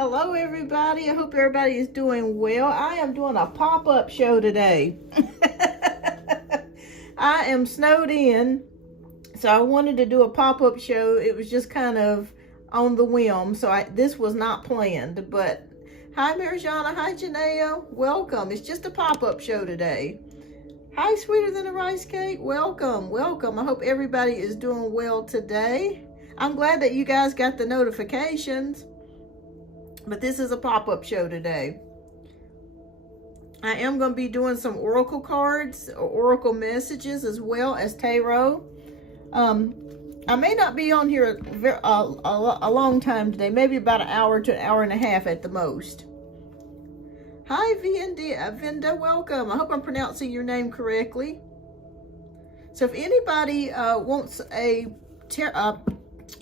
Hello everybody, I hope everybody is doing well. I am doing a pop-up show today. I am snowed in, so I wanted to do a pop-up show. It was just kind of on the whim, so this was not planned. But hi Marijana, hi Janaea, welcome. It's just a pop-up show today. Hi Sweeter Than a Rice Cake, welcome, welcome. I hope everybody is doing well today. I'm glad that you guys got the notifications. But this is a pop-up show today. I am going to be doing some oracle cards or oracle messages as well as tarot. I may not be on here a long time today, maybe about an hour to an hour and a half at the most. Hi Vinda, welcome. I hope I'm pronouncing your name correctly. So if anybody wants a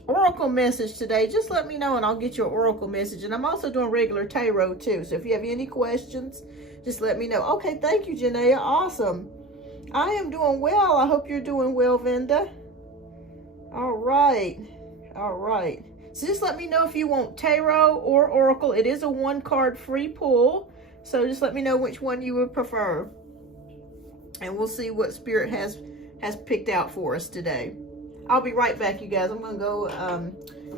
oracle message today, just let me know and I'll get you an oracle message. And I'm also doing regular tarot too, so if you have any questions, just let me know. Okay, thank you Janaea, awesome. I am doing well. I hope you're doing well, Vinda. All right, so just let me know if you want tarot or oracle. It is a one card free pull, so just let me know which one you would prefer and we'll see what spirit has picked out for us today. I'll be right back, you guys. I'm going to go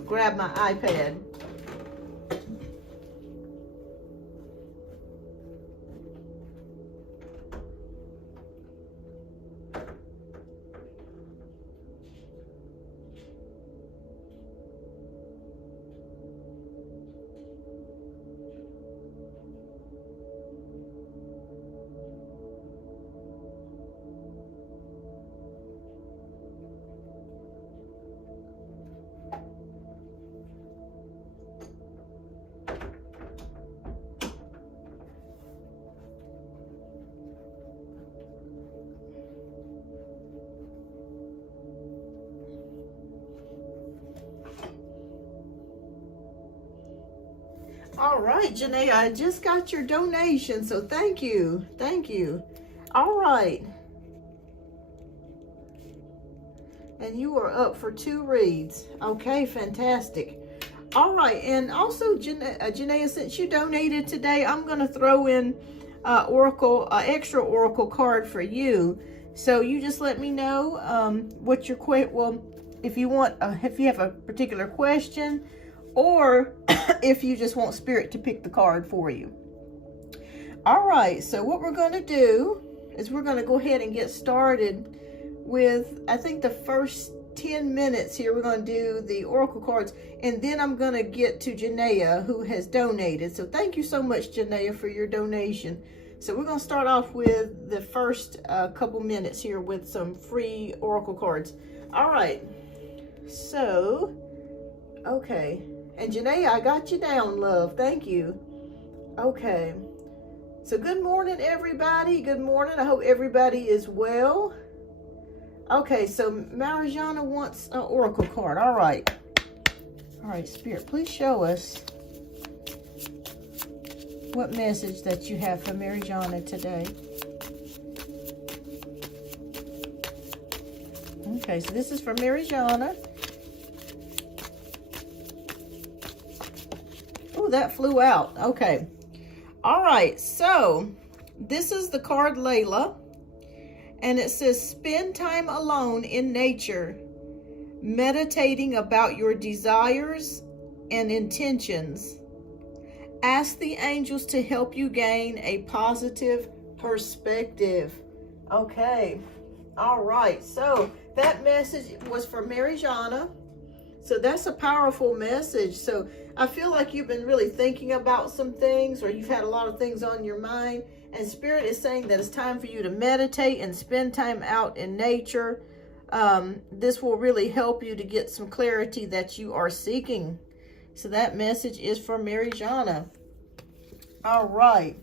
grab my iPad. All right, Janaea, I just got your donation, so thank you. Thank you. All right. And you are up for 2 reads. Okay, fantastic. All right, and also, Janaea, since you donated today, I'm going to throw in extra oracle card for you. So you just let me know what your if you have a particular question, or if you just want spirit to pick the card for you. All right, so what we're going to do is we're going to go ahead and get started with, I think, the first 10 minutes here. We're going to do the oracle cards, and then I'm going to get to Janaea, who has donated. So thank you so much, Janaea, for your donation. So we're going to start off with the first couple minutes here with some free oracle cards. All right, so, okay. And Janaea, I got you down, love. Thank you. Okay. So good morning, everybody. Good morning. I hope everybody is well. Okay, so Marijana wants an oracle card. All right. All right, Spirit, please show us what message that you have for Marijana today. Okay, so this is for Marijana. That flew out. Okay. All right, so this is the card Layla, and it says spend time alone in nature, meditating about your desires and intentions. Ask the angels to help you gain a positive perspective. Okay. All right, so that message was for Marijana. So that's a powerful message. So I feel like you've been really thinking about some things, or you've had a lot of things on your mind, and Spirit is saying that it's time for you to meditate and spend time out in nature. This will really help you to get some clarity that you are seeking. So that message is for Marijana. All right.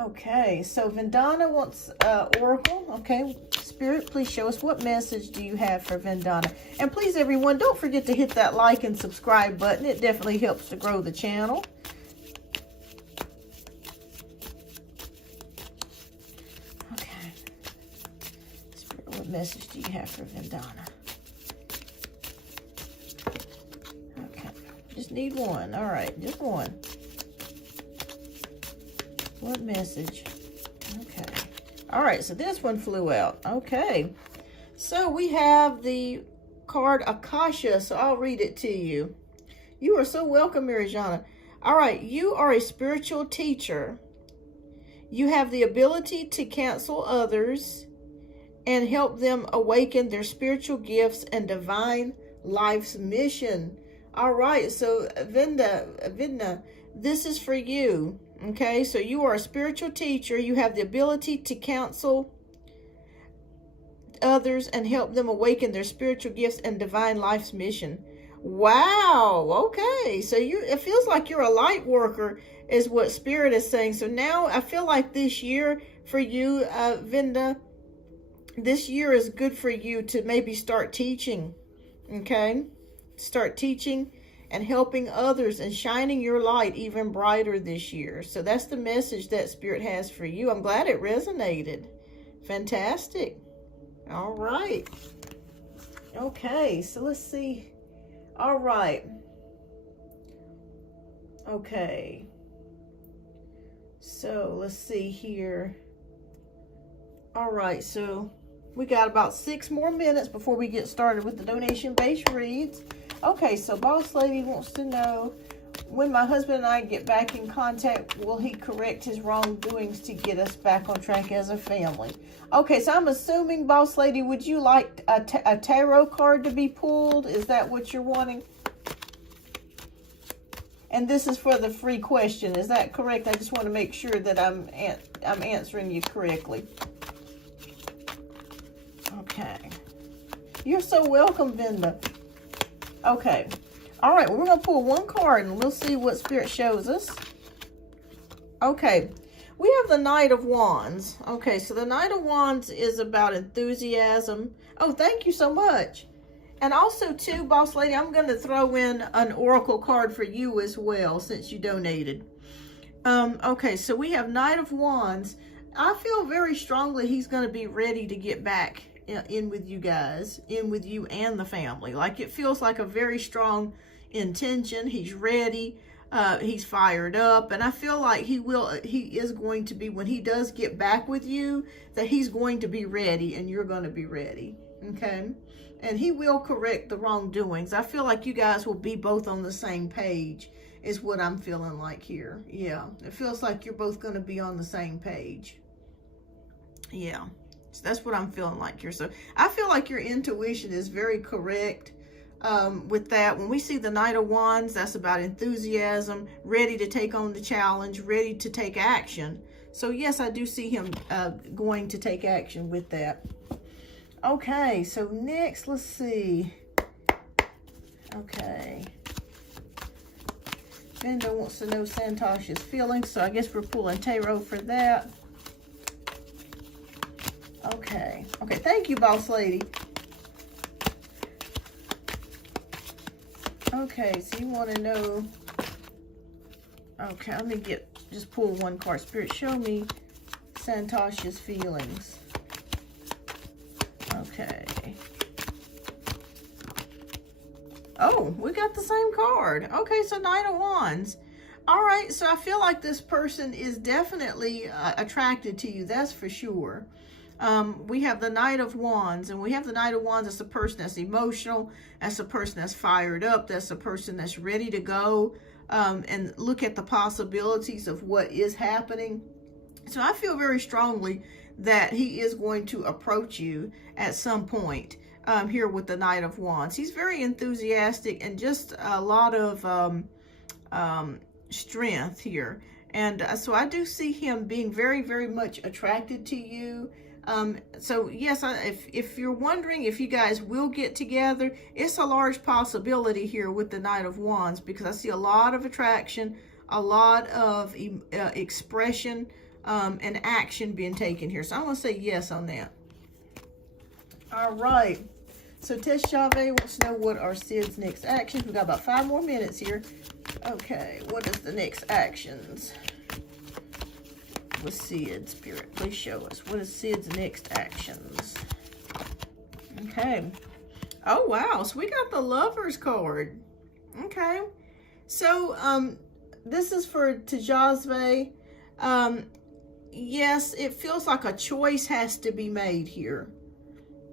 Okay, so Vandana wants oracle. Okay, Spirit, please show us what message do you have for Vandana. And please, everyone, don't forget to hit that like and subscribe button. It definitely helps to grow the channel. Okay, Spirit, what message do you have for Vandana? Okay, just Just need one. All right, just one. What message? Okay. All right, so this one flew out. Okay. So we have the card Akasha, so I'll read it to you. You are so welcome, Marijana. All right, you are a spiritual teacher. You have the ability to counsel others and help them awaken their spiritual gifts and divine life's mission. All right, so Vidna, this is for you. Okay, so you are a spiritual teacher. You have the ability to counsel others and help them awaken their spiritual gifts and divine life's mission. Wow. Okay, so it feels like you're a light worker is what Spirit is saying. So now I feel like this year for you, Vinda, this year is good for you to maybe start teaching. Okay, start teaching and helping others and shining your light even brighter this year. So that's the message that Spirit has for you. I'm glad it resonated. Fantastic. All right. Okay, so let's see. All right. Okay. So let's see here. All right, so we got about 6 more minutes before we get started with the donation-based reads. Okay, so Boss Lady wants to know, when my husband and I get back in contact, will he correct his wrongdoings to get us back on track as a family? Okay, so I'm assuming, Boss Lady, would you like a tarot card to be pulled? Is that what you're wanting? And this is for the free question. Is that correct? I just want to make sure that I'm answering you correctly. Okay. You're so welcome, Vinda. Okay. All right. Well, we're going to pull one card and we'll see what Spirit shows us. Okay. We have the Knight of Wands. Okay. So the Knight of Wands is about enthusiasm. Oh, thank you so much. And also, too, Boss Lady, I'm going to throw in an oracle card for you as well, since you donated. Okay, so we have Knight of Wands. I feel very strongly he's going to be ready to get back in with you guys, in with you and the family. Like, it feels like a very strong intention. He's ready. He's fired up. And I feel like he is going to be, when he does get back with you, that he's going to be ready and you're going to be ready. Okay? And he will correct the wrongdoings. I feel like you guys will be both on the same page is what I'm feeling like here. Yeah, it feels like you're both going to be on the same page. Yeah, so that's what I'm feeling like here. So I feel like your intuition is very correct with that. When we see the Knight of Wands, that's about enthusiasm, ready to take on the challenge, ready to take action. So yes, I do see him going to take action with that. Okay, so next, let's see. Okay. Vinda wants to know Santosha's feelings, so I guess we're pulling tarot for that. Okay. Okay, thank you, Boss Lady. Okay, so you want to know... Okay, let me just pull one card. Spirit, show me Santosha's feelings. Okay. Oh, we got the same card. Okay, so Knight of Wands. All right, so I feel like this person is definitely attracted to you. That's for sure. We have the Knight of Wands, and we have the Knight of Wands as a person that's emotional, as a person that's fired up, that's a person that's ready to go and look at the possibilities of what is happening. So I feel very strongly that he is going to approach you at some point here with the Knight of Wands. He's very enthusiastic and just a lot of strength here. And so I do see him being very, very much attracted to you. So yes, if you're wondering if you guys will get together, it's a large possibility here with the Knight of Wands, because I see a lot of attraction, a lot of expression, and action being taken here. So I'm going to say yes on that. All right. So Tess Chavez wants to know what are Sid's next actions. We've got about 5 more minutes here. Okay, what is the next actions with Sid? Spirit, please show us. What is Sid's next actions? Okay. Oh, wow. So we got the Lovers card. Okay. So, this is for Tajazve. Yes, it feels like a choice has to be made here.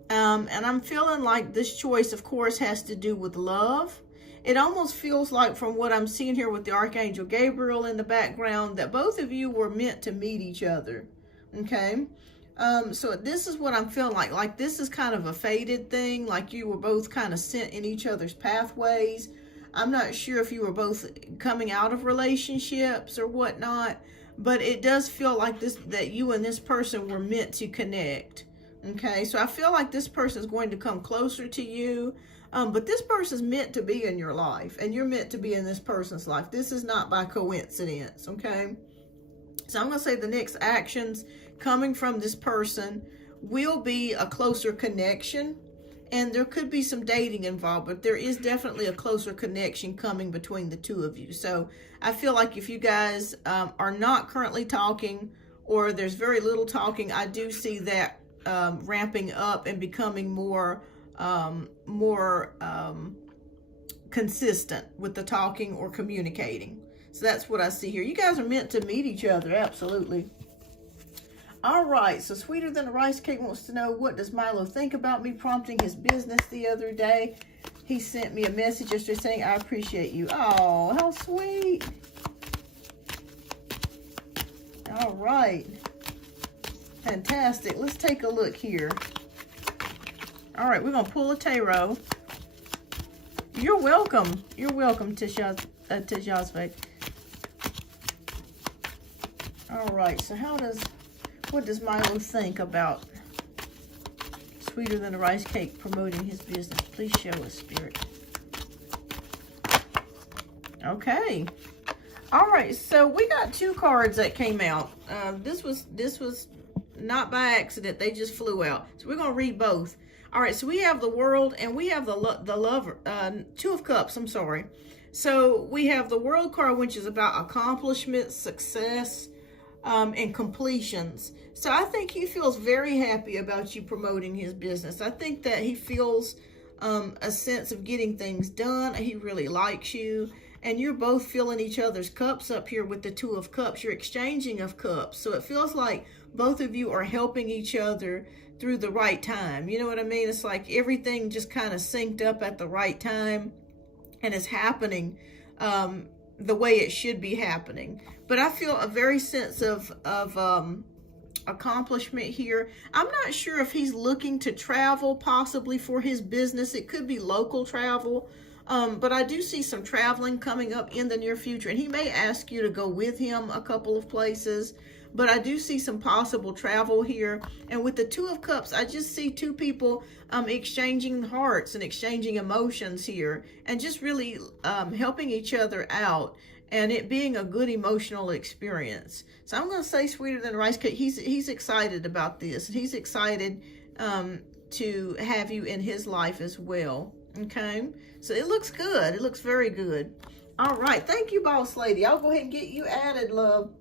And I'm feeling like this choice, of course, has to do with love. It almost feels like, from what I'm seeing here with the Archangel Gabriel in the background, that both of you were meant to meet each other. Okay? So this is what I'm feeling like. Like, this is kind of a fated thing. Like, you were both kind of sent in each other's pathways. I'm not sure if you were both coming out of relationships or whatnot, but it does feel like that you and this person were meant to connect. Okay, so I feel like this person is going to come closer to you, but this person's meant to be in your life, and you're meant to be in this person's life. This is not by coincidence, okay? So I'm going to say the next actions coming from this person will be a closer connection. And there could be some dating involved, but there is definitely a closer connection coming between the two of you. So I feel like if you guys are not currently talking, or there's very little talking, I do see that ramping up and becoming more consistent with the talking or communicating. So that's what I see here. You guys are meant to meet each other, absolutely. All right, so Sweeter Than a Rice Cake wants to know, what does Milo think about me prompting his business the other day? He sent me a message yesterday saying, I appreciate you. Oh, how sweet. All right. Fantastic. Let's take a look here. All right, we're going to pull a tarot. You're welcome. You're welcome, Tajazve. All right, so what does Milo think about Sweeter Than a Rice Cake promoting his business? Please show us, Spirit. Okay. All right, so we got two cards that came out. This was not by accident. They just flew out. So we're going to read both. All right, so we have the World and we have the Lover, Two of Cups, I'm sorry. So we have the World card, which is about accomplishments, success, and completions. So I think he feels very happy about you promoting his business. I think that he feels a sense of getting things done. He really likes you, and you're both filling each other's cups up here with the Two of Cups. You're exchanging of cups. So it feels like both of you are helping each other through the right time. You know what I mean? It's like everything just kind of synced up at the right time and is happening the way it should be happening. But I feel a very sense of accomplishment here. I'm not sure if he's looking to travel possibly for his business. It could be local travel. But I do see some traveling coming up in the near future. And he may ask you to go with him a couple of places. But I do see some possible travel here. And with the Two of Cups, I just see two people exchanging hearts and exchanging emotions here. And just really helping each other out. And it being a good emotional experience. So I'm going to say Sweeter Than a Rice Cake. He's excited about this. He's excited to have you in his life as well. Okay? So it looks good. It looks very good. All right. Thank you, Boss Lady. I'll go ahead and get you added, love.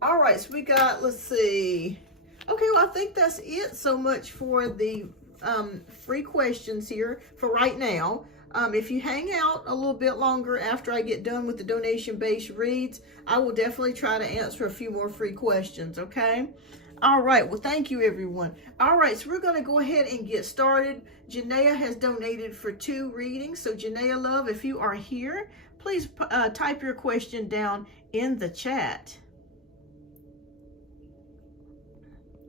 All right. So we got, let's see. Okay, well, I think that's it so much for the free questions here for right now. If you hang out a little bit longer after I get done with the donation-based reads, I will definitely try to answer a few more free questions, okay? All right, well, thank you, everyone. All right, so we're going to go ahead and get started. Janaea has donated for 2 readings. So, Janaea, love, if you are here, please type your question down in the chat.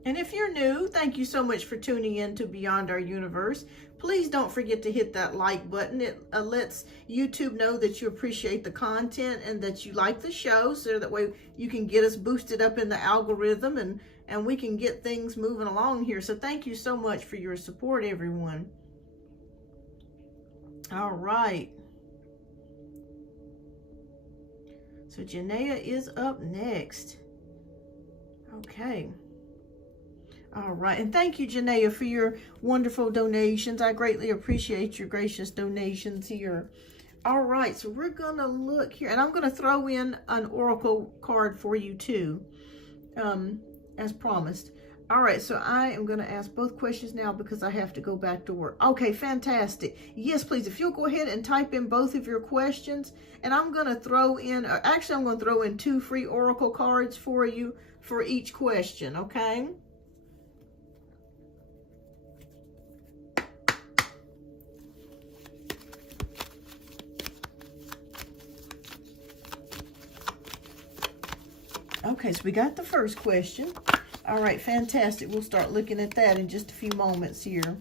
And if you're new, thank you so much for tuning in to Beyond Our Universe. Please don't forget to hit that like button. It lets YouTube know that you appreciate the content and that you like the show, so that way you can get us boosted up in the algorithm and we can get things moving along here. So thank you so much for your support, everyone. All right. So Janaea is up next. Okay. All right, and thank you, Janaea, for your wonderful donations. I greatly appreciate your gracious donations here. All right, so we're going to look here, and I'm going to throw in an oracle card for you, too, as promised. All right, so I am going to ask both questions now because I have to go back to work. Okay, fantastic. Yes, please, if you'll go ahead and type in both of your questions, and I'm going to throw in, actually, I'm going to throw in 2 free oracle cards for you for each question, okay? Okay, so we got the first question. All right, fantastic. We'll start looking at that in just a few moments here.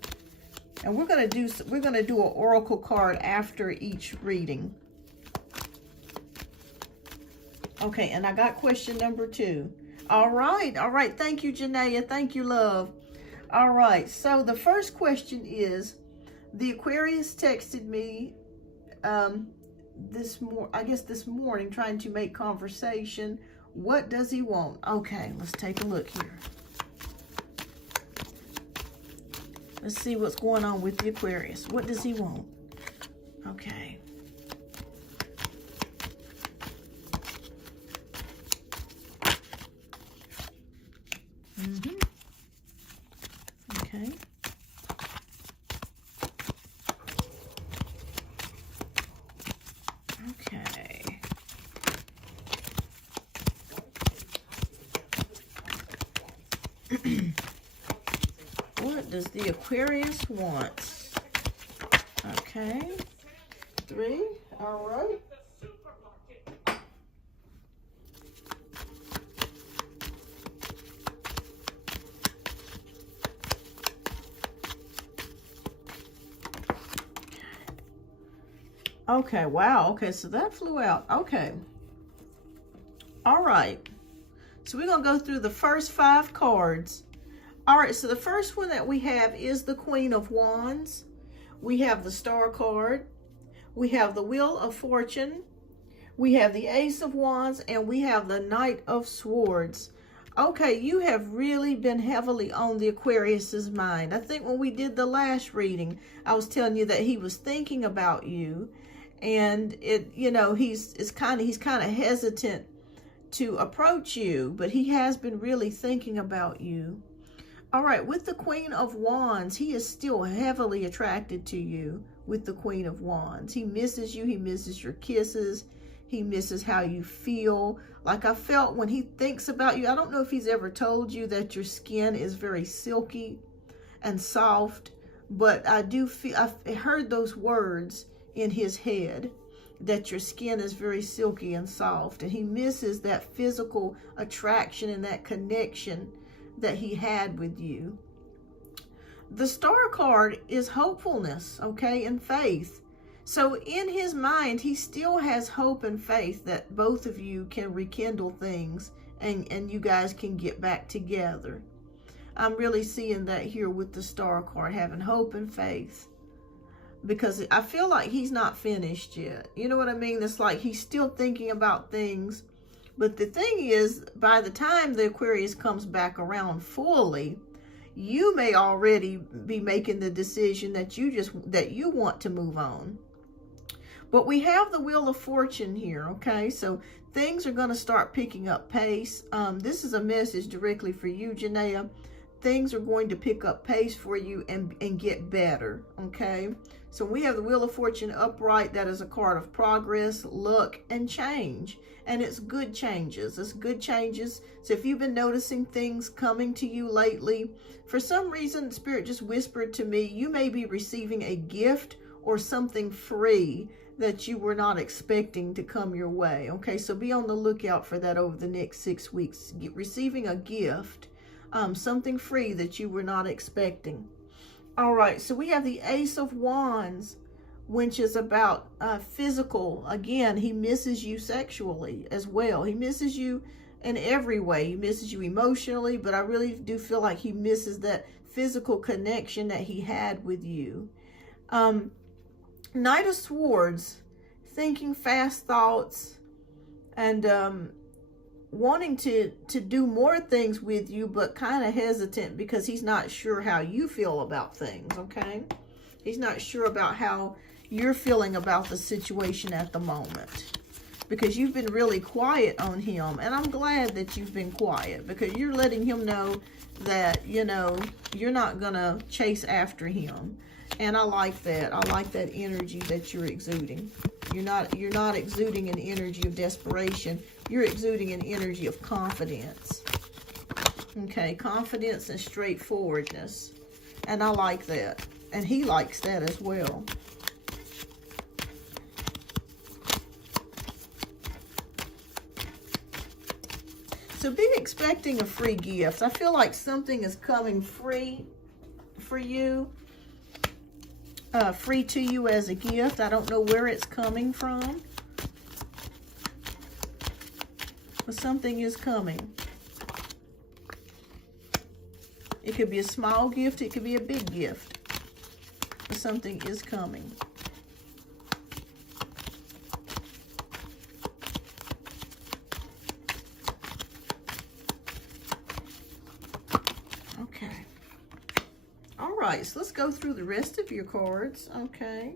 And we're going to do an oracle card after each reading. Okay, and I got question number 2. All right. Thank you, Janaea. Thank you, love. All right, so the first question is, the Aquarius texted me this morning trying to make conversation. What does he want? Okay, let's take a look here. Let's see what's going on with the Aquarius. What does he want? Okay. Okay. Okay. What does the Aquarius want? Okay. 3. All right. Okay, wow. Okay, so that flew out. Okay. All right. So we're going to go through the first 5 cards. All right, so the first one that we have is the Queen of Wands. We have the Star card. We have the Wheel of Fortune. We have the Ace of Wands, and we have the Knight of Swords. Okay, you have really been heavily on the Aquarius's mind. I think when we did the last reading, I was telling you that he was thinking about you, and he's kind of hesitant to approach you, but he has been really thinking about you. All right, with the Queen of Wands, he is still heavily attracted to you with the Queen of Wands. He misses you. He misses your kisses. He misses how you feel. Like I felt when he thinks about you, I don't know if he's ever told you that your skin is very silky and soft, but I do feel, I've heard those words in his head, that your skin is very silky and soft, and he misses that physical attraction and that connection that he had with you. The Star card is hopefulness, okay, and faith. So in his mind, he still has hope and faith that both of you can rekindle things and you guys can get back together. I'm really seeing that here with the Star card, having hope and faith. Because I feel like he's not finished yet. You know what I mean? It's like he's still thinking about things. But the thing is, by the time the Aquarius comes back around fully, you may already be making the decision that you want to move on. But we have the Wheel of Fortune here, okay? So things are going to start picking up pace. This is a message directly for you, Janaea. Things are going to pick up pace for you and get better, okay? So we have the Wheel of Fortune upright. That is a card of progress, luck, and change. And it's good changes. It's good changes. So if you've been noticing things coming to you lately, for some reason, Spirit just whispered to me, you may be receiving a gift or something free that you were not expecting to come your way. Okay, so be on the lookout for that over the next 6 weeks. Receiving a gift, something free that you were not expecting. All right, so we have the Ace of Wands, which is about physical. Again, he misses you sexually as well. He misses you in every way. He misses you emotionally, but I really do feel like he misses that physical connection that he had with you. Knight of Swords, thinking fast thoughts and wanting to do more things with you, but kind of hesitant because he's not sure how you feel about things, okay? He's not sure about how you're feeling about the situation at the moment because you've been really quiet on him. And I'm glad that you've been quiet, because you're letting him know that, you know, you're not going to chase after him. And I like that. I like that energy that you're exuding. You're not exuding an energy of desperation. You're exuding an energy of confidence. Okay, confidence and straightforwardness. And I like that. And he likes that as well. So be expecting a free gift. I feel like something is coming free for you. Free to you as a gift. I don't know where it's coming from, but something is coming. It could be a small gift, it could be a big gift, but something is coming. Okay. All right, so let's go through the rest of your cards. Okay.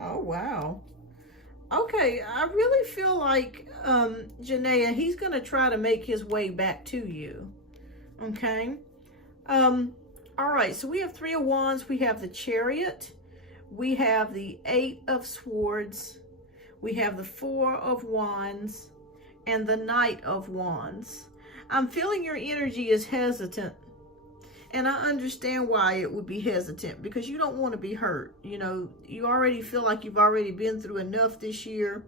Oh, wow. Okay, I really feel like, Janaea, he's going to try to make his way back to you. Okay. All right, so we have 3 of Wands. We have the Chariot. We have the 8 of Swords. We have the 4 of Wands and the Knight of Wands. I'm feeling your energy is hesitant. And I understand why it would be hesitant, because you don't want to be hurt. You know, you already feel like you've already been through enough this year.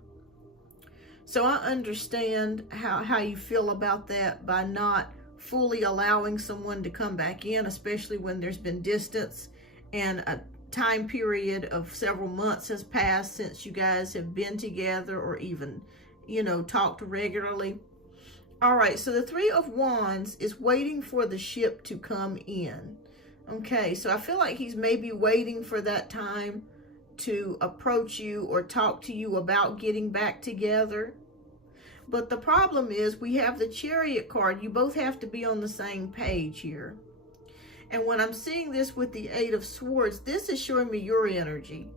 So I understand how you feel about that, by not fully allowing someone to come back in, especially when there's been distance and a time period of several months has passed since you guys have been together or even, you know, talked regularly. All right, so the 3 of Wands is waiting for the ship to come in. Okay, so I feel like he's maybe waiting for that time to approach you or talk to you about getting back together. But the problem is, we have the Chariot card. You both have to be on the same page here. And when I'm seeing this with the 8 of Swords, this is showing me your energy.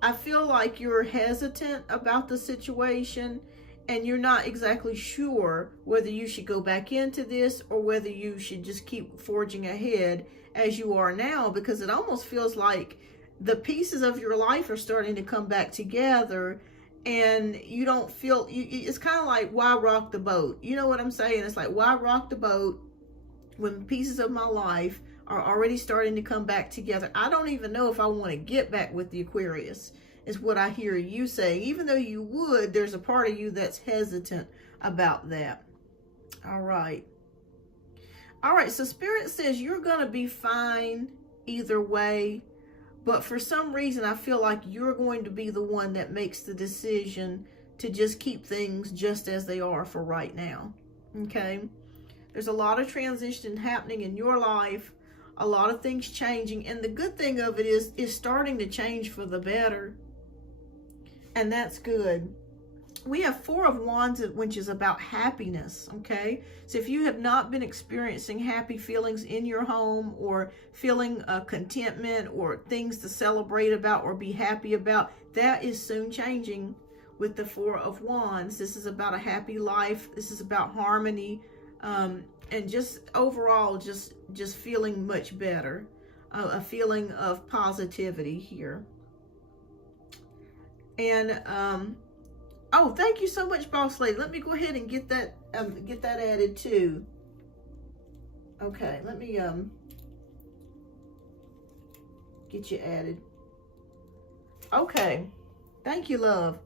I feel like you're hesitant about the situation, and you're not exactly sure whether you should go back into this or whether you should just keep forging ahead as you are now, because it almost feels like the pieces of your life are starting to come back together, and you don't feel, it's kind of like, why rock the boat? You know what I'm saying? It's like, why rock the boat when pieces of my life are already starting to come back together? I don't even know if I want to get back with the Aquarius, is what I hear you saying. Even though you would, there's a part of you that's hesitant about that. All right. All right, so Spirit says you're going to be fine either way, but for some reason I feel like you're going to be the one that makes the decision to just keep things just as they are for right now. Okay? There's a lot of transition happening in your life, a lot of things changing, and the good thing of it is it's starting to change for the better. And that's good. We have 4 of Wands, which is about happiness, okay? So if you have not been experiencing happy feelings in your home, or feeling contentment or things to celebrate about or be happy about, that is soon changing with the 4 of Wands. This is about a happy life. This is about harmony, and just overall just feeling much better, a feeling of positivity here. And oh, thank you so much, Boss Lady. Let me go ahead and get that added too. Okay, let me get you added. Okay, thank you, love.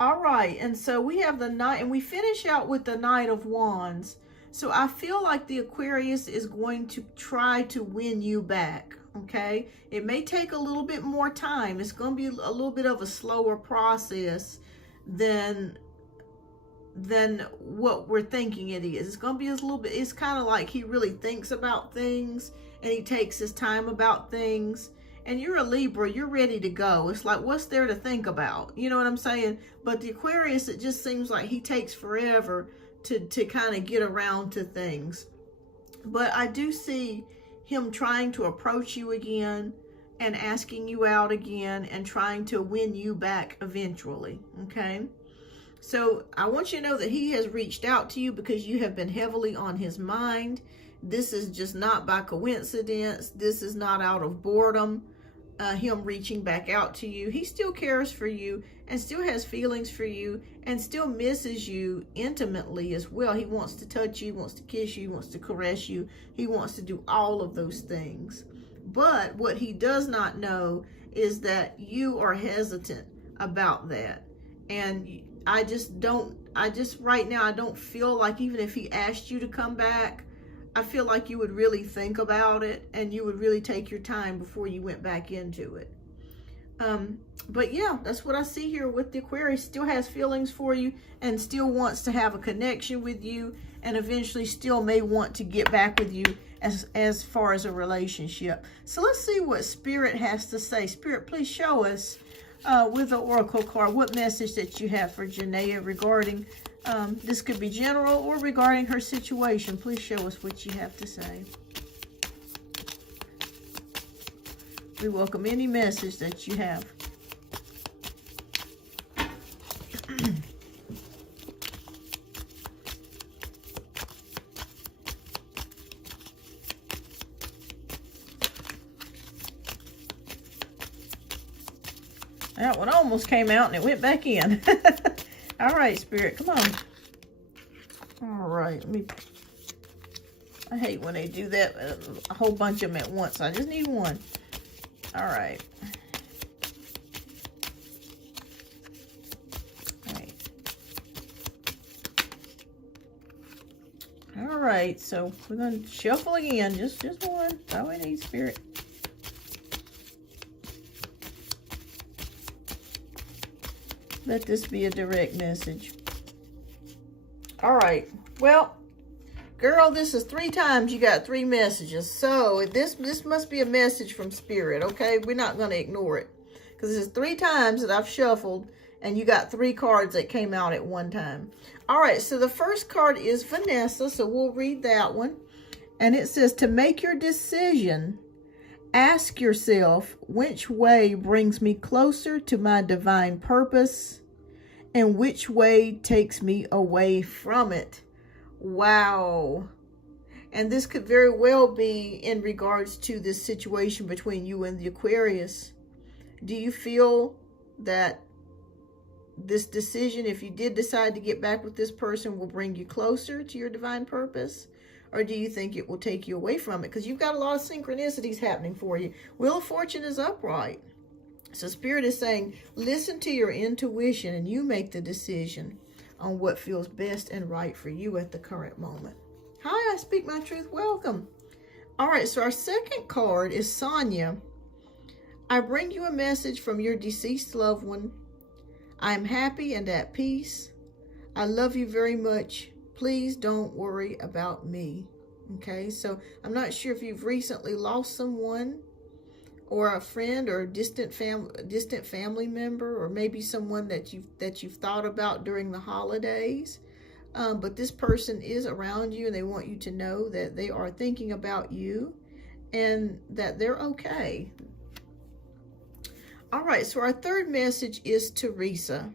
All right, and so we have the Knight, and we finish out with the Knight of Wands. So I feel like the Aquarius is going to try to win you back. Okay, it may take a little bit more time. It's going to be a little bit of a slower process than what we're thinking it is. It's going to be a little bit, it's kind of like he really thinks about things and he takes his time about things. And you're a Libra, you're ready to go. It's like, what's there to think about? You know what I'm saying? But the Aquarius, it just seems like he takes forever to kind of get around to things. But I do see him trying to approach you again and asking you out again and trying to win you back eventually, okay? So I want you to know that he has reached out to you because you have been heavily on his mind. This is just not by coincidence. This is not out of boredom. Him reaching back out to you. He still cares for you and still has feelings for you and still misses you intimately as well. He wants to touch you, wants to kiss you, wants to caress you. He wants to do all of those things. But what he does not know is that you are hesitant about that. And right now, I don't feel like even if he asked you to come back, I feel like you would really think about it and you would really take your time before you went back into it. But yeah, that's what I see here with the Aquarius. Still has feelings for you and still wants to have a connection with you and eventually still may want to get back with you as far as a relationship. So let's see what Spirit has to say. Spirit, please show us with the Oracle card what message that you have for Janaea regarding this could be general or regarding her situation. Please show us what you have to say. We welcome any message that you have. That one almost came out and it went back in. All right, Spirit, come on. All right, I hate when they do that, a whole bunch of them at once. I just need one. All right. All right, so we're going to shuffle again. Just one. That's all we need, Spirit. Let this be a direct message. All right. Well, girl, this is 3 times you got 3 messages. So this must be a message from Spirit, okay? We're not going to ignore it. Because this is 3 times that I've shuffled and you got 3 cards that came out at one time. All right, so the first card is Vanessa, so we'll read that one. And it says, to make your decision, ask yourself, which way brings me closer to my divine purpose and which way takes me away from it? Wow. And this could very well be in regards to this situation between you and the Aquarius. Do you feel that this decision, if you did decide to get back with this person, will bring you closer to your divine purpose? Or do you think it will take you away from it? Because you've got a lot of synchronicities happening for you. Wheel of Fortune is upright. So Spirit is saying, listen to your intuition and you make the decision on what feels best and right for you at the current moment. Hi, I speak my truth. Welcome. All right, so our second card is Sonia. I bring you a message from your deceased loved one. I am happy and at peace. I love you very much. Please don't worry about me. Okay, so I'm not sure if you've recently lost someone or a friend or a distant family member, or maybe someone that you've thought about during the holidays. But this person is around you and they want you to know that they are thinking about you and that they're okay. All right, so our third message is Teresa.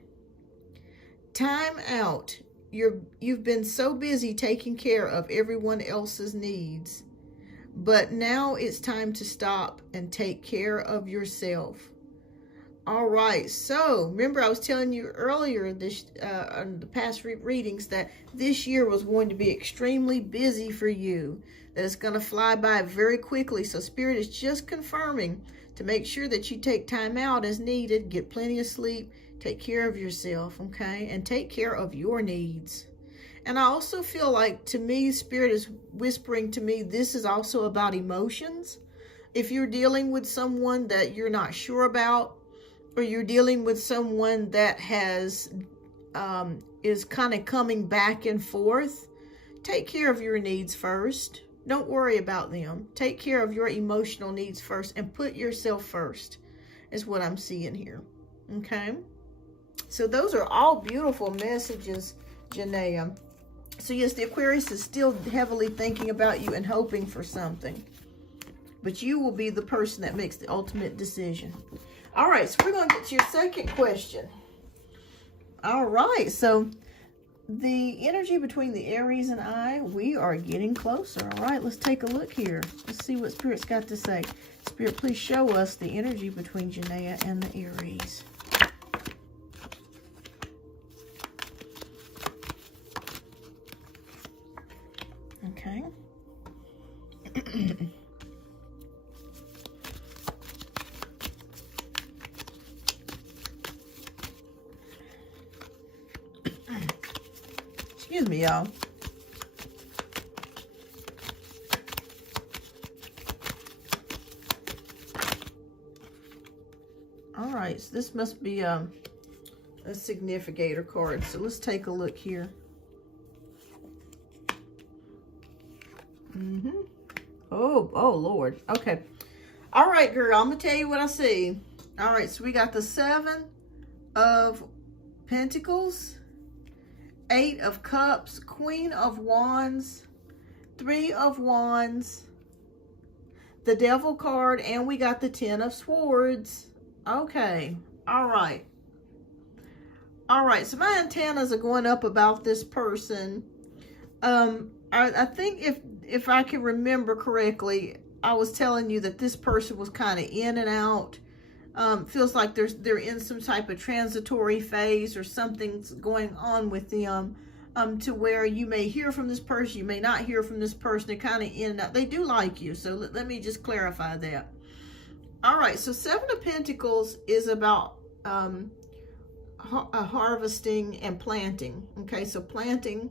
Time out. You've been so busy taking care of everyone else's needs, but now it's time to stop and take care of yourself. All right, so remember I was telling you earlier this on the past readings that this year was going to be extremely busy for you, that it's going to fly by very quickly. So Spirit is just confirming to make sure that you take time out as needed, get plenty of sleep, take care of yourself, okay? And take care of your needs. And I also feel like, to me, Spirit is whispering to me, this is also about emotions. If you're dealing with someone that you're not sure about, or you're dealing with someone that has is kind of coming back and forth, take care of your needs first. Don't worry about them. Take care of your emotional needs first and put yourself first is what I'm seeing here. Okay? So those are all beautiful messages, Janaea. So yes, the Aquarius is still heavily thinking about you and hoping for something. But you will be the person that makes the ultimate decision. All right, so we're going to get to your second question. All right, so the energy between the Aries and I, we are getting closer. All right, let's take a look here. Let's see what Spirit's got to say. Spirit, please show us the energy between Janaea and the Aries. Okay. Excuse me, y'all. All right, so this must be a significator card. So let's take a look here. Oh, Lord. Okay. All right, girl, I'm going to tell you what I see. All right, so we got the 7 of Pentacles, 8 of Cups, Queen of Wands, 3 of Wands, the Devil card, and we got the 10 of Swords. Okay. All right. All right, so my antennas are going up about this person. I think if I can remember correctly, I was telling you that this person was kind of in and out. Feels like they're in some type of transitory phase, or something's going on with them, to where you may hear from this person, you may not hear from this person. They're kind of in and out. They do like you, so let me just clarify that. All right, so 7 of Pentacles is about harvesting and planting. Okay, so planting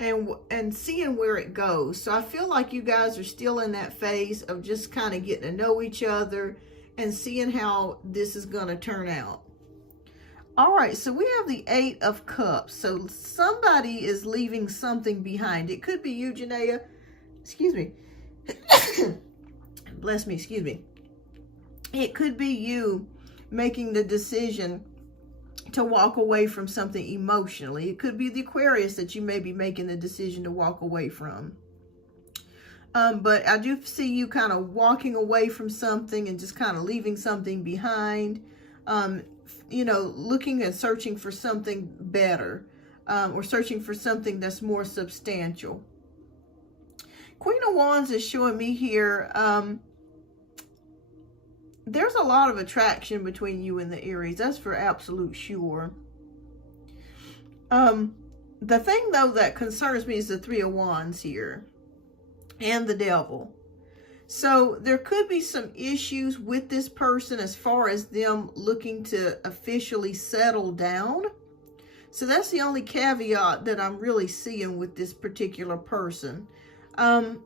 and seeing where it goes. So I feel like you guys are still in that phase of just kind of getting to know each other and seeing how this is going to turn out. All right, so we have the 8 of Cups. So somebody is leaving something behind. It could be you, Janaea. Excuse me. Bless me, excuse me. It could be you making the decision to walk away from something emotionally. It could be the Aquarius that you may be making the decision to walk away from. But I do see you kind of walking away from something and just kind of leaving something behind. You know, looking and searching for something better, or searching for something that's more substantial. Queen of Wands is showing me here, there's a lot of attraction between you and the Aries. That's for absolute sure. The thing, though, that concerns me is the 3 of Wands here and the Devil. So there could be some issues with this person as far as them looking to officially settle down. So that's the only caveat that I'm really seeing with this particular person. 3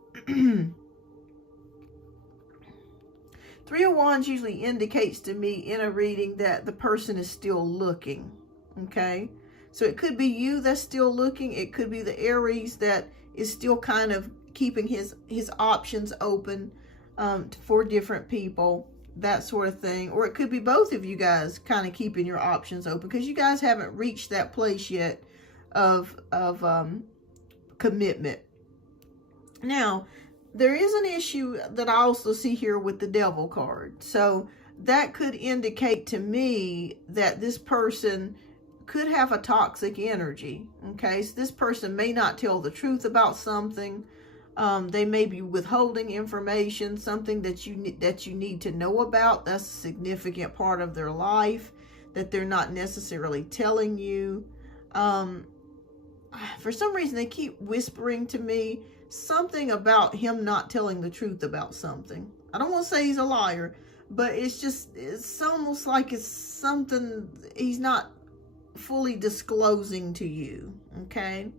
of Wands usually indicates to me in a reading that the person is still looking, okay? So it could be you that's still looking. It could be the Aries that is still kind of keeping his options open for different people, that sort of thing. Or it could be both of you guys kind of keeping your options open, because you guys haven't reached that place yet of commitment. Now, there is an issue that I also see here with the Devil card. So that could indicate to me that this person could have a toxic energy. Okay, so this person may not tell the truth about something. They may be withholding information, something that you need to know about. That's a significant part of their life that they're not necessarily telling you. For some reason, they keep whispering to me something about him not telling the truth about something. I don't want to say he's a liar, but it's almost like it's something he's not fully disclosing to you, okay?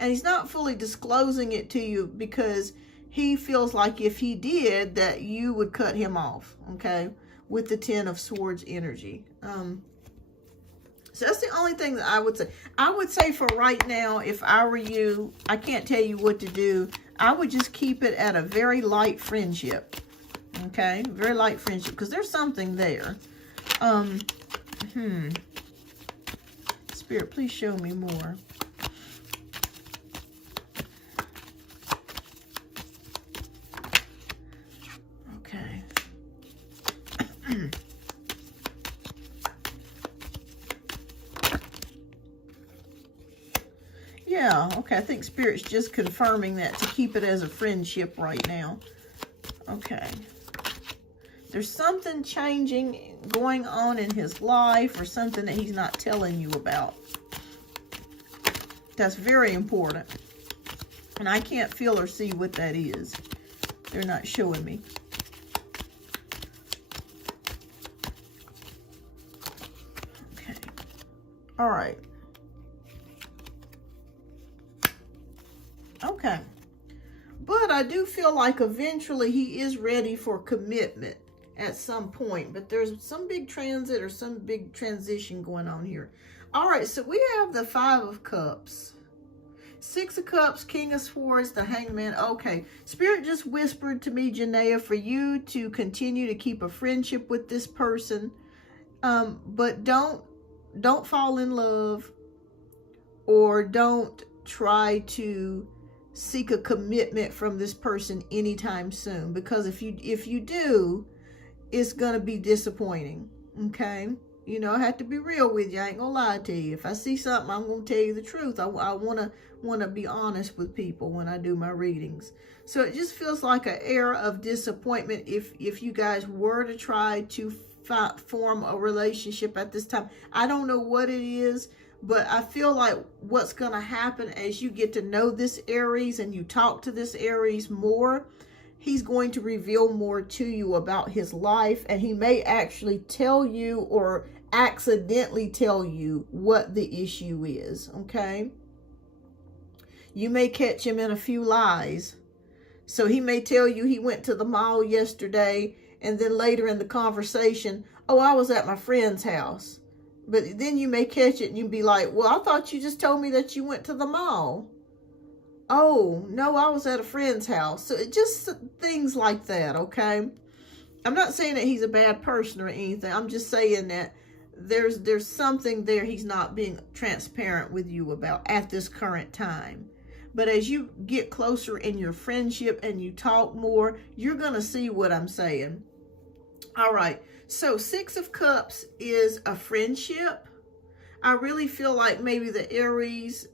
And he's not fully disclosing it to you because he feels like if he did, that you would cut him off, okay, with the 10 of Swords energy. So that's the only thing that I would say. I would say for right now, if I were you, I can't tell you what to do. I would just keep it at a very light friendship. Okay? Very light friendship. Because there's something there. Spirit, please show me more. Okay. Yeah, okay, I think Spirit's just confirming that to keep it as a friendship right now. Okay. There's something changing going on in his life or something that he's not telling you about. That's very important. And I can't feel or see what that is. They're not showing me. Okay. All right. Okay. But I do feel like eventually he is ready for commitment at some point. But there's some big transit or some big transition going on here. All right, so we have the 5 of Cups. 6 of Cups, King of Swords, the Hangman. Okay, Spirit just whispered to me, Janaea, for you to continue to keep a friendship with this person. But don't fall in love, or don't try to seek a commitment from this person anytime soon, because if you do, it's gonna be disappointing. Okay, you know, I have to be real with you. I ain't gonna lie to you. If I see something, I'm gonna tell you the truth. I wanna be honest with people when I do my readings. So it just feels like an air of disappointment if you guys were to try to form a relationship at this time. I don't know what it is, but I feel like what's going to happen as you get to know this Aries and you talk to this Aries more, he's going to reveal more to you about his life, and he may actually tell you or accidentally tell you what the issue is, okay? You may catch him in a few lies. So he may tell you he went to the mall yesterday, and then later in the conversation, oh, I was at my friend's house. But then you may catch it and you'd be like, well, I thought you just told me that you went to the mall. Oh, no, I was at a friend's house. So it just things like that, okay? I'm not saying that he's a bad person or anything. I'm just saying that there's something there he's not being transparent with you about at this current time. But as you get closer in your friendship and you talk more, you're going to see what I'm saying. All right. So 6 of Cups is a friendship. I really feel like maybe the Aries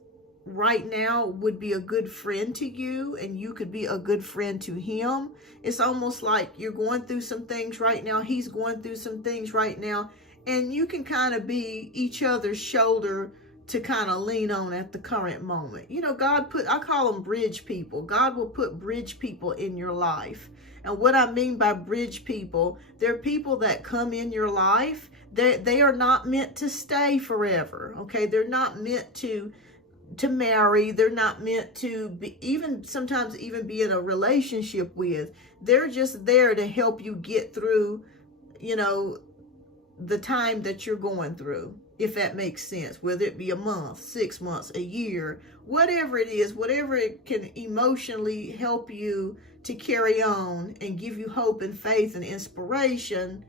right now would be a good friend to you, and you could be a good friend to him. It's almost like you're going through some things right now. He's going through some things right now, and you can kind of be each other's shoulder to kind of lean on at the current moment. You know, I call them bridge people. God will put bridge people in your life. And what I mean by bridge people, they're people that come in your life. They are not meant to stay forever, okay? They're not meant to marry. They're not meant to be, sometimes even be in a relationship with. They're just there to help you get through, you know, the time that you're going through, if that makes sense, whether it be a month, 6 months, a year, whatever it is, whatever it can emotionally help you to carry on and give you hope and faith and inspiration.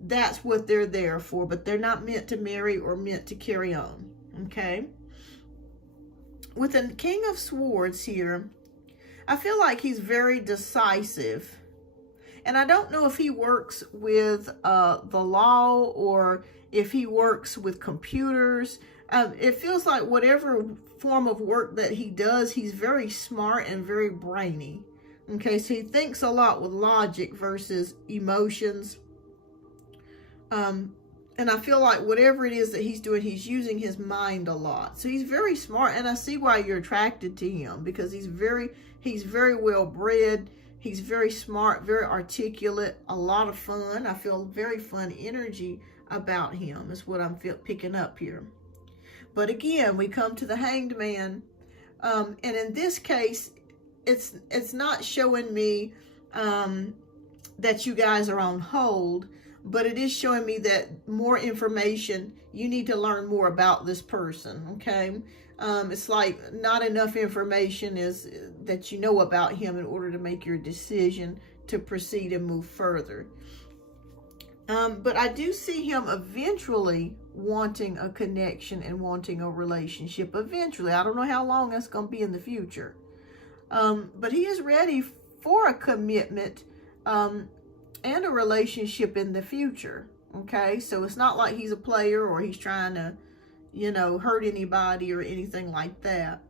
That's what they're there for, but they're not meant to marry or meant to carry on, okay? With the King of Swords here, I feel like he's very decisive. And I don't know if he works with the law or if he works with computers. It feels like whatever form of work that he does, he's very smart and very brainy. Okay, so he thinks a lot with logic versus emotions. And I feel like whatever it is that he's doing, he's using his mind a lot. So he's very smart, and I see why you're attracted to him, because he's very well bred. He's very smart, very articulate, a lot of fun. I feel very fun energy about him is what I'm picking up here. But again, we come to the Hanged Man. And in this case, it's not showing me that you guys are on hold, but it is showing me that more information, you need to learn more about this person, okay? It's like not enough information is that you know about him in order to make your decision to proceed and move further. But I do see him eventually wanting a connection and wanting a relationship eventually. I don't know how long that's going to be in the future. But he is ready for a commitment and a relationship in the future. Okay, so it's not like he's a player or he's trying to, you know, hurt anybody or anything like that.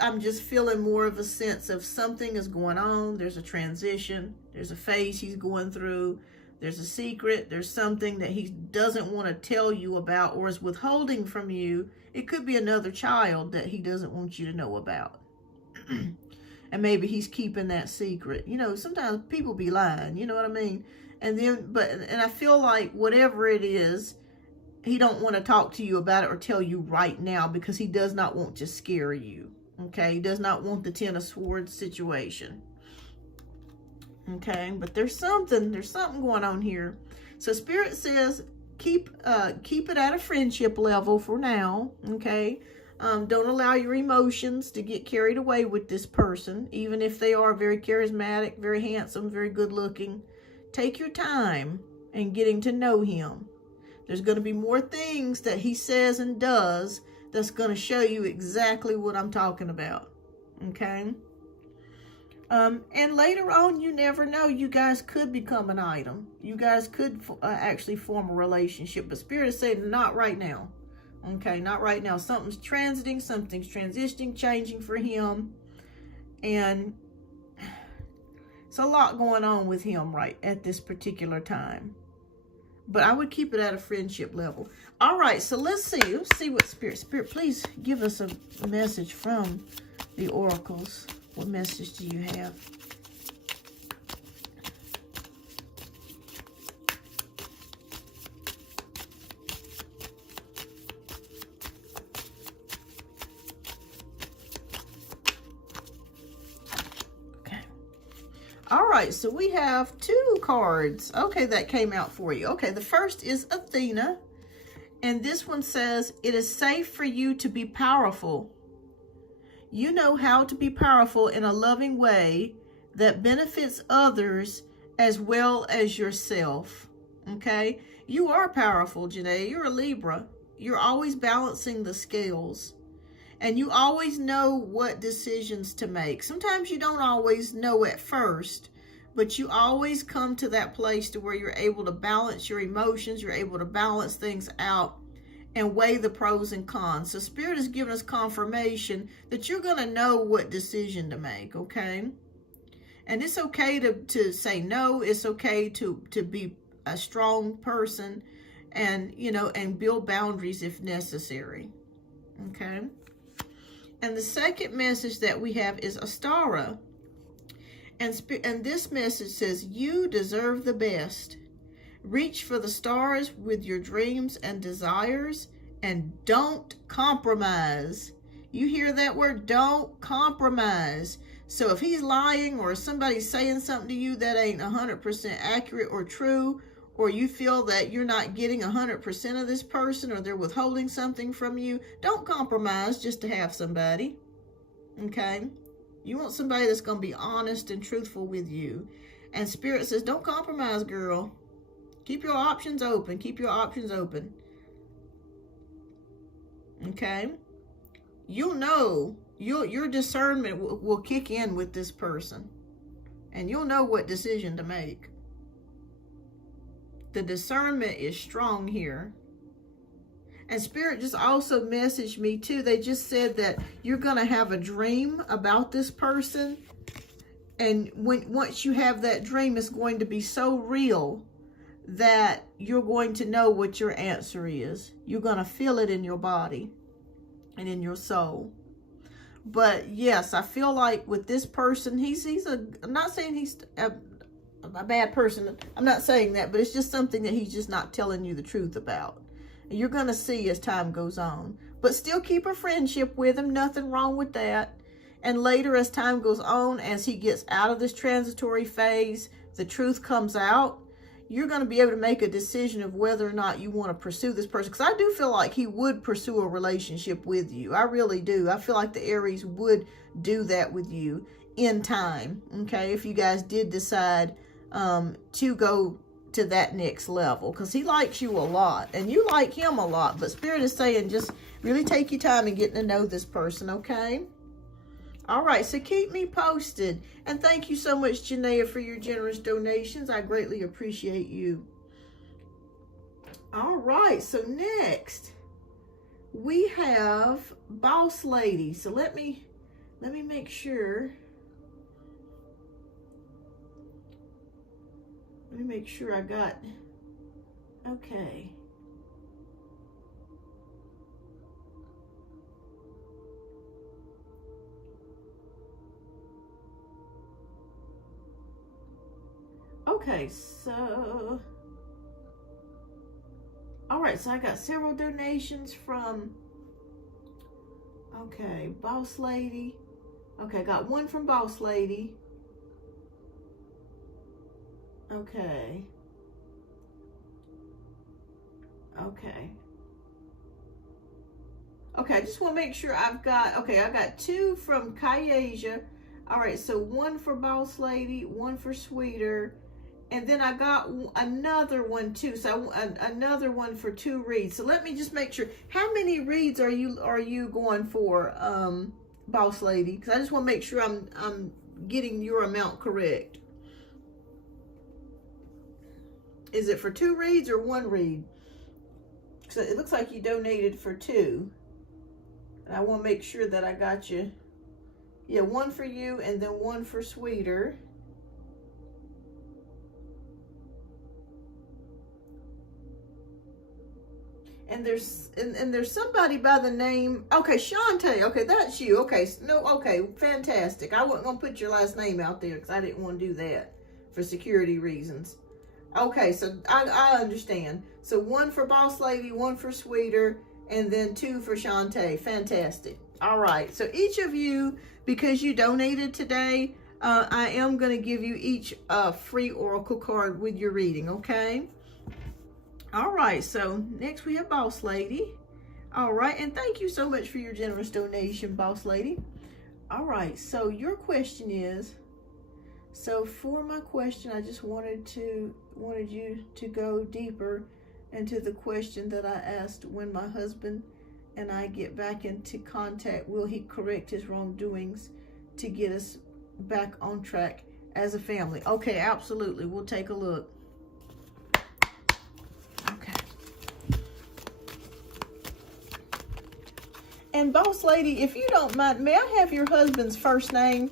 I'm just feeling more of a sense of something is going on. There's a transition. There's a phase he's going through. There's a secret. There's something that he doesn't want to tell you about or is withholding from you. It could be another child that he doesn't want you to know about. And maybe he's keeping that secret. You know, sometimes people be lying, you know what I mean? And then, and I feel like whatever it is, he don't want to talk to you about it or tell you right now because he does not want to scare you. Okay, he does not want the Ten of Swords situation. Okay, but there's something going on here. So Spirit says keep it at a friendship level for now. Okay, don't allow your emotions to get carried away with this person, even if they are very charismatic, very handsome, very good looking. Take your time in getting to know him. There's going to be more things that he says and does that's going to show you exactly what I'm talking about. Okay? And later on, you never know. You guys could become an item. You guys could actually form a relationship. But Spirit is saying, not right now. Okay? Not right now. Something's transiting. Something's transitioning, changing for him. And it's a lot going on with him right at this particular time. But I would keep it at a friendship level. All right, so let's see what Spirit, please give us a message from the oracles. What message do you have? All right, so we have 2 cards, okay, that came out for you. Okay, the first is Athena, and this one says, it is safe for you to be powerful. You know how to be powerful in a loving way that benefits others as well as yourself, okay? You are powerful, Janae. You're a Libra. You're always balancing the scales. And you always know what decisions to make. Sometimes you don't always know at first, but you always come to that place to where you're able to balance your emotions, you're able to balance things out and weigh the pros and cons. So Spirit is giving us confirmation that you're going to know what decision to make, okay? And it's okay to say no. It's okay to be a strong person and, you know, and build boundaries if necessary, okay? And the second message that we have is Astara. And this message says, you deserve the best. Reach for the stars with your dreams and desires and don't compromise. You hear that word? Don't compromise. So if he's lying or somebody's saying something to you that ain't 100% accurate or true, or you feel that you're not getting 100% of this person or they're withholding something from you, don't compromise just to have somebody, okay? You want somebody that's going to be honest and truthful with you. And Spirit says, don't compromise, girl. Keep your options open. Keep your options open. Okay? You'll know, your discernment will kick in with this person. And you'll know what decision to make. The discernment is strong here. And Spirit just also messaged me too. They just said that you're going to have a dream about this person. And once you have that dream, it's going to be so real that you're going to know what your answer is. You're going to feel it in your body and in your soul. But yes, I feel like with this person, I'm not saying he's a bad person. I'm not saying that, but it's just something that he's just not telling you the truth about. And you're going to see as time goes on. But still keep a friendship with him. Nothing wrong with that. And later as time goes on, as he gets out of this transitory phase, the truth comes out, you're going to be able to make a decision of whether or not you want to pursue this person. Because I do feel like he would pursue a relationship with you. I really do. I feel like the Aries would do that with you in time. Okay, if you guys did decide to go to that next level, because he likes you a lot and you like him a lot. But Spirit is saying just really take your time in getting to know this person, okay? All right, so keep me posted. And thank you so much, Janaea, for your generous donations. I greatly appreciate you. All right, so next we have Boss Lady. So let me let me make sure. Let me make sure I got, okay. Okay, so, all right, so I got several donations from, okay, Boss Lady. Okay, I got one from Boss Lady. Okay. Okay. Okay, I just want to make sure I've got, okay, I got two from Kyasia. All right, so one for Boss Lady, one for Sweeter. And then I got another one too. So another one for 2 reads. So let me just make sure. How many reads are you going for, Boss Lady? Because I just want to make sure I'm getting your amount correct. Is it for 2 reads or 1 read? So it looks like you donated for 2. And I want to make sure that I got you. Yeah, 1 for you and then 1 for Sweeter. And there's somebody by the name, okay, Shantae, okay, that's you, okay, no, okay, fantastic. I wasn't gonna put your last name out there because I didn't want to do that for security reasons. Okay, so I understand. So 1 for Boss Lady, 1 for Sweeter, and then 2 for Shantae. Fantastic. All right, so each of you, because you donated today, I am gonna give you each a free oracle card with your reading, okay? All right, so next we have Boss Lady. All right, and thank you so much for your generous donation, Boss Lady. All right, so your question is, so for my question, I just wanted you to go deeper into the question that I asked: when my husband and I get back into contact, will he correct his wrongdoings to get us back on track as a family? Okay, absolutely. We'll take a look. And Boss Lady, if you don't mind, may I have your husband's first name?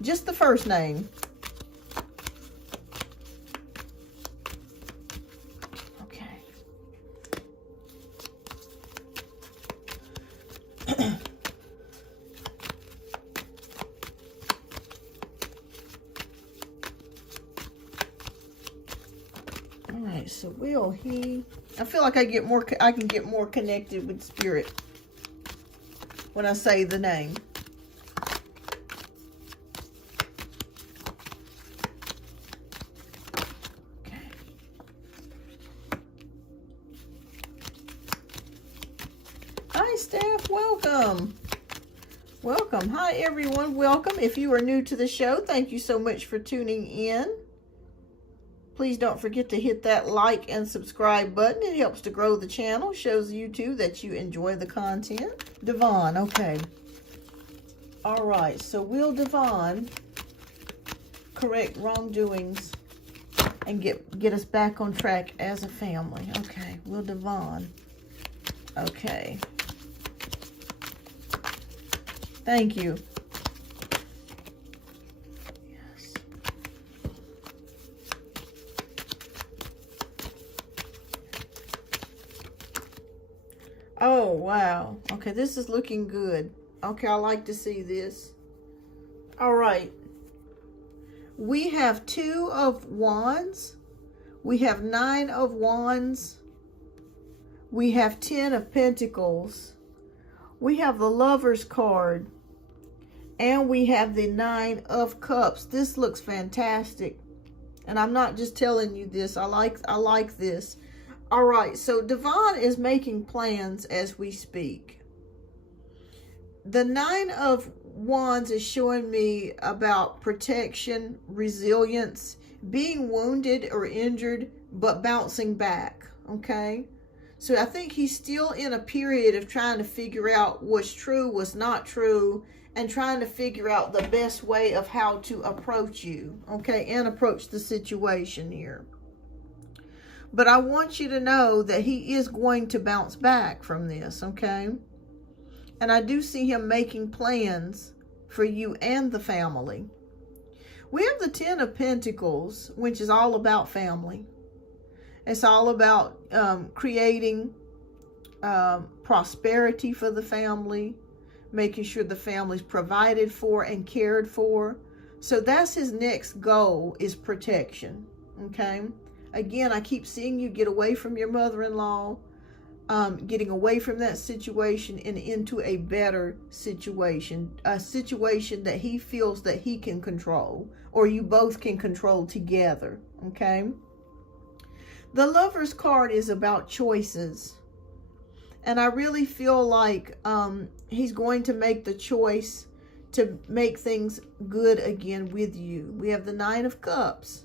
Just the first name. Okay. All right, so will he, I feel like I can get more connected with spirit when I say the name. Okay. Hi, staff. Welcome. Welcome. Hi, everyone. Welcome. If you are new to the show, thank you so much for tuning in. Please don't forget to hit that like and subscribe button. It helps to grow the channel, shows YouTube that you enjoy the content. Devon, okay. All right, so will Devon correct wrongdoings and get us back on track as a family? Okay, will Devon. Okay. Thank you. Oh, wow. Okay, this is looking good. Okay, I like to see this. All right. We have 2 of Wands. We have 9 of Wands. We have 10 of Pentacles. We have the Lover's card. And we have the 9 of Cups. This looks fantastic. And I'm not just telling you this. I like this. All right, so Devon is making plans as we speak. The 9 of Wands is showing me about protection, resilience, being wounded or injured, but bouncing back, okay? So I think he's still in a period of trying to figure out what's true, what's not true, and trying to figure out the best way of how to approach you, okay, and approach the situation here. But I want you to know that he is going to bounce back from this, okay? And I do see him making plans for you and the family. We have the Ten of Pentacles, which is all about family. It's all about creating prosperity for the family, making sure the family's provided for and cared for. So that's his next goal, is protection. Okay. Again, I keep seeing you get away from your mother-in-law, getting away from that situation and into a better situation, a situation that he feels that he can control, or you both can control together. Okay. The Lover's card is about choices. And I really feel like he's going to make the choice to make things good again with you. We have the Nine of Cups.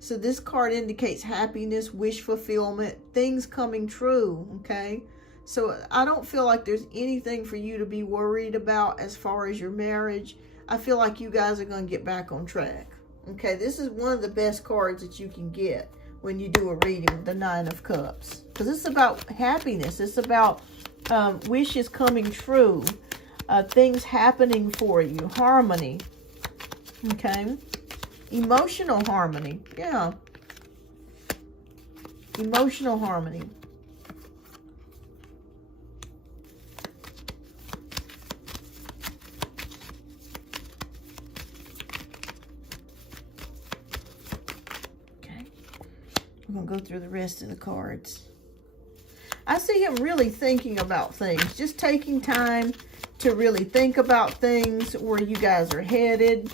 So this card indicates happiness, wish fulfillment, things coming true, okay? So I don't feel like there's anything for you to be worried about as far as your marriage. I feel like you guys are going to get back on track, okay? This is one of the best cards that you can get when you do a reading with the Nine of Cups, because it's about happiness. It's about wishes coming true, things happening for you, harmony. Okay, emotional harmony. Yeah, emotional harmony. I'm going to go through the rest of the cards. I see him really thinking about things. Just taking time to really think about things, where you guys are headed.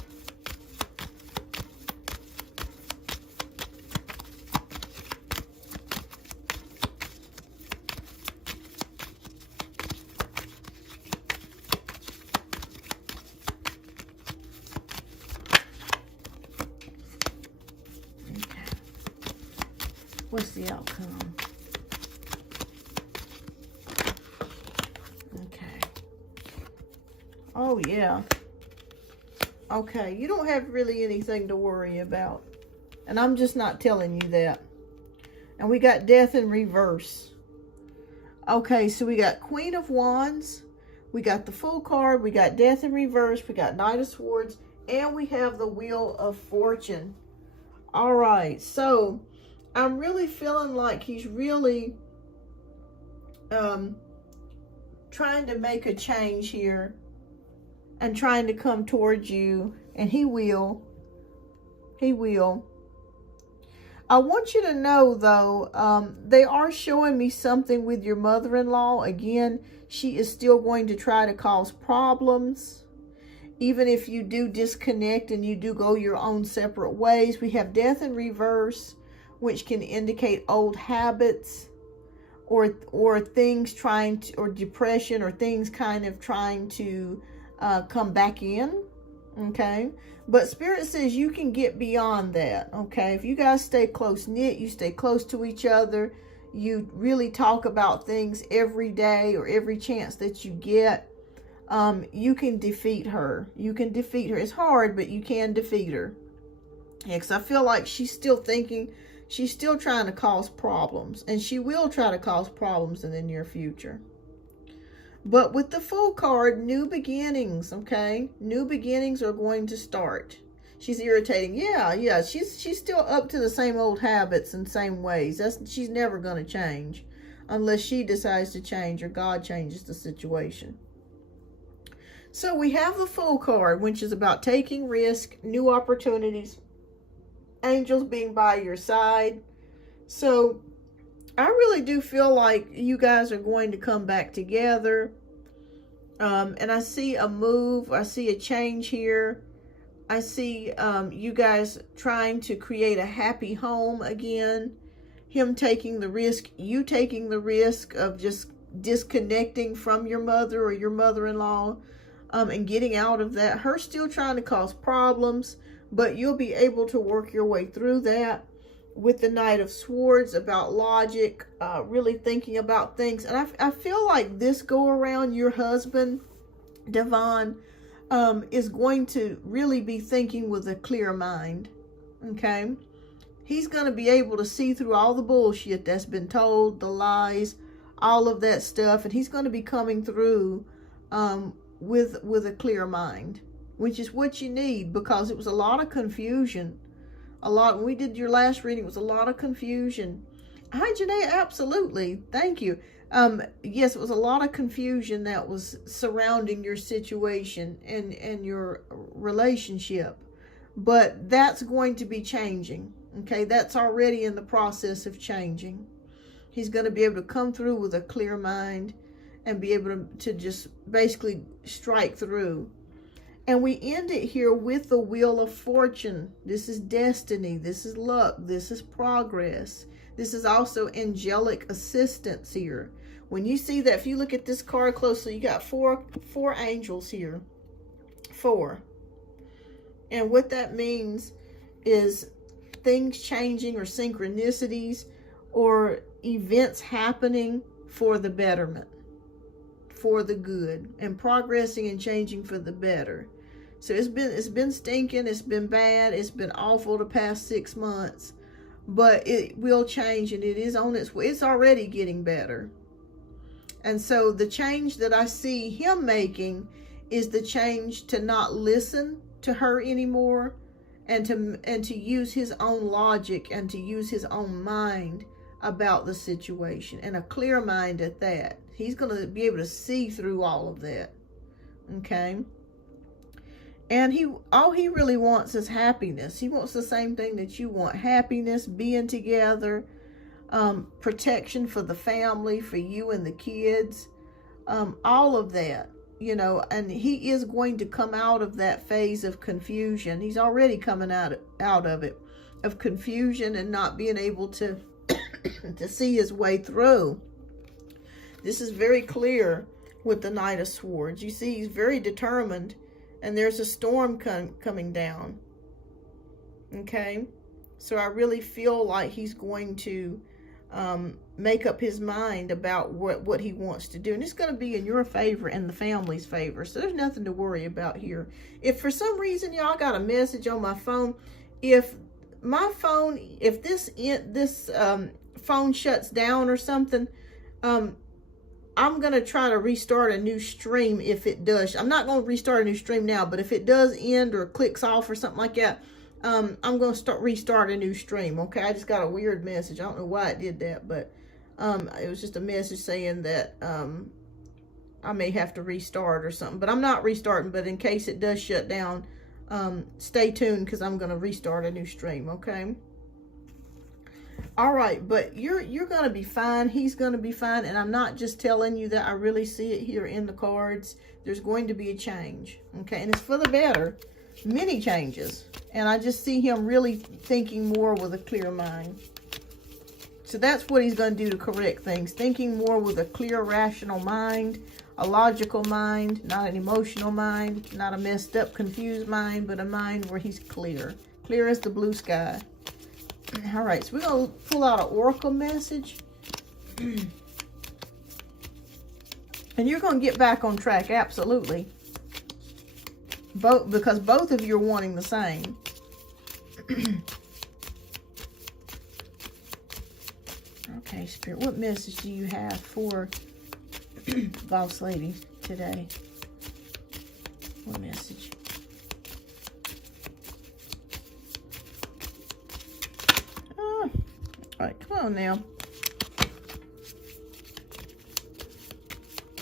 What's the outcome? Okay. Oh, yeah. Okay, you don't have really anything to worry about. And I'm just not telling you that. And we got Death in reverse. Okay, so we got Queen of Wands. We got the Fool card. We got Death in reverse. We got Knight of Swords. And we have the Wheel of Fortune. All right, so I'm really feeling like he's really trying to make a change here and trying to come towards you, and he will. He will. I want you to know, though, they are showing me something with your mother-in-law. Again, she is still going to try to cause problems. Even if you do disconnect and you do go your own separate ways. We have Death in reverse, which can indicate old habits or things trying to, or depression, or things kind of trying to come back in, okay? But Spirit says you can get beyond that, okay? If you guys stay close-knit, you stay close to each other, you really talk about things every day or every chance that you get, you can defeat her. You can defeat her. It's hard, but you can defeat her. Yeah, because I feel like she's still thinking, she's still trying to cause problems. And she will try to cause problems in the near future. But with the Fool card, new beginnings, okay? New beginnings are going to start. She's irritating. Yeah. She's still up to the same old habits and same ways. She's never going to change unless she decides to change or God changes the situation. So we have the Fool card, which is about taking risk, new opportunities, angels being by your side. So I really do feel like you guys are going to come back together. And I see a move. I see a change here. I see you guys trying to create a happy home again. Him taking the risk, you taking the risk of just disconnecting from your mother or your mother-in-law, and getting out of that. Her still trying to cause problems, but you'll be able to work your way through that. With the Knight of Swords, about logic, really thinking about things. And I feel like this go around, your husband, Devon, is going to really be thinking with a clear mind, okay? He's going to be able to see through all the bullshit that's been told, the lies, all of that stuff, and he's going to be coming through with a clear mind, which is what you need, because it was a lot of confusion. When we did your last reading, it was a lot of confusion. Hi, Janae, absolutely. Thank you. Yes, it was a lot of confusion that was surrounding your situation and your relationship. But that's going to be changing. Okay, that's already in the process of changing. He's going to be able to come through with a clear mind and be able to just basically strike through. And we end it here with the Wheel of Fortune. This is destiny. This is luck. This is progress. This is also angelic assistance here. When you see that, if you look at this card closely, you got four angels here. 4. And what that means is things changing, or synchronicities, or events happening for the betterment, for the good, and progressing and changing for the better. So it's been stinking, it's been bad, it's been awful the past 6 months, but it will change, and it is on its way. It's already getting better. And so the change that I see him making is the change to not listen to her anymore, and to use his own logic and to use his own mind about the situation, and a clear mind at that. He's going to be able to see through all of that. Okay? And all he really wants is happiness. He wants the same thing that you want: happiness, being together, protection for the family, for you and the kids, all of that, you know. And he is going to come out of that phase of confusion. He's already coming out of it, of confusion and not being able to to see his way through. This is very clear with the Knight of Swords. You see, he's very determined, and there's a storm coming down. Okay? So I really feel like he's going to make up his mind about what he wants to do. And it's going to be in your favor and the family's favor. So there's nothing to worry about here. If for some reason y'all got a message on my phone, if this phone shuts down or something, I'm going to try to restart a new stream if it does. I'm not going to restart a new stream now, but if it does end or clicks off or something like that, I'm going to restart a new stream. Okay, I just got a weird message. I don't know why it did that, but it was just a message saying that I may have to restart or something. But I'm not restarting, but in case it does shut down, stay tuned, because I'm going to restart a new stream. Okay. All right, but you're going to be fine. He's going to be fine. And I'm not just telling you that. I really see it here in the cards. There's going to be a change. Okay, and it's for the better. Many changes. And I just see him really thinking more with a clear mind. So that's what he's going to do to correct things. Thinking more with a clear, rational mind, a logical mind, not an emotional mind, not a messed up, confused mind, but a mind where he's clear. Clear as the blue sky. All right, so we're going to pull out an oracle message. And you're going to get back on track, absolutely. Because both of you are wanting the same. Okay, Spirit, what message do you have for Boss Lady today? What message? All right, come on now.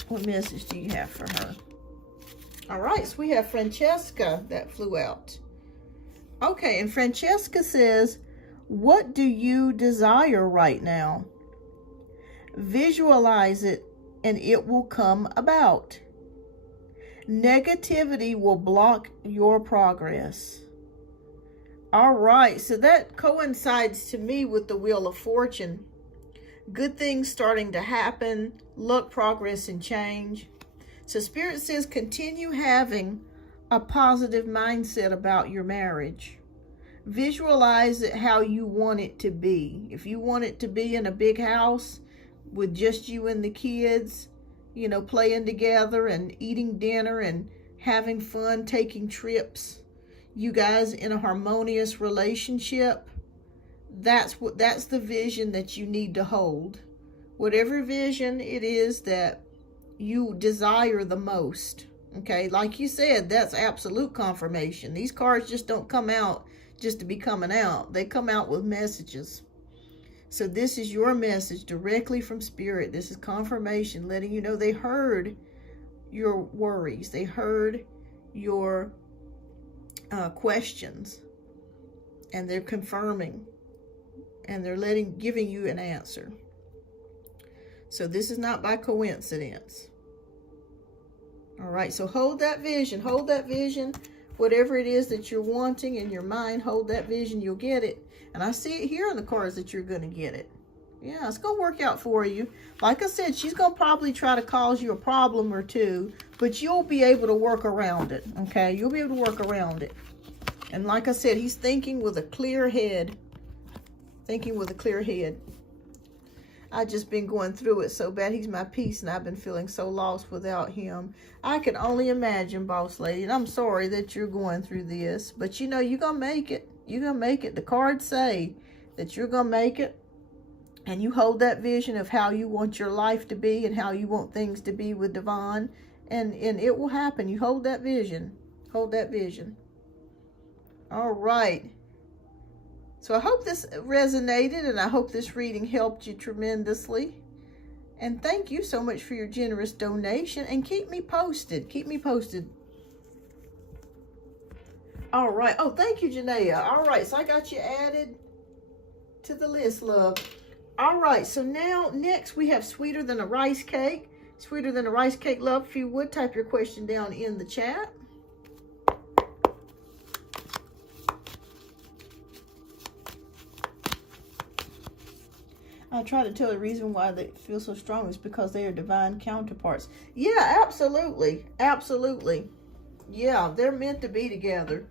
What message do you have for her? All right, so we have Francesca that flew out. Okay, and Francesca says, what do you desire right now? Visualize it and it will come about. Negativity will block your progress. All right, so that coincides to me with the Wheel of Fortune. Good things starting to happen, luck, progress, and change. So Spirit says continue having a positive mindset about your marriage. Visualize it how you want it to be. If you want it to be in a big house with just you and the kids, you know, playing together and eating dinner and having fun, taking trips, you guys in a harmonious relationship, that's the vision that you need to hold. Whatever vision it is that you desire the most, Okay, like you said, that's absolute confirmation. These cards just don't come out just to be coming out. They come out with messages. So this is your message directly from Spirit. This is confirmation, letting you know they heard your worries. They heard your questions. And they're confirming. And they're giving you an answer. So this is not by coincidence. All right, so hold that vision. Hold that vision. Whatever it is that you're wanting in your mind, hold that vision. You'll get it. And I see it here in the cards that you're going to get it. Yeah, it's going to work out for you. Like I said, she's going to probably try to cause you a problem or two, but you'll be able to work around it, okay? You'll be able to work around it. And like I said, he's thinking with a clear head. Thinking with a clear head. I've just been going through it so bad. He's my peace, and I've been feeling so lost without him. I can only imagine, boss lady, and I'm sorry that you're going through this, but you know, you're going to make it. You're going to make it. The cards say that you're going to make it, and you hold that vision of how you want your life to be and how you want things to be with Devon, and it will happen. You hold that vision. Hold that vision. All right. So I hope this resonated, and I hope this reading helped you tremendously. And thank you so much for your generous donation, and keep me posted. Keep me posted. All right. Oh, thank you, Janaea. All right, so I got you added to the list, love. All right, so now next we have Sweeter Than a Rice Cake. Sweeter Than a Rice Cake, love, if you would, type your question down in the chat. I try to tell the reason why they feel so strong is because they are divine counterparts. Yeah, absolutely. Absolutely. Yeah, they're meant to be together.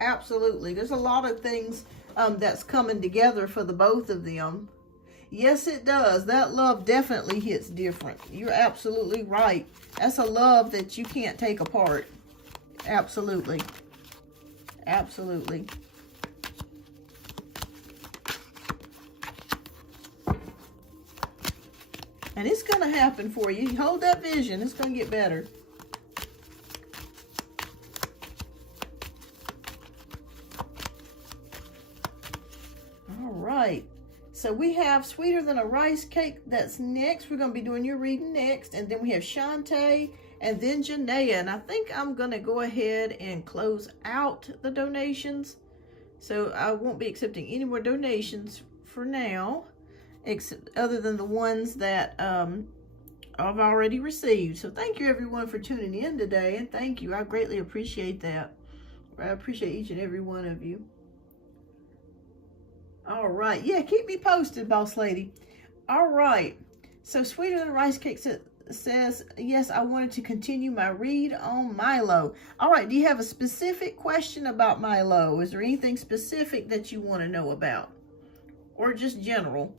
Absolutely. There's a lot of things that's coming together for the both of them. Yes, it does. That love definitely hits different. You're absolutely right. That's a love that you can't take apart. Absolutely. Absolutely. And it's going to happen for you. You hold that vision. It's going to get better. All right. So we have Sweeter Than a Rice Cake. That's next. We're going to be doing your reading next. And then we have Shantae and then Janaea. And I think I'm going to go ahead and close out the donations. So I won't be accepting any more donations for now, other than the ones that I've already received. So thank you everyone for tuning in today, and thank you. I greatly appreciate that. I appreciate each and every one of you. All right. Yeah, keep me posted, boss lady. All right. So Sweeter Than a Rice Cake says, yes, I wanted to continue my read on Milo. All right. Do you have a specific question about Milo? Is there anything specific that you want to know about? Or just general?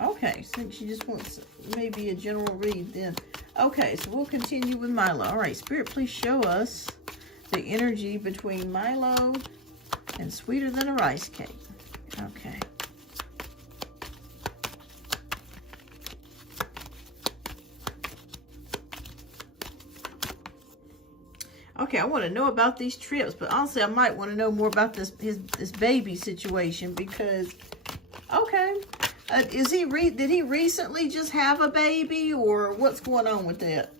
Okay, so she just wants maybe a general read then. Okay, so we'll continue with Milo. All right, Spirit, please show us the energy between Milo and Sweeter Than a Rice Cake. Okay. Okay, I want to know about these trips, but honestly, I might want to know more about this baby situation because, okay. Did he recently just have a baby, or what's going on with that?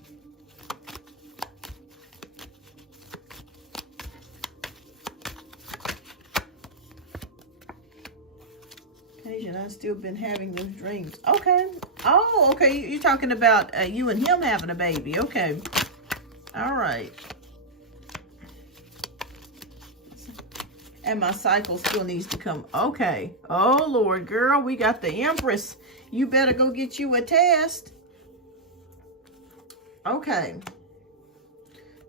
Okay, and I've still been having those dreams. Okay. Oh, okay. You're talking about you and him having a baby. Okay. All right. And my cycle still needs to come. Okay. Oh, Lord, girl, we got the Empress. You better go get you a test. Okay.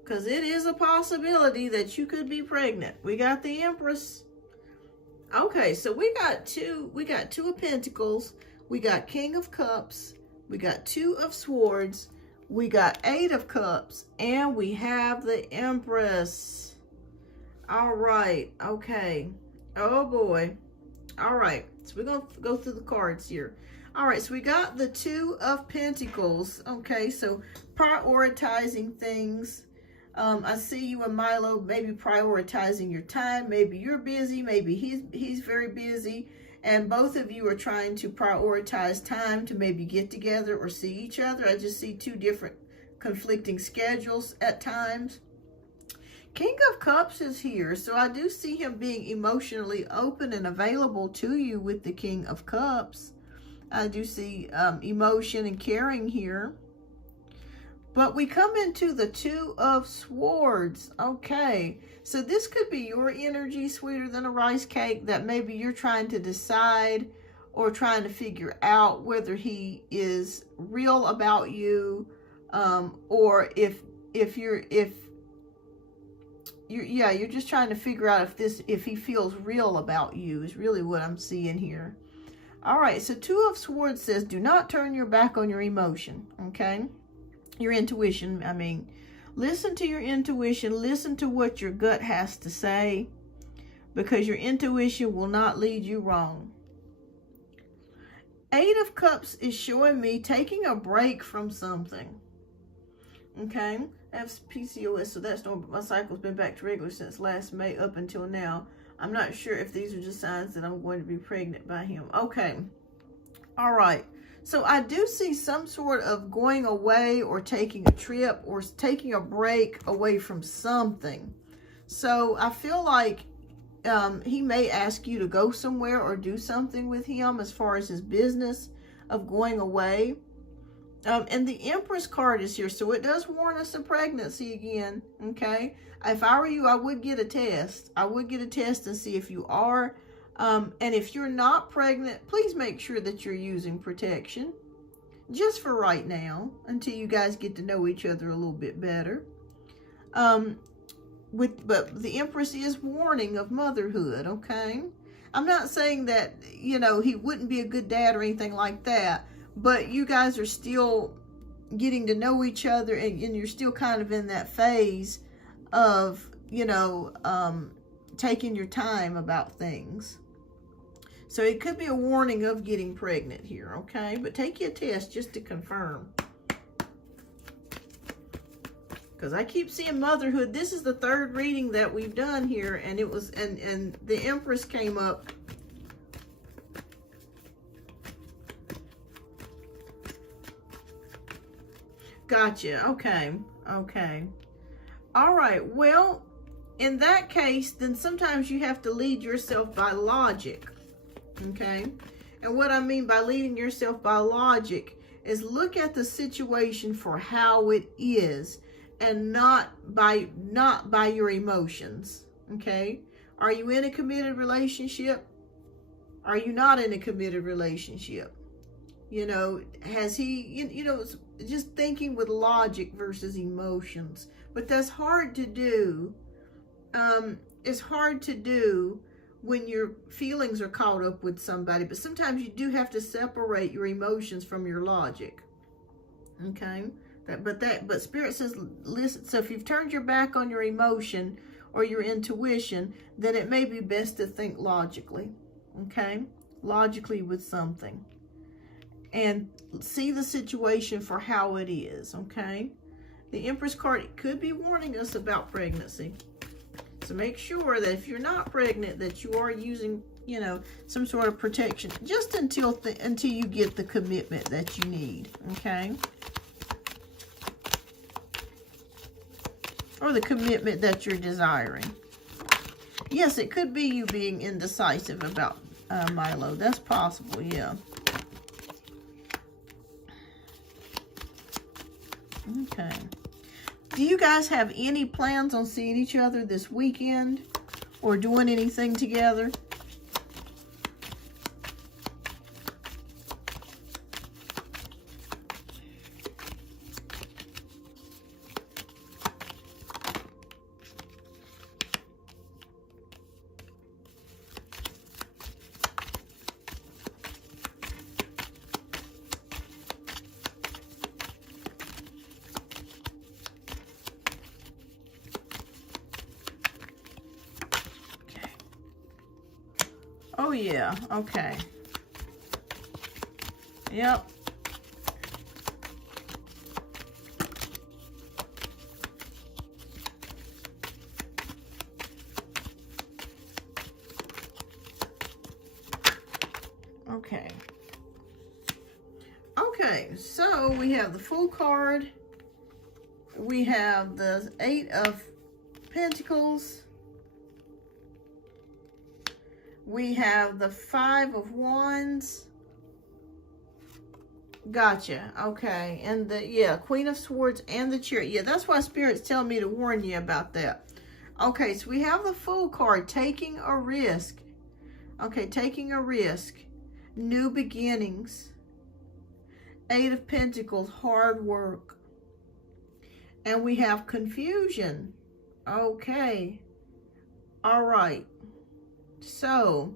Because it is a possibility that you could be pregnant. We got the Empress. Okay, so we got two of Pentacles. We got King of Cups. We got 2 of Swords. We got 8 of Cups. And we have the Empress. All right. Okay. Oh, boy. All right. So we're going to go through the cards here. All right. So we got the 2 of Pentacles. Okay. So prioritizing things. I see you and Milo maybe prioritizing your time. Maybe you're busy. Maybe he's very busy. And both of you are trying to prioritize time to maybe get together or see each other. I just see 2 different conflicting schedules at times. King of Cups is here. So I do see him being emotionally open and available to you with the King of Cups. I do see emotion and caring here. But we come into the 2 of Swords. Okay. So this could be your energy, sweeter than a rice cake, that maybe you're trying to decide or trying to figure out whether he is real about you, or if you're just trying to figure out if he feels real about you is really what I'm seeing here. All right. So 2 of Swords says, do not turn your back on your emotion. Okay. Your intuition, I mean, listen to your intuition, listen to what your gut has to say, because your intuition will not lead you wrong. 8 of Cups is showing me taking a break from something. Okay, that's PCOS, so that's normal. My cycle's been back to regular since last May up until now. I'm not sure if these are just signs that I'm going to be pregnant by him. Okay, all right. So I do see some sort of going away or taking a trip or taking a break away from something. So I feel like he may ask you to go somewhere or do something with him as far as his business of going away. And the Empress card is here. So it does warn us of pregnancy again. Okay. If I were you, I would get a test. I would get a test and see if you are. And if you're not pregnant, please make sure that you're using protection just for right now until you guys get to know each other a little bit better. But the Empress is warning of motherhood. Okay. I'm not saying that, you know, he wouldn't be a good dad or anything like that, but you guys are still getting to know each other, and you're still kind of in that phase of, you know, taking your time about things. So it could be a warning of getting pregnant here, okay? But take your test just to confirm. Because I keep seeing motherhood. This is the 3rd reading that we've done here, and it was and the Empress came up. Gotcha. Okay. Okay. All right. Well, in that case, then sometimes you have to lead yourself by logic. Okay. And what I mean by leading yourself by logic is look at the situation for how it is and not by your emotions. Okay. Are you in a committed relationship? Are you not in a committed relationship? You know, has he, you know, just thinking with logic versus emotions. But that's hard to do. It's hard to do when your feelings are caught up with somebody. But sometimes you do have to separate your emotions from your logic. Okay? But Spirit says, listen, so if you've turned your back on your emotion or your intuition, then it may be best to think logically. Okay? Logically with something. And see the situation for how it is, okay? The Empress card could be warning us about pregnancy. So make sure that if you're not pregnant, that you are using, you know, some sort of protection just until you get the commitment that you need, okay? Or the commitment that you're desiring. Yes, it could be you being indecisive about Milo. That's possible, yeah. Okay. Do you guys have any plans on seeing each other this weekend or doing anything together? Oh, yeah. Okay. Yep. Okay. Okay, so we have the Fool card. We have the Eight of Pentacles. We have the Five of Wands. Gotcha. Okay. And the, yeah, Queen of Swords and the Chariot. Yeah, that's why Spirit's telling me to warn you about that. Okay, so we have the Fool card, taking a risk. Okay, taking a risk. New beginnings. Eight of Pentacles, hard work. And we have confusion. Okay. All right. So,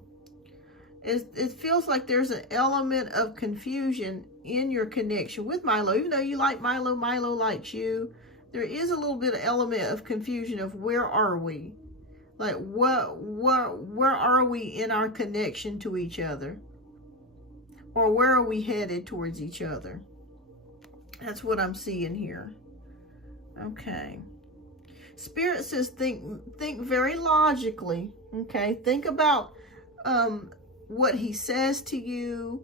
it feels like there's an element of confusion in your connection with Milo. Even though you like Milo, Milo likes you, there is a little bit of element of confusion of where are we? Like, where are we in our connection to each other? Or where are we headed towards each other? That's what I'm seeing here. Okay. Spirit says think very logically. Okay. Think about what he says to you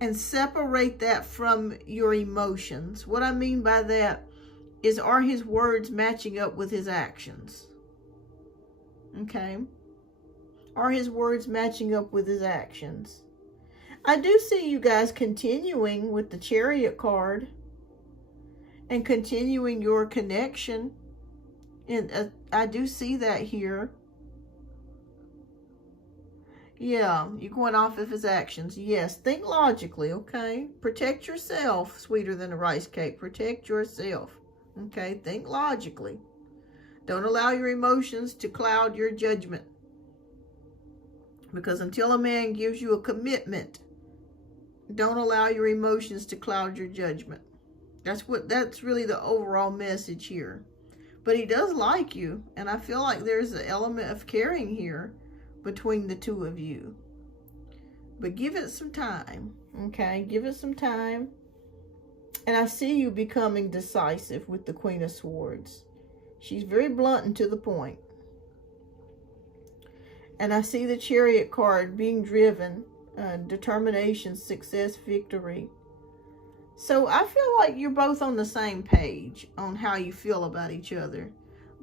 and separate that from your emotions. What I mean by that is, are his words matching up with his actions? Okay. Are his words matching up with his actions? I do see you guys continuing with the Chariot card and continuing your connection. And I do see that here. Yeah, you're going off of his actions. Yes, think logically, okay? Protect yourself, sweeter than a rice cake. Protect yourself, okay? Think logically. Don't allow your emotions to cloud your judgment. Because until a man gives you a commitment, don't allow your emotions to cloud your judgment. That's really the overall message here. But he does like you, and I feel like there's an element of caring here between the two of you. But give it some time, okay? Give it some time. And I see you becoming decisive with the Queen of Swords. She's very blunt and to the point. And I see the Chariot card being driven, determination, success, victory. So I feel like you're both on the same page on how you feel about each other.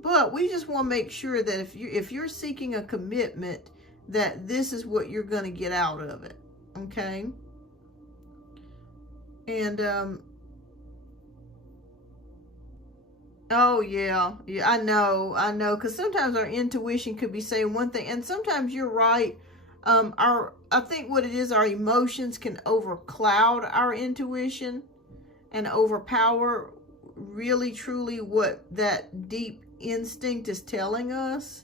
But we just want to make sure that if you're seeking a commitment, that this is what you're going to get out of it. Okay? And oh yeah, I know, because sometimes our intuition could be saying one thing, and sometimes you're right. I think what it is, our emotions can overcloud our intuition and overpower really truly what that deep instinct is telling us.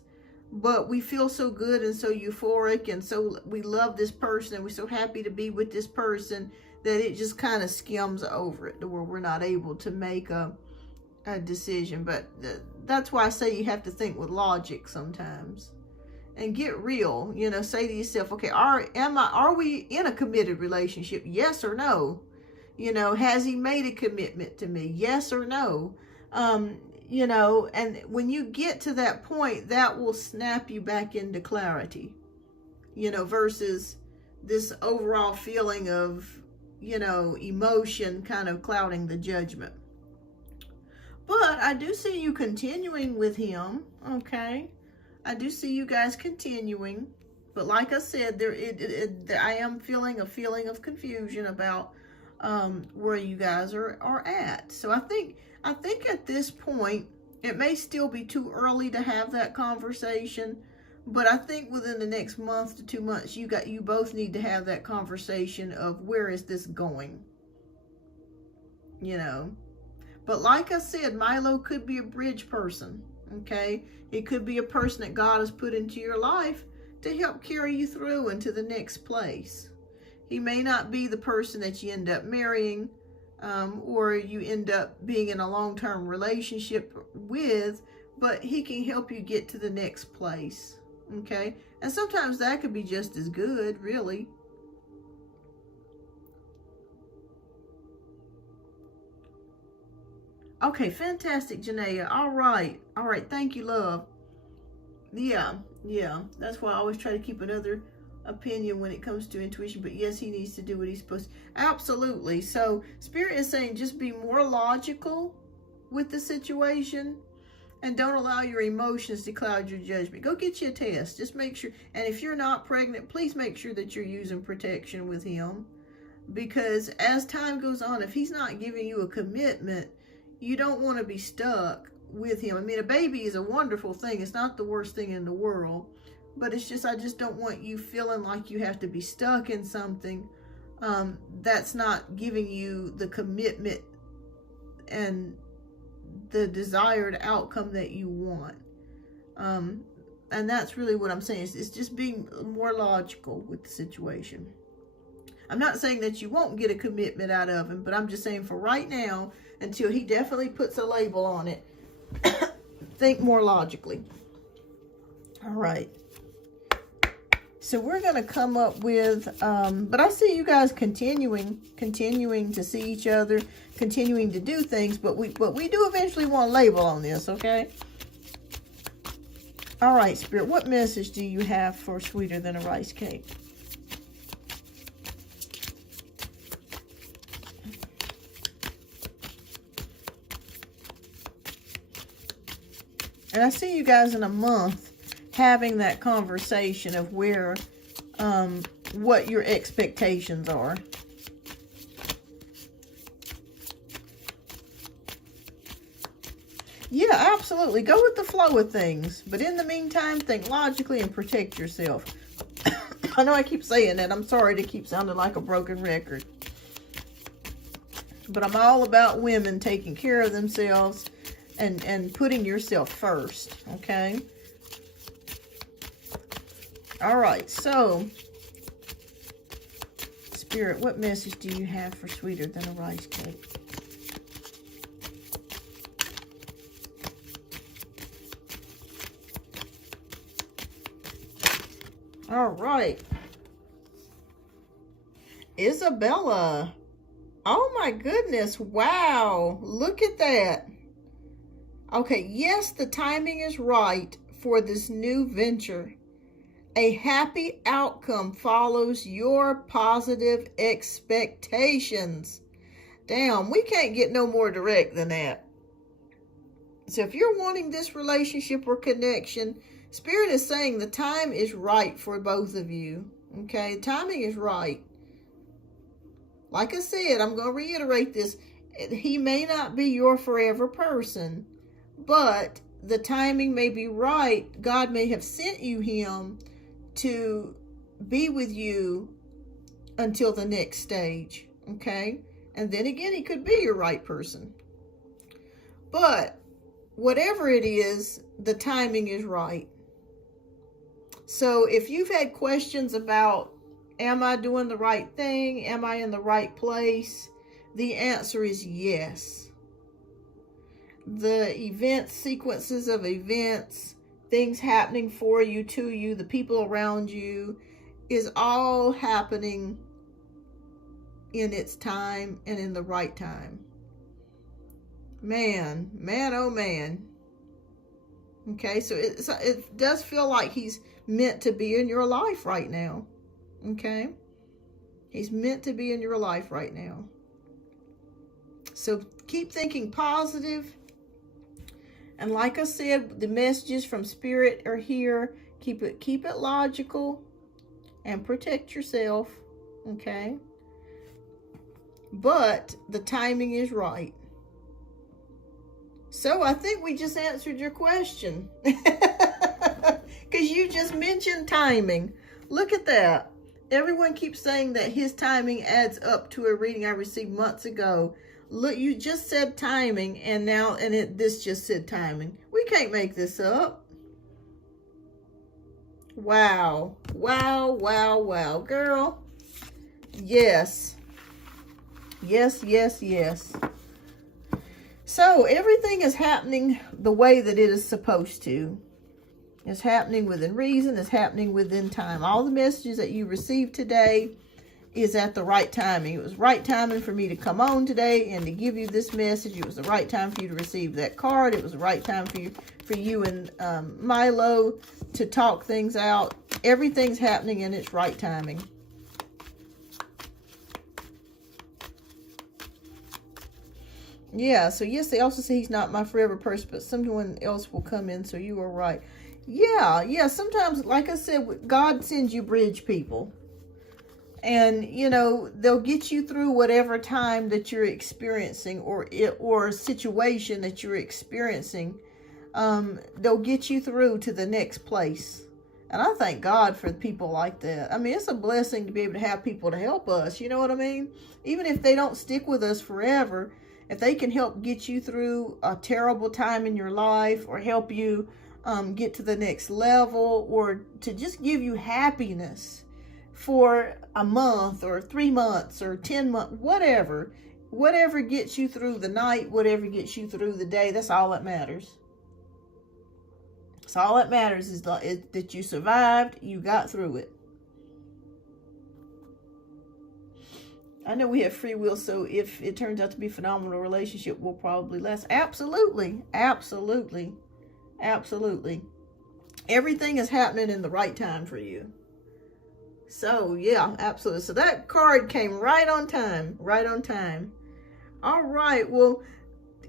But we feel so good and so euphoric, and so we love this person, and we're so happy to be with this person, that it just kind of skims over it to where we're not able to make a decision. But that's why I say you have to think with logic sometimes and get real. You know, say to yourself, okay, are we in a committed relationship? Yes or no? You know, has he made a commitment to me? Yes or no? You know, and when you get to that point, that will snap you back into clarity, you know, versus this overall feeling of, you know, emotion kind of clouding the judgment. But I do see you continuing with him, okay? I do see you guys continuing. But like I said, I am feeling a feeling of confusion about where you guys are at. So I think at this point, it may still be too early to have that conversation, but I think within the next month to 2 months, you both need to have that conversation of where is this going, you know. But like I said, Milo could be a bridge person, okay? He could be a person that God has put into your life to help carry you through into the next place. He may not be the person that you end up marrying, or you end up being in a long-term relationship with, but he can help you get to the next place. Okay? And sometimes that could be just as good, really. Okay, fantastic, Janaea. All right. All right. Thank you, love. Yeah. That's why I always try to keep another opinion when it comes to intuition. But yes, he needs to do what he's supposed to. Absolutely. So Spirit is saying just be more logical with the situation. And don't allow your emotions to cloud your judgment. Go get you a test. Just make sure. And if you're not pregnant, please make sure that you're using protection with him. Because as time goes on, if he's not giving you a commitment, you don't want to be stuck with him. I mean, a baby is a wonderful thing. It's not the worst thing in the world. But it's just, I just don't want you feeling like you have to be stuck in something that's not giving you the commitment and the desired outcome that you want. And that's really what I'm saying. It's just being more logical with the situation. I'm not saying that you won't get a commitment out of him, but I'm just saying for right now, until he definitely puts a label on it, think more logically. All right. So we're going to come up with, but I see you guys continuing to see each other, continuing to do things, but we do eventually want a label on this, okay? All right, Spirit, what message do you have for Sweeter Than a Rice Cake? And I see you guys in a month having that conversation of where, what your expectations are. Yeah, absolutely. Go with the flow of things. But in the meantime, think logically and protect yourself. I know I keep saying that. I'm sorry to keep sounding like a broken record. But I'm all about women taking care of themselves and putting yourself first, okay? All right, so, Spirit, what message do you have for Sweeter Than a Rice Cake? All right. Isabella. Oh my goodness. Wow. Look at that. Okay, yes, the timing is right for this new venture. A happy outcome follows your positive expectations. Damn, we can't get no more direct than that. So if you're wanting this relationship or connection, Spirit is saying the time is right for both of you. Okay, timing is right. Like I said, I'm going to reiterate this. He may not be your forever person, but the timing may be right. God may have sent you him to be with you until the next stage, okay? And then again, he could be your right person. But whatever it is, the timing is right. So if you've had questions about, am I doing the right thing? Am I in the right place? The answer is yes. The events, sequences of events, things happening for you, to you, the people around you, is all happening in its time and in the right time. Man, oh man. Okay, so it does feel like he's meant to be in your life right now. Okay? He's meant to be in your life right now. So keep thinking positive. And like I said, the messages from Spirit are here. Keep it logical and protect yourself. Okay? But the timing is right. So I think we just answered your question. Because you just mentioned timing. Look at that. Everyone keeps saying that his timing adds up to a reading I received months ago. Look, you just said timing, and now, this just said timing. We can't make this up. Wow. Wow, wow, wow. Girl. Yes. Yes, yes, yes. So, everything is happening the way that it is supposed to. It's happening within reason. It's happening within time. All the messages that you received today is at the right timing. It was right timing for me to come on today and to give you this message. It was the right time for you to receive that card. It was the right time for you and Milo to talk things out. Everything's happening in its right timing. Yeah, so yes, they also say he's not my forever person, but someone else will come in, so you are right. Yeah, sometimes, like I said, God sends you bridge people. And, you know, they'll get you through whatever time that you're experiencing or situation that you're experiencing. They'll get you through to the next place. And I thank God for people like that. I mean, it's a blessing to be able to have people to help us. You know what I mean? Even if they don't stick with us forever, if they can help get you through a terrible time in your life or help you get to the next level or to just give you happiness for a month or 3 months or 10 months, whatever gets you through the night, whatever gets you through the day, that's all that matters. So all that matters is that you survived, you got through it. I know we have free will, so if it turns out to be a phenomenal relationship, we'll probably last. Absolutely. Everything is happening in the right time for you. So, yeah, absolutely. So that card came right on time. All right, well,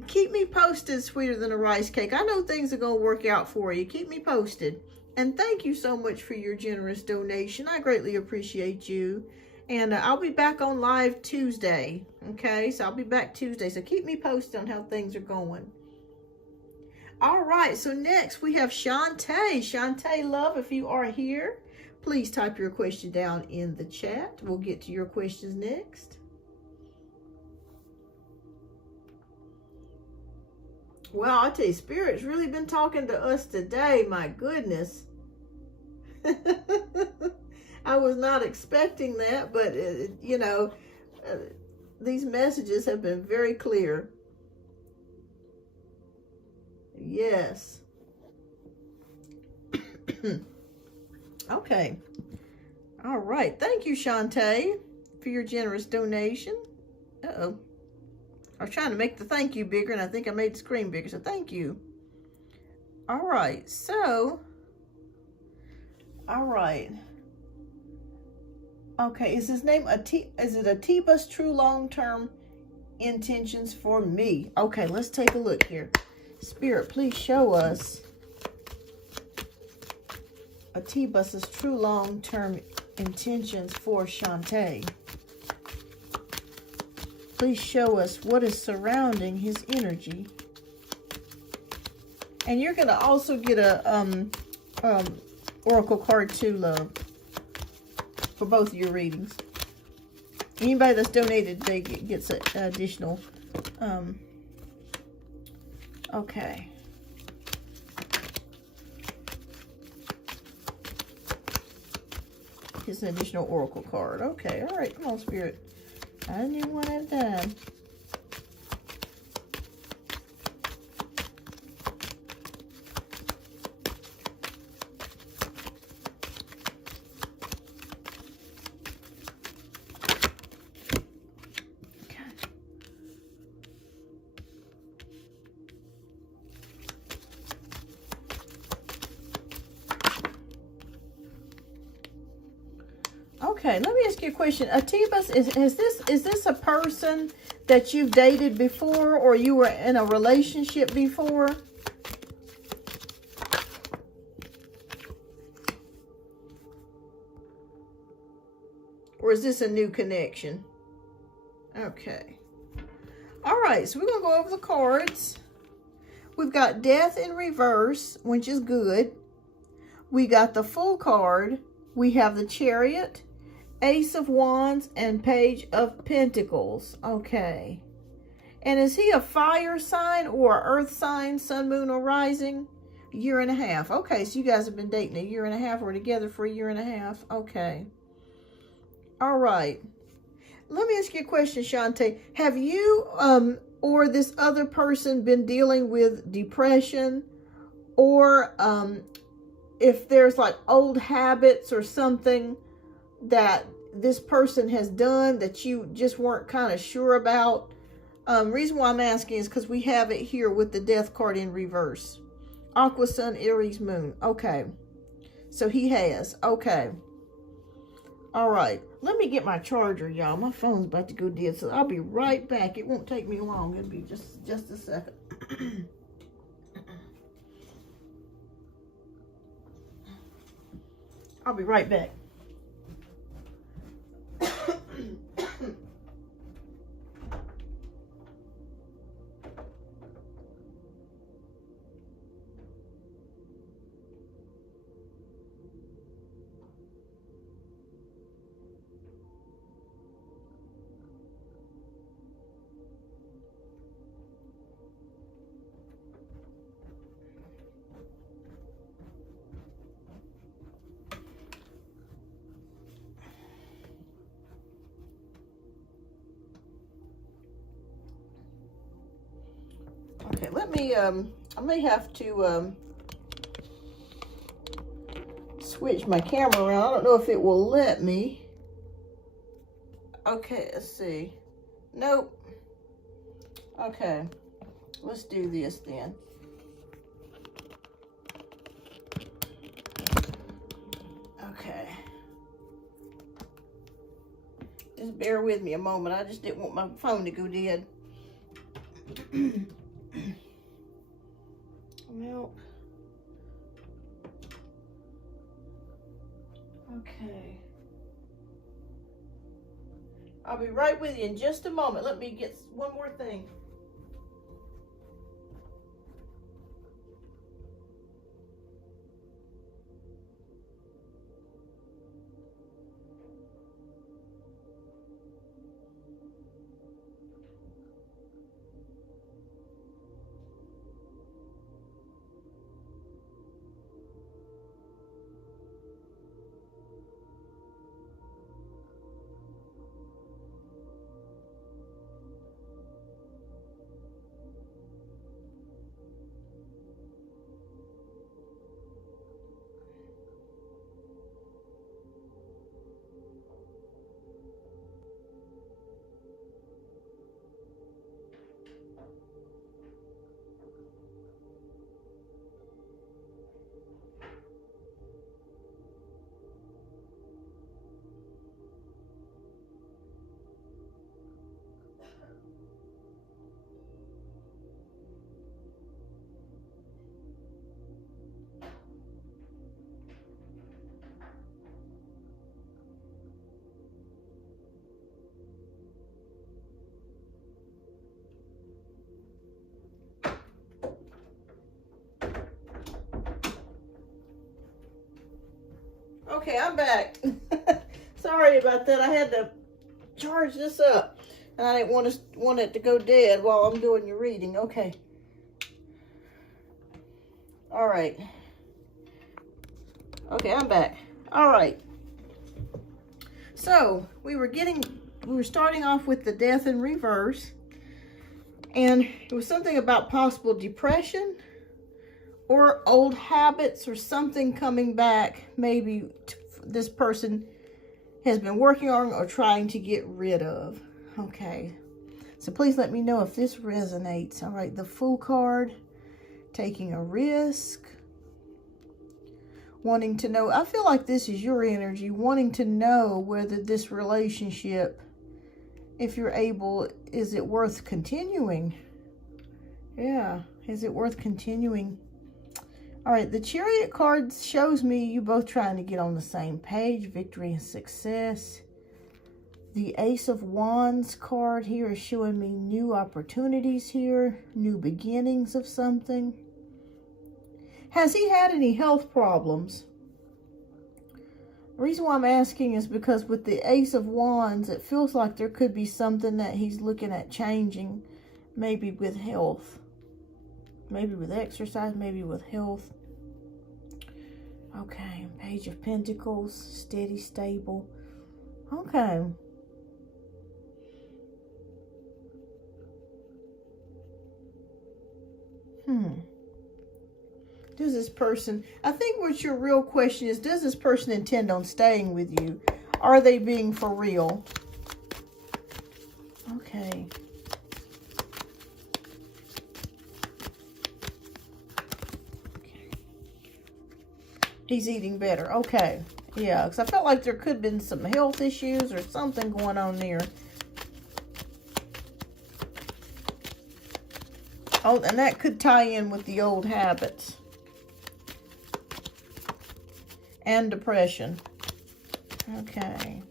keep me posted, Sweeter Than a Rice Cake. I know things are going to work out for you. Keep me posted. And thank you so much for your generous donation. I greatly appreciate you. And I'll be back on live Tuesday. Okay, so I'll be back Tuesday. So keep me posted on how things are going. All right, so next we have Shantae. Shantae, love, if you are here, please type your question down in the chat. We'll get to your questions next. Well, I tell you, Spirit's really been talking to us today. My goodness. I was not expecting that, but, you know, these messages have been very clear. Yes. Okay. All right. Thank you, Shantae, for your generous donation. Uh-oh. I was trying to make the thank you bigger, and I think I made the screen bigger, so thank you. All right. So, all right. Okay, is his name is it Atiba's true long-term intentions for me? Okay, let's take a look here. Spirit, please show us Atiba's true long-term intentions for Shantae. Please show us what is surrounding his energy. And you're going to also get a oracle card too, love, for both of your readings. Anybody that's donated today gets an additional. Okay. Gets an additional oracle card. Okay, all right, come on, Spirit. I need one at a time. Okay, let me ask you a question. Atiba, is this a person that you've dated before, or you were in a relationship before? Or is this a new connection? Okay. All right, so we're going to go over the cards. We've got Death in reverse, which is good. We got the Full card. We have the Chariot, Ace of Wands, and Page of Pentacles. Okay. And is he a fire sign or earth sign, sun, moon, or rising? A year and a half. Okay, so you guys have been dating a year and a half or together for a year and a half. Okay. All right. Let me ask you a question, Shantae. Have you or this other person been dealing with depression or if there's like old habits or something that this person has done that you just weren't kind of sure about. Reason why I'm asking is because we have it here with the death card in reverse. Aqua, Sun, Aries, Moon. Okay. So he has. Okay. All right. Let me get my charger, y'all. My phone's about to go dead, so I'll be right back. It won't take me long. It'll be just a second. I'll be right back. Okay, let me, I may have to switch my camera around. I don't know if it will let me. Okay, let's see. Nope. Okay, let's do this then. Okay. Just bear with me a moment. I just didn't want my phone to go dead. Well, okay. I'll be right with you in just a moment. Let me get one more thing. Okay, I'm back. Sorry about that. I had to charge this up, and I didn't want it to go dead while I'm doing your reading. Okay. All right. Okay, I'm back. All right. So we were starting off with the death in reverse, and it was something about possible depression or old habits or something coming back. Maybe this person has been working on or trying to get rid of. Okay, so please let me know if this resonates. All right, the Fool card, taking a risk, wanting to know. I feel like this is your energy, wanting to know whether this relationship, if you're able, is it worth continuing? Yeah, is it worth continuing? All right, the Chariot card shows me you both trying to get on the same page, victory and success. The Ace of Wands card here is showing me new opportunities here, new beginnings of something. Has he had any health problems? The reason why I'm asking is because with the Ace of Wands, it feels like there could be something that he's looking at changing, maybe with health. Maybe with exercise, maybe with health. Okay, Page of Pentacles, steady, stable. Okay. Does this person, I think what your real question is, does this person intend on staying with you? Are they being for real? Okay. He's eating better. Okay. Yeah, because I felt like there could have been some health issues or something going on there. Oh, and that could tie in with the old habits. And depression. Okay.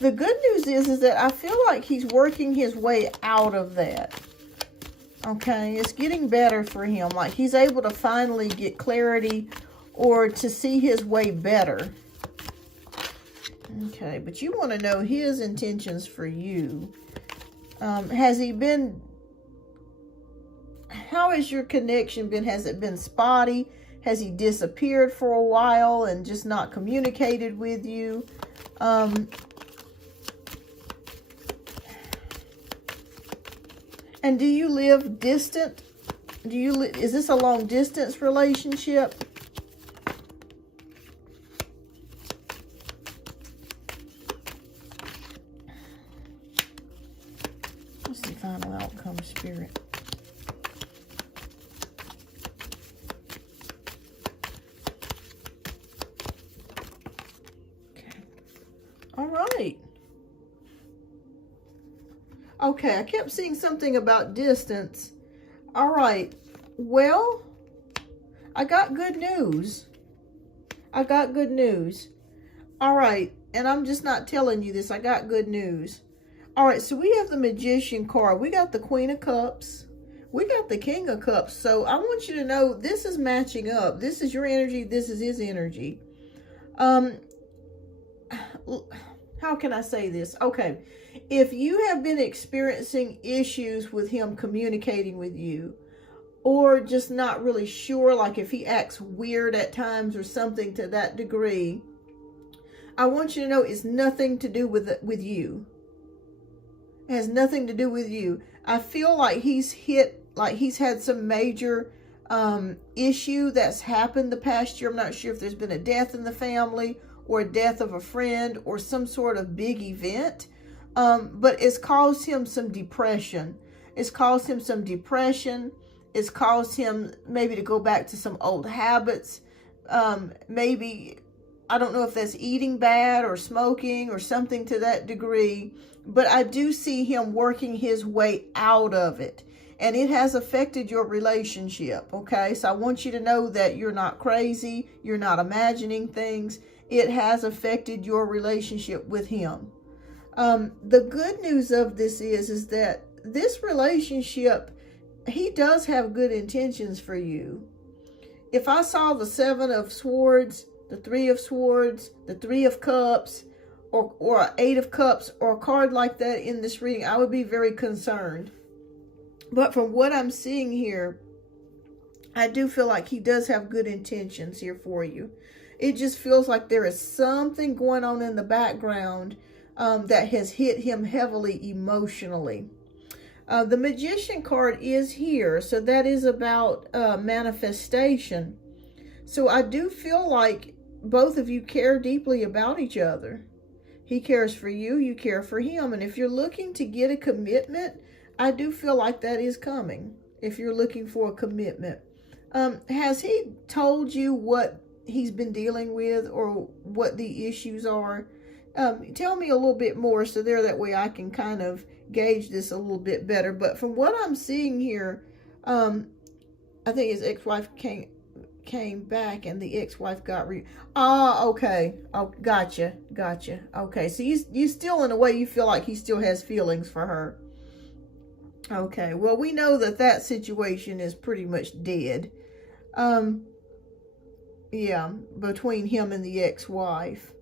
The good news is that I feel like he's working his way out of that. Okay, it's getting better for him. Like he's able to finally get clarity or to see his way better. Okay, but you want to know his intentions for you. Has he been... How has your connection been? Has it been spotty? Has he disappeared for a while and just not communicated with you? And do you live distant? Is this a long distance relationship? What's the final outcome, Spirit? Okay. All right. Okay, I kept seeing something about distance. All right. Well, I got good news. I got good news. All right. And I'm just not telling you this. I got good news. All right. So we have the Magician card. We got the Queen of Cups. We got the King of Cups. So I want you to know this is matching up. This is your energy. This is his energy. How can I say this? Okay. If you have been experiencing issues with him communicating with you, or just not really sure, like if he acts weird at times or something to that degree, I want you to know it's nothing to do with you. It has nothing to do with you. I feel like he's had some major issue that's happened the past year. I'm not sure if there's been a death in the family or a death of a friend or some sort of big event. But it's caused him some depression. It's caused him some depression. It's caused him maybe to go back to some old habits. Maybe, I don't know if that's eating bad or smoking or something to that degree. But I do see him working his way out of it. And it has affected your relationship, okay? So I want you to know that you're not crazy. You're not imagining things. It has affected your relationship with him. The good news of this is that this relationship, he does have good intentions for you. If I saw the 7 of Swords, the 3 of Swords, the 3 of Cups, or 8 of Cups, or a card like that in this reading, I would be very concerned. But from what I'm seeing here, I do feel like he does have good intentions here for you. It just feels like there is something going on in the background that has hit him heavily emotionally. The Magician card is here, so that is about manifestation. So I do feel like both of you care deeply about each other. He cares for you, you care for him. And if you're looking to get a commitment, I do feel like that is coming. If you're looking for a commitment. Has he told you what he's been dealing with or what the issues are? Tell me a little bit more so that way I can kind of gauge this a little bit better. But from what I'm seeing here, I think his ex-wife came back and the ex-wife got okay. Oh, gotcha. Okay, so you still, in a way, you feel like he still has feelings for her. Okay, well, we know that situation is pretty much dead. Yeah, between him and the ex-wife.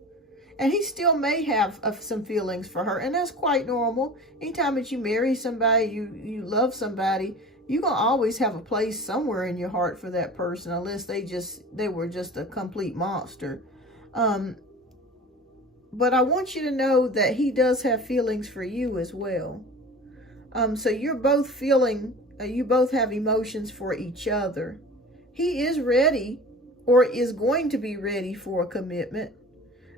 And he still may have some feelings for her, and that's quite normal. Anytime that you marry somebody, you love somebody, you're going to always have a place somewhere in your heart for that person, unless they were just a complete monster. But I want you to know that he does have feelings for you as well. So you're both feeling, you both have emotions for each other. he is ready, or is going to be ready for a commitment.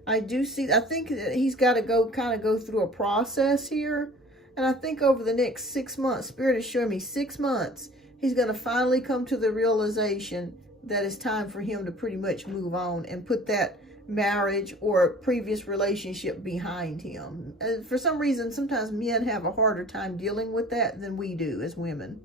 I think that he's got to kind of go through a process here. And I think over the next 6 months, Spirit is showing me 6 months, he's going to finally come to the realization that it's time for him to pretty much move on and put that marriage or previous relationship behind him. For some reason, sometimes men have a harder time dealing with that than we do as women.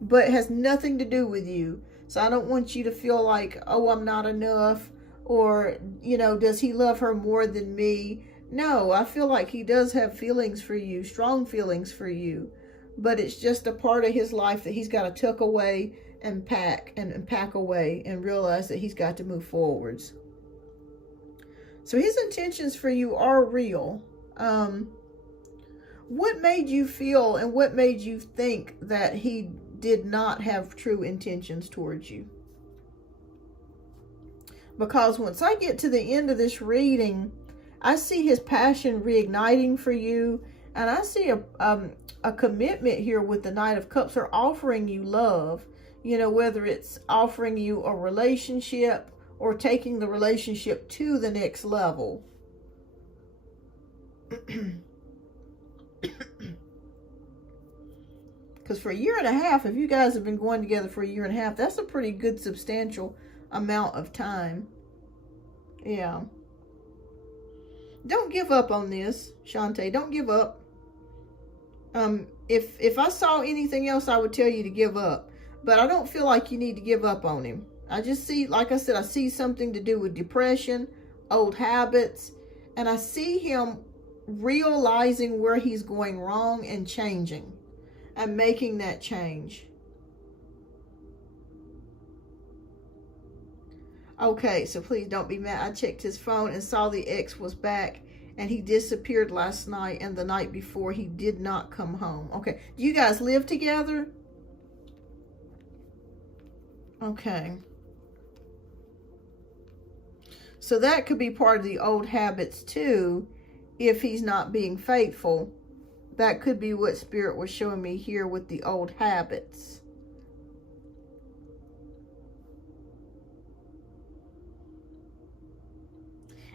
But it has nothing to do with you. So I don't want you to feel like, oh, I'm not enough, or, does he love her more than me? No, I feel like he does have feelings for you, strong feelings for you, but it's just a part of his life that he's got to tuck away and pack away and realize that he's got to move forwards. So his intentions for you are real. What made you feel and what made you think that he did not have true intentions towards you? Because once I get to the end of this reading, I see his passion reigniting for you. And I see a commitment here with the Knight of Cups, or offering you love. Whether it's offering you a relationship or taking the relationship to the next level. Because for a year and a half, if you guys have been going together for a year and a half, that's a pretty good substantial amount of time. Yeah. Don't give up on this, Shantae. Don't give up. If I saw anything else, I would tell you to give up. But I don't feel like you need to give up on him. I just see, like I said, I see something to do with depression, old habits, and I see him realizing where he's going wrong and changing and making that change. Okay, so please don't be mad. I checked his phone and saw the ex was back, and he disappeared last night and the night before. He did not come home. Okay, do you guys live together? Okay. So that could be part of the old habits too, if he's not being faithful. That could be what Spirit was showing me here with the old habits.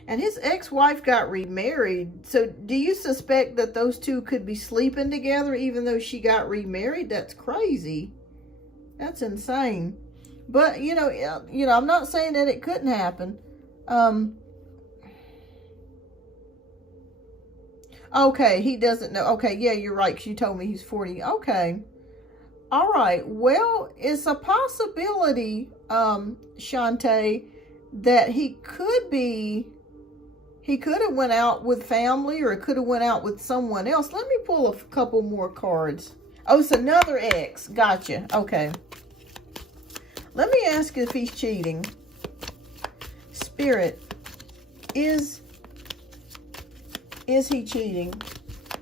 And his ex-wife got remarried. So do you suspect that those two could be sleeping together even though she got remarried? That's crazy. That's insane. But, I'm not saying that it couldn't happen. Okay, he doesn't know. Okay, yeah, you're right, 'cause you told me he's 40. Okay. All right. Well, it's a possibility, Shantae, that he could have went out with family, or could have went out with someone else. Let me pull a couple more cards. Oh, it's another ex. Gotcha. Okay. Let me ask if he's cheating. Spirit, is he cheating?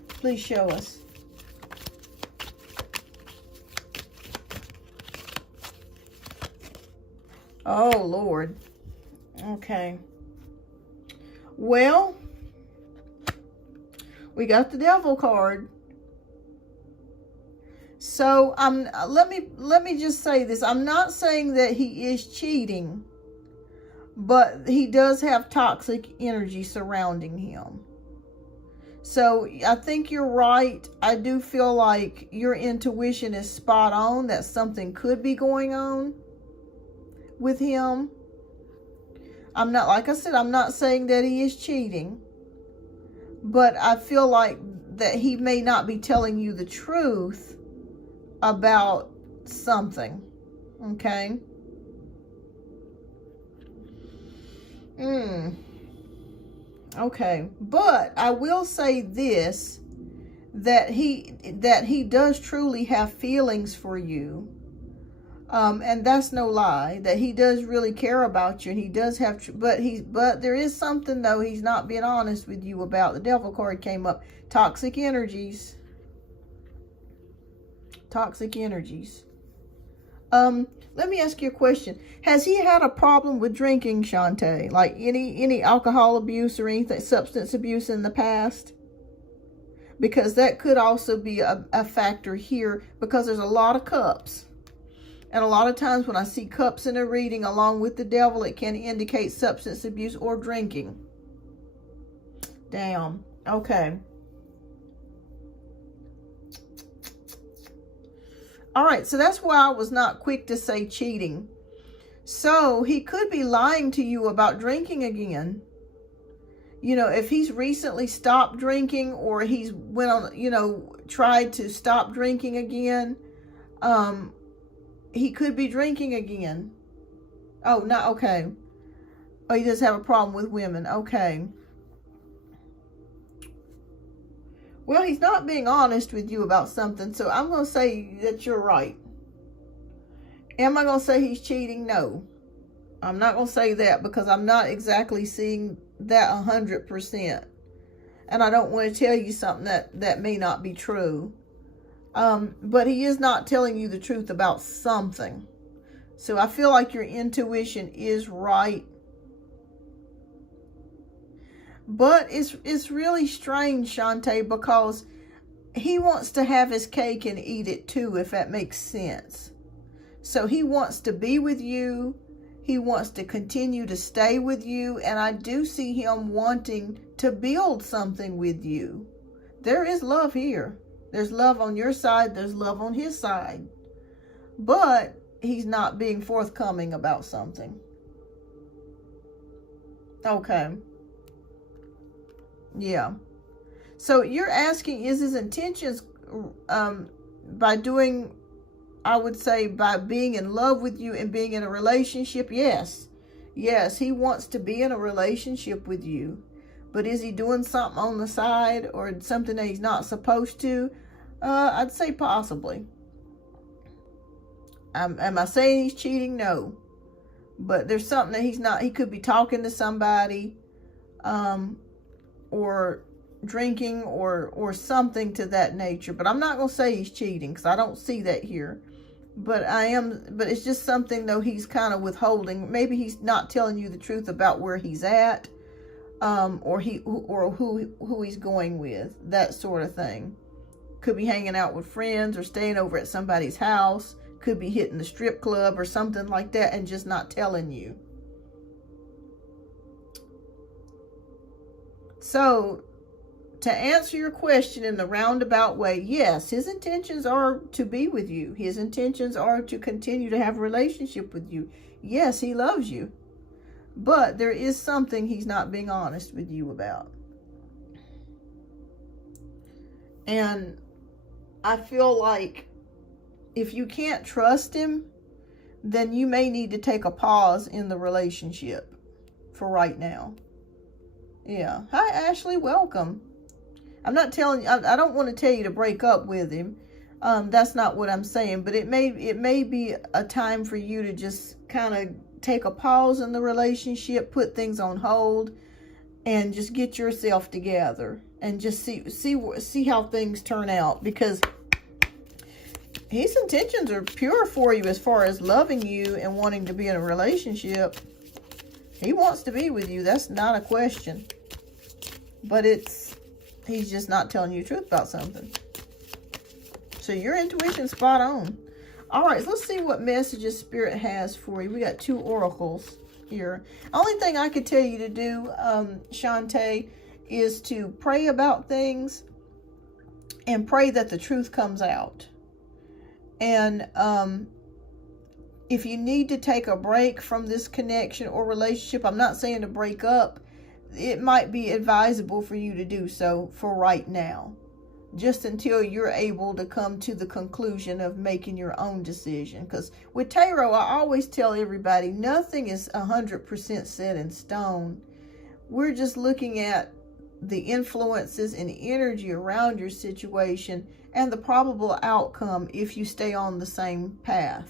Please show us. Oh, Lord. Okay. Well, we got the Devil card. So let me just say this. I'm not saying that he is cheating, but he does have toxic energy surrounding him. So I think you're right. I do feel like your intuition is spot on, that something could be going on with him. Like I said, I'm not saying that he is cheating, but I feel like that he may not be telling you the truth about something. Okay. Okay. But I will say this, that he does truly have feelings for you. And that's no lie, that he does really care about you, and he does have, but there is something though he's not being honest with you about. The Devil card came up. Toxic energies. Toxic energies. Let me ask you a question. Has he had a problem with drinking, Shantae? Like any alcohol abuse or anything, substance abuse in the past? Because that could also be a factor here, because there's a lot of cups. And a lot of times when I see cups in a reading along with the devil, it can indicate substance abuse or drinking. Damn. Okay. All right, so that's why I was not quick to say cheating. So he could be lying to you about drinking again. You know, if he's recently stopped drinking, or he's went on, you know, tried to stop drinking again, he could be drinking again. Oh, not okay. Oh, he does have a problem with women. Okay. Well, he's not being honest with you about something, so I'm going to say that you're right. Am I going to say he's cheating? No. I'm not going to say that, because I'm not exactly seeing that 100%. And I don't want to tell you something that may not be true. But he is not telling you the truth about something. So I feel like your intuition is right. But it's really strange, Shantae, because he wants to have his cake and eat it too, if that makes sense. So he wants to be with you. He wants to continue to stay with you. And I do see him wanting to build something with you. There is love here. There's love on your side. There's love on his side. But he's not being forthcoming about something. Okay. Yeah. So you're asking, is his intentions by doing, I would say, by being in love with you and being in a relationship? Yes. Yes, he wants to be in a relationship with you. But is he doing something on the side, or something that he's not supposed to? I'd say possibly. Am I saying he's cheating? No. But there's something that he's not. He could be talking to somebody, or drinking, or something to that nature. But I'm not going to say he's cheating, because I don't see that here. But it's just something, though, he's kind of withholding. Maybe he's not telling you the truth about where he's at, or who he's going with, that sort of thing. Could be hanging out with friends, or staying over at somebody's house. Could be hitting the strip club or something like that, and just not telling you. So, to answer your question in the roundabout way, yes, his intentions are to be with you. His intentions are to continue to have a relationship with you. Yes, he loves you. But there is something he's not being honest with you about. And I feel like if you can't trust him, then you may need to take a pause in the relationship for right now. Yeah. Hi, Ashley. Welcome. I'm not telling you, I don't want to tell you to break up with him. That's not what I'm saying. But it may be a time for you to just kind of take a pause in the relationship, put things on hold, and just get yourself together and just see how things turn out, because his intentions are pure for you as far as loving you and wanting to be in a relationship. He wants to be with you. That's not a question. But he's just not telling you the truth about something. So your intuition's spot on. All right, let's see what messages Spirit has for you. We got 2 oracles here. Only thing I could tell you to do, Shantae, is to pray about things and pray that the truth comes out. And if you need to take a break from this connection or relationship, I'm not saying to break up. It might be advisable for you to do so for right now, just until you're able to come to the conclusion of making your own decision. Because with tarot, I always tell everybody, nothing is 100% set in stone. We're just looking at the influences and energy around your situation and the probable outcome if you stay on the same path.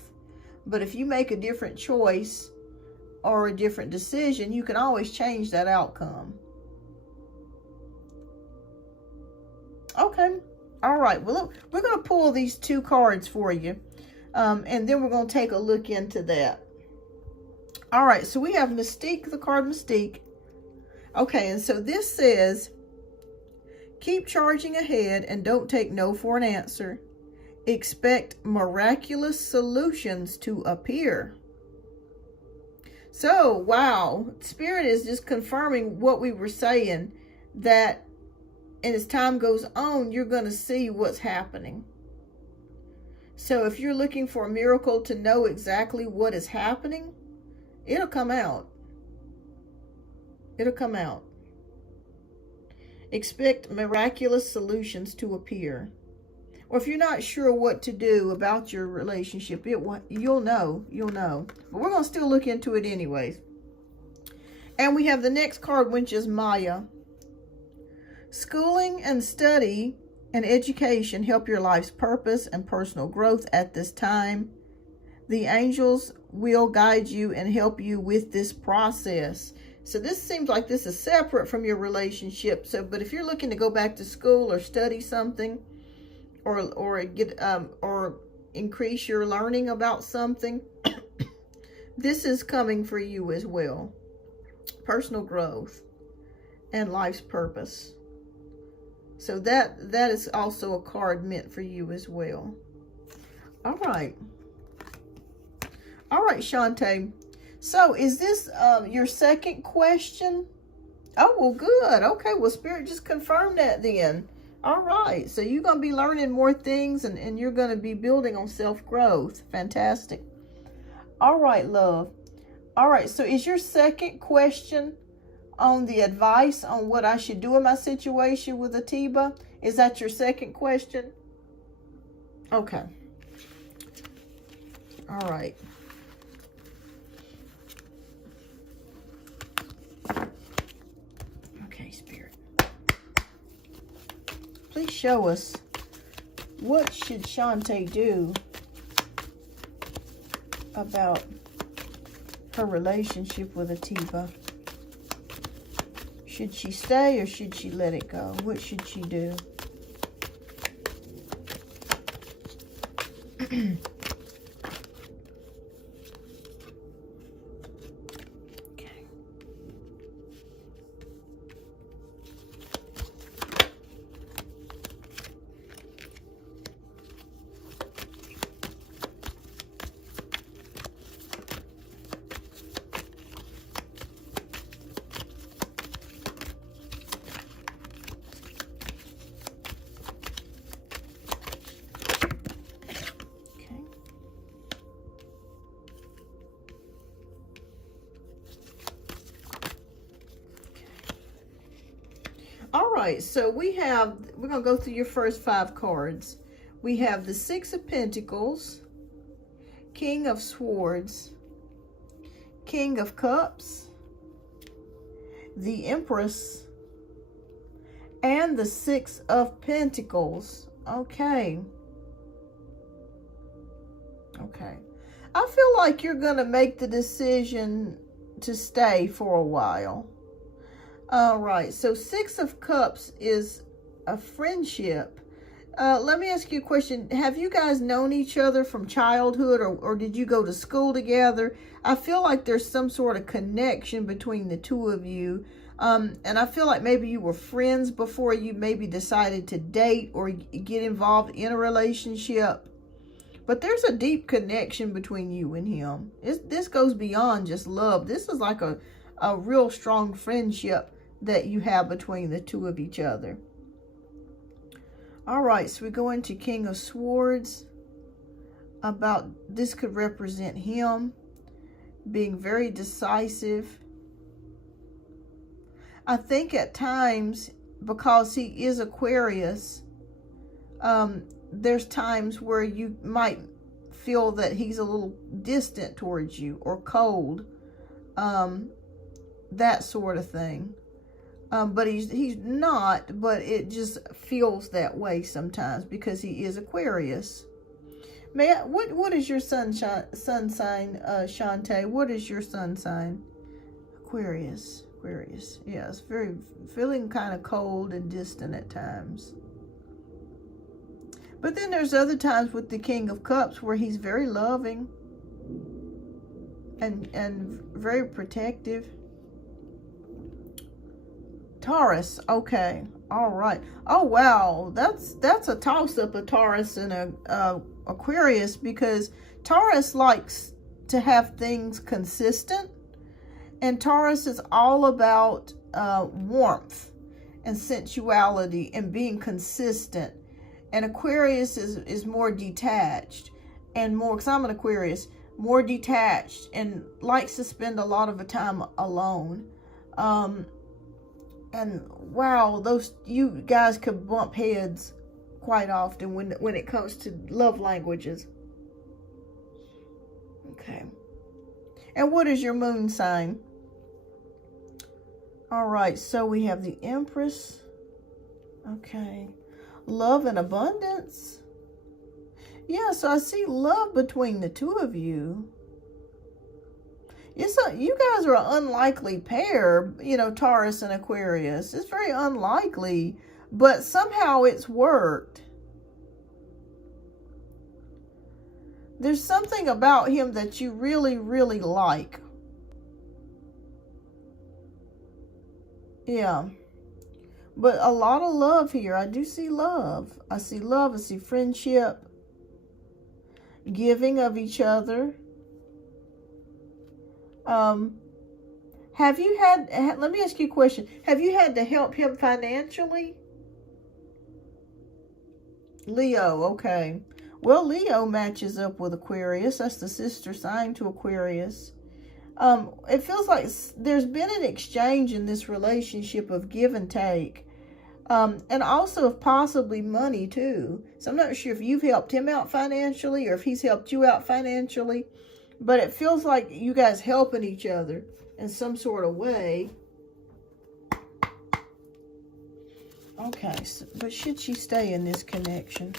But if you make a different choice or a different decision, you can always change that outcome. Okay. All right. Well, look, we're going to pull these 2 cards for you. And then we're going to take a look into that. All right. So we have Mystique, the card Mystique. Okay. And so this says, keep charging ahead and don't take no for an answer. Expect miraculous solutions to appear. So, wow, Spirit is just confirming what we were saying, that and as time goes on, you're going to see what's happening. So if you're looking for a miracle to know exactly what is happening, it'll come out. It'll come out. Expect miraculous solutions to appear. Or if you're not sure what to do about your relationship, you'll know. But we're going to still look into it anyways. And we have the next card, which is Maya. Schooling and study and education help your life's purpose and personal growth at this time. The angels will guide you and help you with this process. So this seems like this is separate from your relationship. But if you're looking to go back to school or study something, or get or increase your learning about something, this is coming for you as well. Personal growth and life's purpose. So that is also a card meant for you as well. All right. All right, Shantae. So is this your second question? Oh, well, good. Okay, well, Spirit just confirmed that then. All right. So you're going to be learning more things, and you're going to be building on self-growth. Fantastic. All right, love. All right. So is your second question on the advice on what I should do in my situation with Atiba? Is that your second question? Okay. All right. Okay, Spirit. Please show us, what should Shantae do about her relationship with Atiba? Should she stay or should she let it go? What should she do? Okay. All right, so we're going to go through your first 5 cards. We have the 6 of Pentacles, King of Swords, King of Cups, the Empress, and the 6 of Pentacles. Okay. Okay. I feel like you're going to make the decision to stay for a while. All right, so 6 of Cups is a friendship. Let me ask you a question. Have you guys known each other from childhood, or did you go to school together? I feel like there's some sort of connection between the two of you. And I feel like maybe you were friends before you maybe decided to date or get involved in a relationship. But there's a deep connection between you and him. This goes beyond just love. This is like a real strong friendship that you have between the two of each other. All right, so we go into King of Swords. This could represent him being very decisive. I think at times, because he is Aquarius, there's times where you might feel that he's a little distant towards you or cold, that sort of thing. But he's not, but it just feels that way sometimes because he is Aquarius. What is your sun sign, Shantae? What is your sun sign? Aquarius. Yeah, it's feeling kind of cold and distant at times. But then there's other times with the King of Cups where he's very loving and very protective. Taurus. Okay. All right. Oh, wow. That's a toss-up of Taurus and a Aquarius, because Taurus likes to have things consistent, and Taurus is all about warmth and sensuality and being consistent. And Aquarius is more detached and more, because I'm an Aquarius, more detached and likes to spend a lot of the time alone. And wow, you guys could bump heads quite often when it comes to love languages. Okay. And what is your moon sign? All right, so we have the Empress. Okay. Love and abundance. Yeah, so I see love between the two of you. You guys are an unlikely pair, Taurus and Aquarius. It's very unlikely, but somehow it's worked. There's something about him that you really, really like. Yeah. But a lot of love here. I do see love. I see love. I see friendship. Giving of each other. Have you let me ask you a question. Have you had to help him financially? Leo, okay. Well, Leo matches up with Aquarius. That's the sister sign to Aquarius. It feels like there's been an exchange in this relationship of give and take. And also of possibly money too. So I'm not sure if you've helped him out financially or if he's helped you out financially. But it feels like you guys helping each other in some sort of way. Okay, but should she stay in this connection?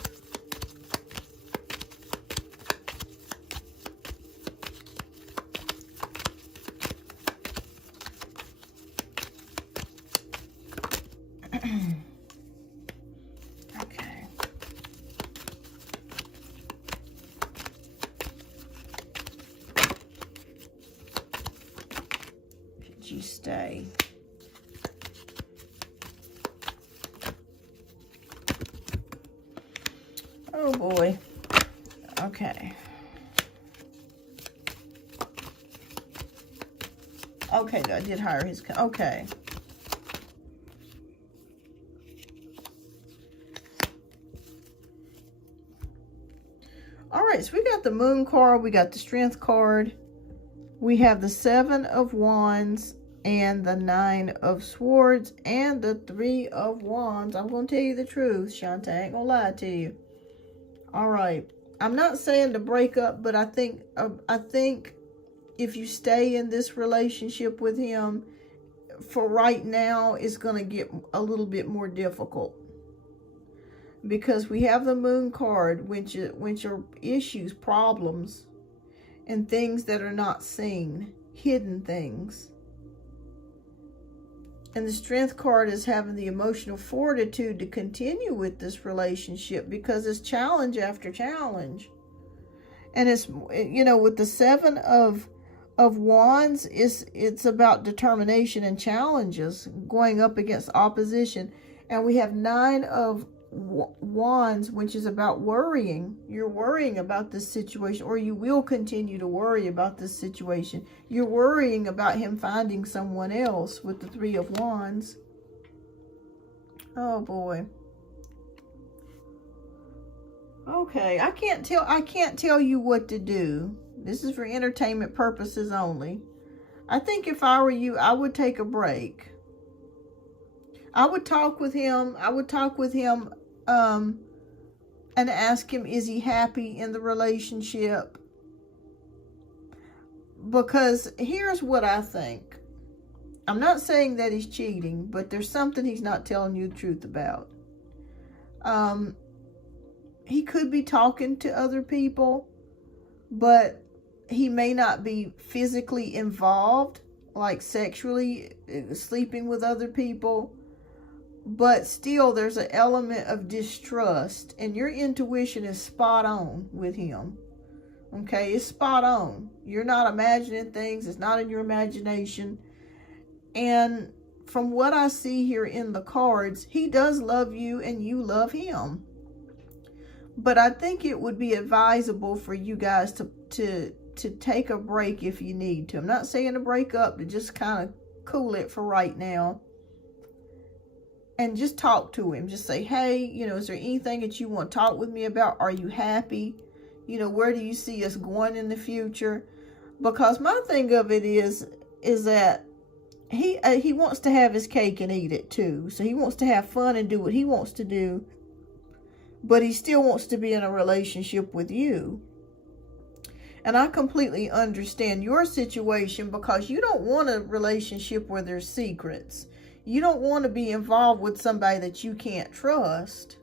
Okay. Should you stay? Oh boy. Okay. Okay, I did hire his. Okay. All right, so we got the Moon card, we got the Strength card, we have the 7 of Wands and the 9 of Swords and the 3 of Wands. I'm going to tell you the truth, Shanta. I ain't going to lie to you. All right. I'm not saying to break up, but I think if you stay in this relationship with him for right now, it's going to get a little bit more difficult. Because we have the Moon card, which are issues, problems, and things that are not seen, hidden things. And the Strength card is having the emotional fortitude to continue with this relationship because it's challenge after challenge. And it's, with the 7 of Wands, it's about determination and challenges, going up against opposition. And we have 9 of Wands, which is about worrying. You're worrying about this situation, or you will continue to worry about this situation. You're worrying about him finding someone else with the 3 of Wands. Oh boy. Okay, I can't tell you what to do. This is for entertainment purposes only. I think if I were you, I would take a break. I would talk with him. And ask him, is he happy in the relationship? Because here's what I think. I'm not saying that he's cheating, but there's something he's not telling you the truth about. He could be talking to other people, but he may not be physically involved, like sexually, sleeping with other people. But still, there's an element of distrust, and your intuition is spot on with him. Okay, it's spot on. You're not imagining things. It's not in your imagination. And from what I see here in the cards, he does love you and you love him. But I think it would be advisable for you guys to take a break if you need to. I'm not saying to break up, to just kind of cool it for right now. And just talk to him. Just say, hey, you know, is there anything that you want to talk with me about? Are you happy? You know, where do you see us going in the future? Because my thing of it is that he wants to have his cake and eat it too. So he wants to have fun and do what he wants to do. But he still wants to be in a relationship with you. And I completely understand your situation, because you don't want a relationship where there's secrets. You don't want to be involved with somebody that you can't trust.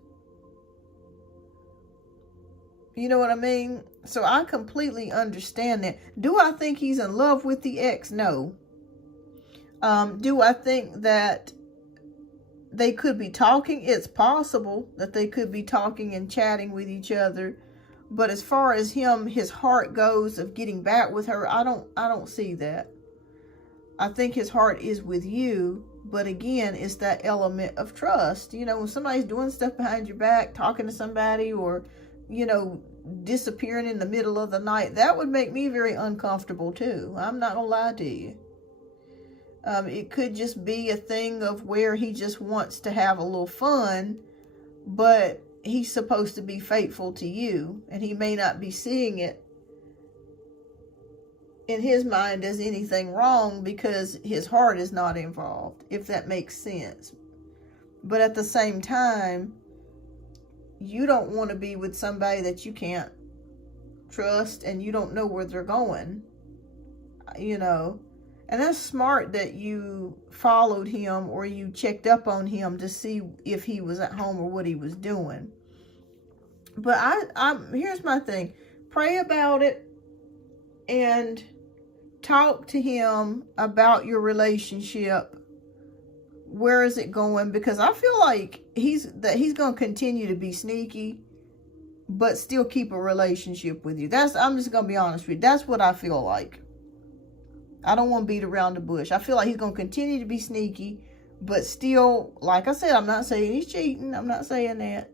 You know what I mean? So I completely understand that. Do I think he's in love with the ex? No. Do I think that they could be talking? It's possible that they could be talking and chatting with each other. But as far as his heart goes of getting back with her, I don't see that. I think his heart is with you. But again, it's that element of trust. You know, when somebody's doing stuff behind your back, talking to somebody, or, you know, disappearing in the middle of the night, that would make me very uncomfortable too. I'm not gonna lie to you. It could just be a thing of where he just wants to have a little fun, but he's supposed to be faithful to you, and he may not be seeing it in his mind as anything wrong because his heart is not involved, if that makes sense. But at the same time, you don't want to be with somebody that you can't trust and you don't know where they're going, you know. And that's smart that you followed him, or you checked up on him to see if he was at home or what he was doing. But here's my thing. Pray about it and talk to him about your relationship. Where is it going? Because I feel like he's going to continue to be sneaky, but still keep a relationship with you. I'm just going to be honest with you. That's what I feel like. I don't want to beat around the bush. I feel like he's going to continue to be sneaky, but still, like I said, I'm not saying he's cheating. I'm not saying that.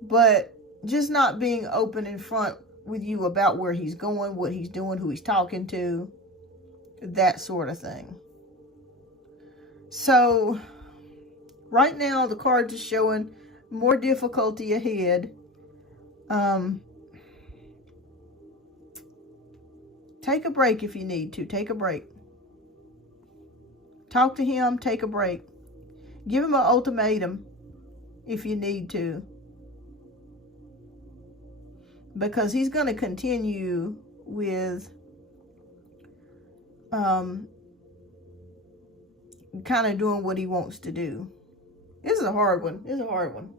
But just not being open in front with you about where he's going, what he's doing, who he's talking to, that sort of thing. So, right now, the cards are showing more difficulty ahead. Take a break if you need to. Take a break. Talk to him. Take a break. Give him an ultimatum if you need to. Because he's going to continue with kind of doing what he wants to do. This is a hard one. This is a hard one.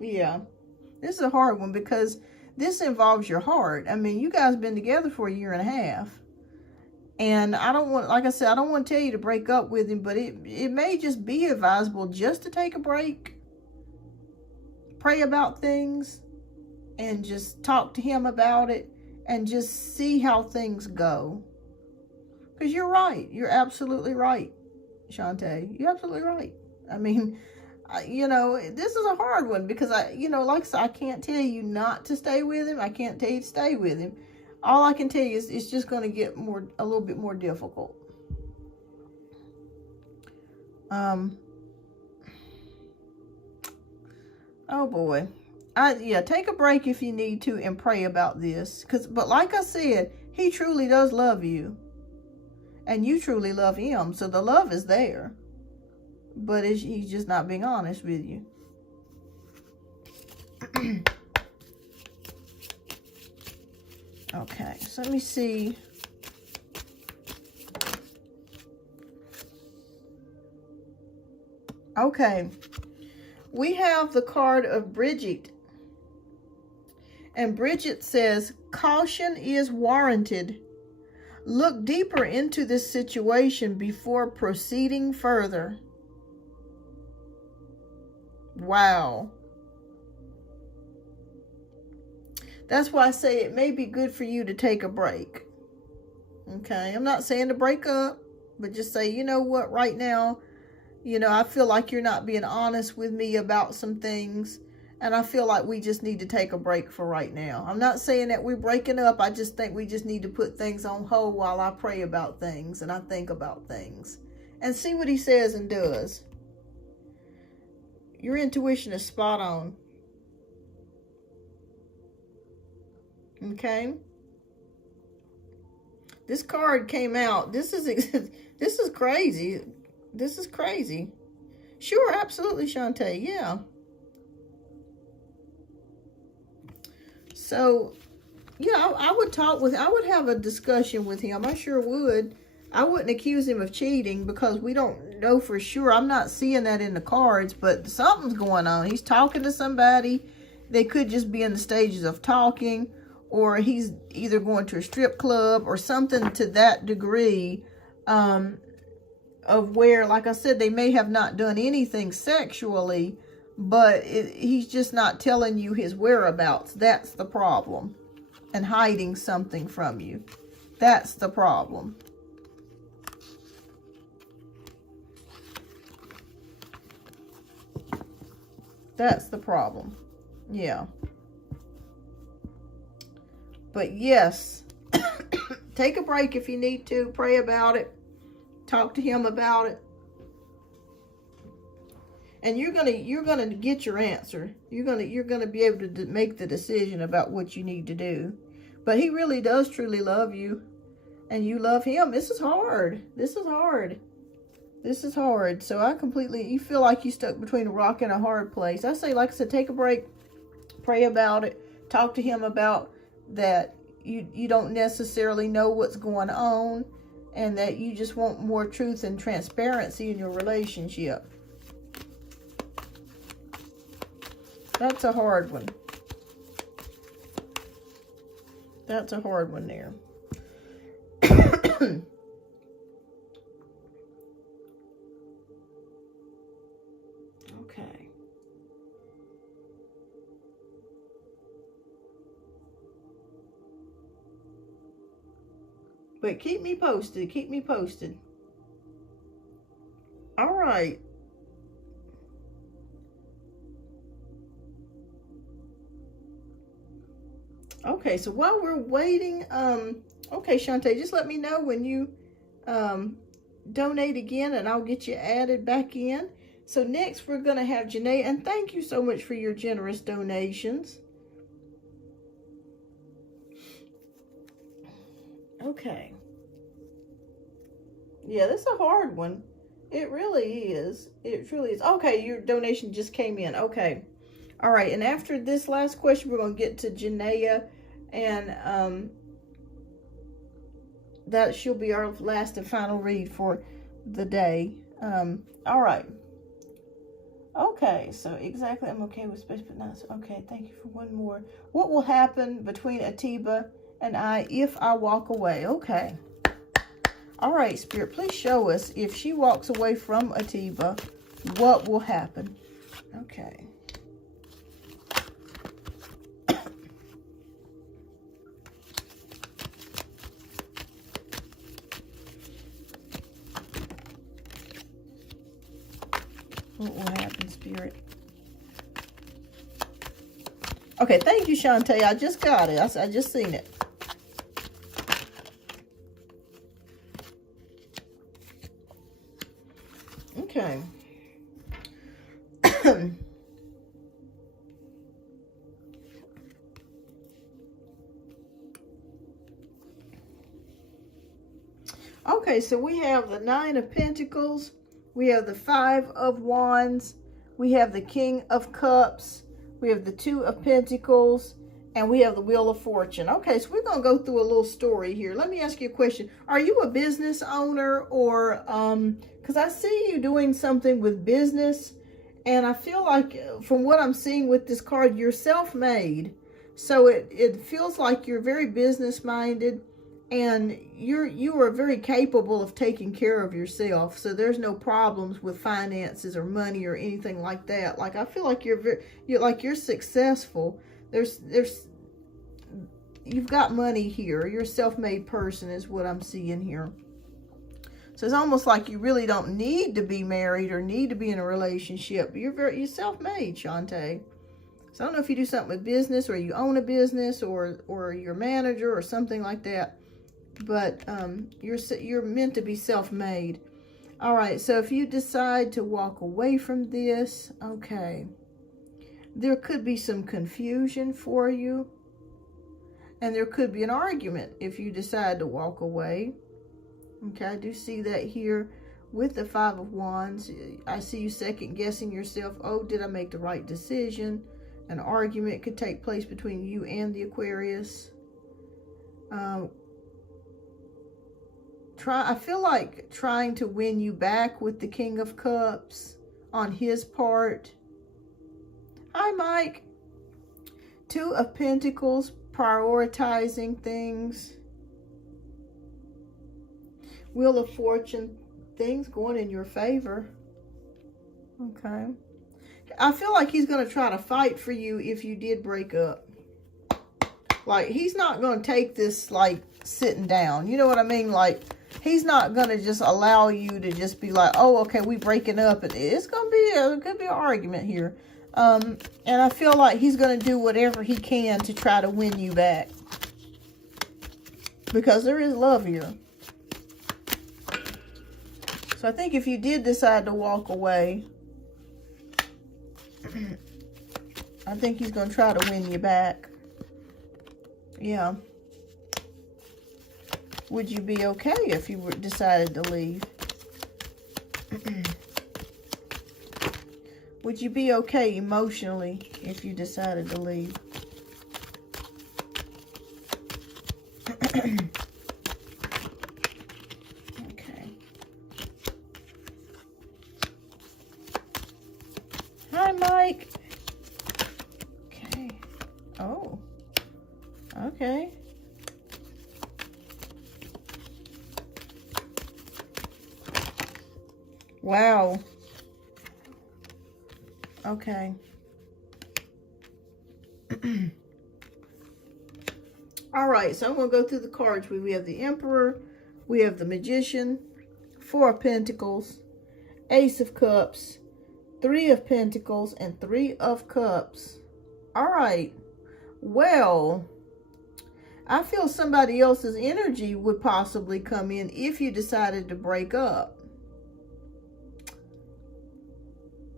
Yeah. This is a hard one because this involves your heart. I mean, you guys have been together for 1.5 years. And I don't want, like I said, I don't want to tell you to break up with him, but it may just be advisable just to take a break. Pray about things and just talk to him about it and just see how things go. Because you're right. You're absolutely right, Shantae. You're absolutely right. I mean, you know, this is a hard one because like I said, I can't tell you not to stay with him. I can't tell you to stay with him. All I can tell you is it's just going to get a little bit more difficult. Oh boy. Take a break if you need to and pray about this. But like I said, he truly does love you. And you truly love him. So the love is there. But he's just not being honest with you. Okay, so let me see. Okay. We have the card of Bridget. And Bridget says, caution is warranted. Look deeper into this situation before proceeding further. Wow. That's why I say it may be good for you to take a break. Okay, I'm not saying to break up, but just say, you know what, right now, you know, I feel like you're not being honest with me about some things, and I feel like we just need to take a break for right now. I'm not saying that we're breaking up. I just think we just need to put things on hold while I pray about things and I think about things and see what he says and does. Your intuition is spot on. Okay? This card came out. This is crazy. This is crazy. Sure, absolutely, Shantae. Yeah. So, yeah, I would have a discussion with him. I sure would. I wouldn't accuse him of cheating because we don't know for sure. I'm not seeing that in the cards, but something's going on. He's talking to somebody. They could just be in the stages of talking, or he's either going to a strip club or something to that degree, of where, like I said, they may have not done anything sexually, but he's just not telling you his whereabouts. That's the problem. And hiding something from you. That's the problem. That's the problem. Yeah. But yes, take a break if you need to. Pray about it. Talk to him about it. And you're gonna get your answer. You're gonna be able to make the decision about what you need to do. But he really does truly love you, and you love him. This is hard. This is hard. This is hard. So you feel like you stuck between a rock and a hard place. I say, like I said, take a break, pray about it, talk to him about that you don't necessarily know what's going on, and that you just want more truth and transparency in your relationship. That's a hard one. That's a hard one there. Okay. But keep me posted. Keep me posted. All right. Okay, so while we're waiting, okay, Shantae, just let me know when you donate again, and I'll get you added back in. So next we're going to have Janae, and thank you so much for your generous donations. Okay. Yeah, this is a hard one. It really is. It truly is. Okay, your donation just came in. Okay. All right, and after this last question, we're going to get to Janaea, and that she'll be our last and final read for the day. All right. Okay, so exactly, I'm okay with space, but not so. Okay, thank you for one more. What will happen between Atiba and I if I walk away? Okay. All right, Spirit, please show us if she walks away from Atiba, what will happen? Okay. What will happen, Spirit? Okay, thank you, Shantae. I just got it. I just seen it. Okay. Okay, so we have the Nine of Pentacles. We have the Five of Wands. We have the King of Cups. We have the Two of Pentacles. And we have the Wheel of Fortune. Okay, so we're going to go through a little story here. Let me ask you a question. Are you a business owner, or, because I see you doing something with business, and I feel like from what I'm seeing with this card, you're self-made. So it feels like you're very business-minded, and you are very capable of taking care of yourself. So there's no problems with finances or money or anything like that. Like, I feel like you're successful. There's you've got money here. You're a self-made person is what I'm seeing here. So it's almost like you really don't need to be married or need to be in a relationship. You're self-made, Shantae. So I don't know if you do something with business, or you own a business, or you're a manager or something like that. But you're meant to be self-made. All right, so if you decide to walk away from this, okay, there could be some confusion for you. And there could be an argument if you decide to walk away. Okay, I do see that here with the Five of Wands. I see you second guessing yourself. Oh, did I make the right decision? An argument could take place between you and the Aquarius. I feel like trying to win you back with the King of Cups on his part. Hi, Mike. Two of Pentacles, prioritizing things. Wheel of Fortune, things going in your favor. Okay. I feel like he's going to try to fight for you if you did break up. Like, he's not going to take this, like, sitting down. You know what I mean? Like, he's not going to just allow you to just be like, oh, okay, we breaking up. And it's going to be, it could be an argument here. And I feel like he's going to do whatever he can to try to win you back. Because there is love here. So I think if you did decide to walk away, I think he's going to try to win you back. Yeah. Would you be okay if you decided to leave? Would you be okay emotionally if you decided to leave? Okay. Hi, Mike. Okay. Oh. Okay. Wow. Okay. All right, so I'm going to go through the cards. We have the Emperor, we have the Magician, Four of Pentacles, Ace of Cups, Three of Pentacles, and Three of Cups. All right. Well, I feel somebody else's energy would possibly come in if you decided to break up.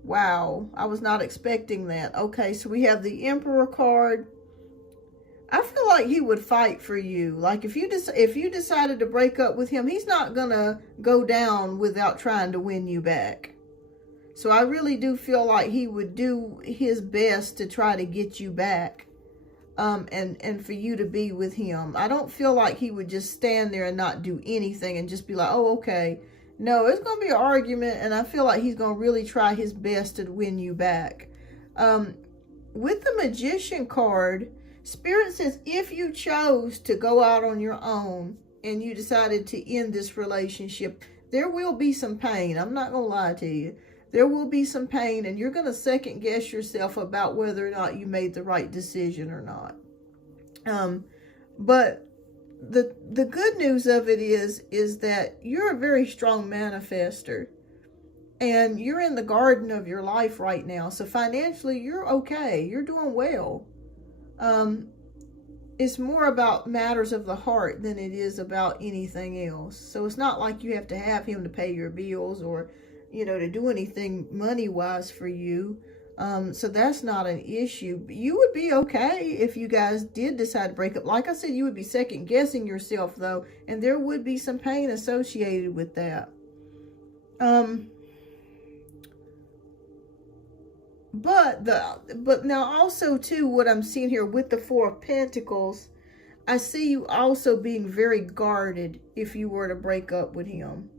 Wow, I was not expecting that. Okay, so we have the Emperor card. I feel like he would fight for you. Like if you decided to break up with him, he's not gonna go down without trying to win you back. So I really do feel like he would do his best to try to get you back, and for you to be with him. I don't feel like he would just stand there and not do anything and just be like, oh, okay. No, it's going to be an argument, and I feel like he's going to really try his best to win you back. With the Magician card, Spirit says if you chose to go out on your own and you decided to end this relationship, there will be some pain. I'm not going to lie to you. There will be some pain, and you're going to second guess yourself about whether or not you made the right decision or not. But the good news of it is that you're a very strong manifester, and you're in the garden of your life right now. So financially, you're okay. You're doing well. It's more about matters of the heart than it is about anything else. So it's not like you have to have him to pay your bills or, you know, to do anything money-wise for you. So that's not an issue. You would be okay if you guys did decide to break up. Like I said, you would be second guessing yourself though, and there would be some pain associated with that. But now also too, what I'm seeing here with the Four of Pentacles, I see you also being very guarded if you were to break up with him.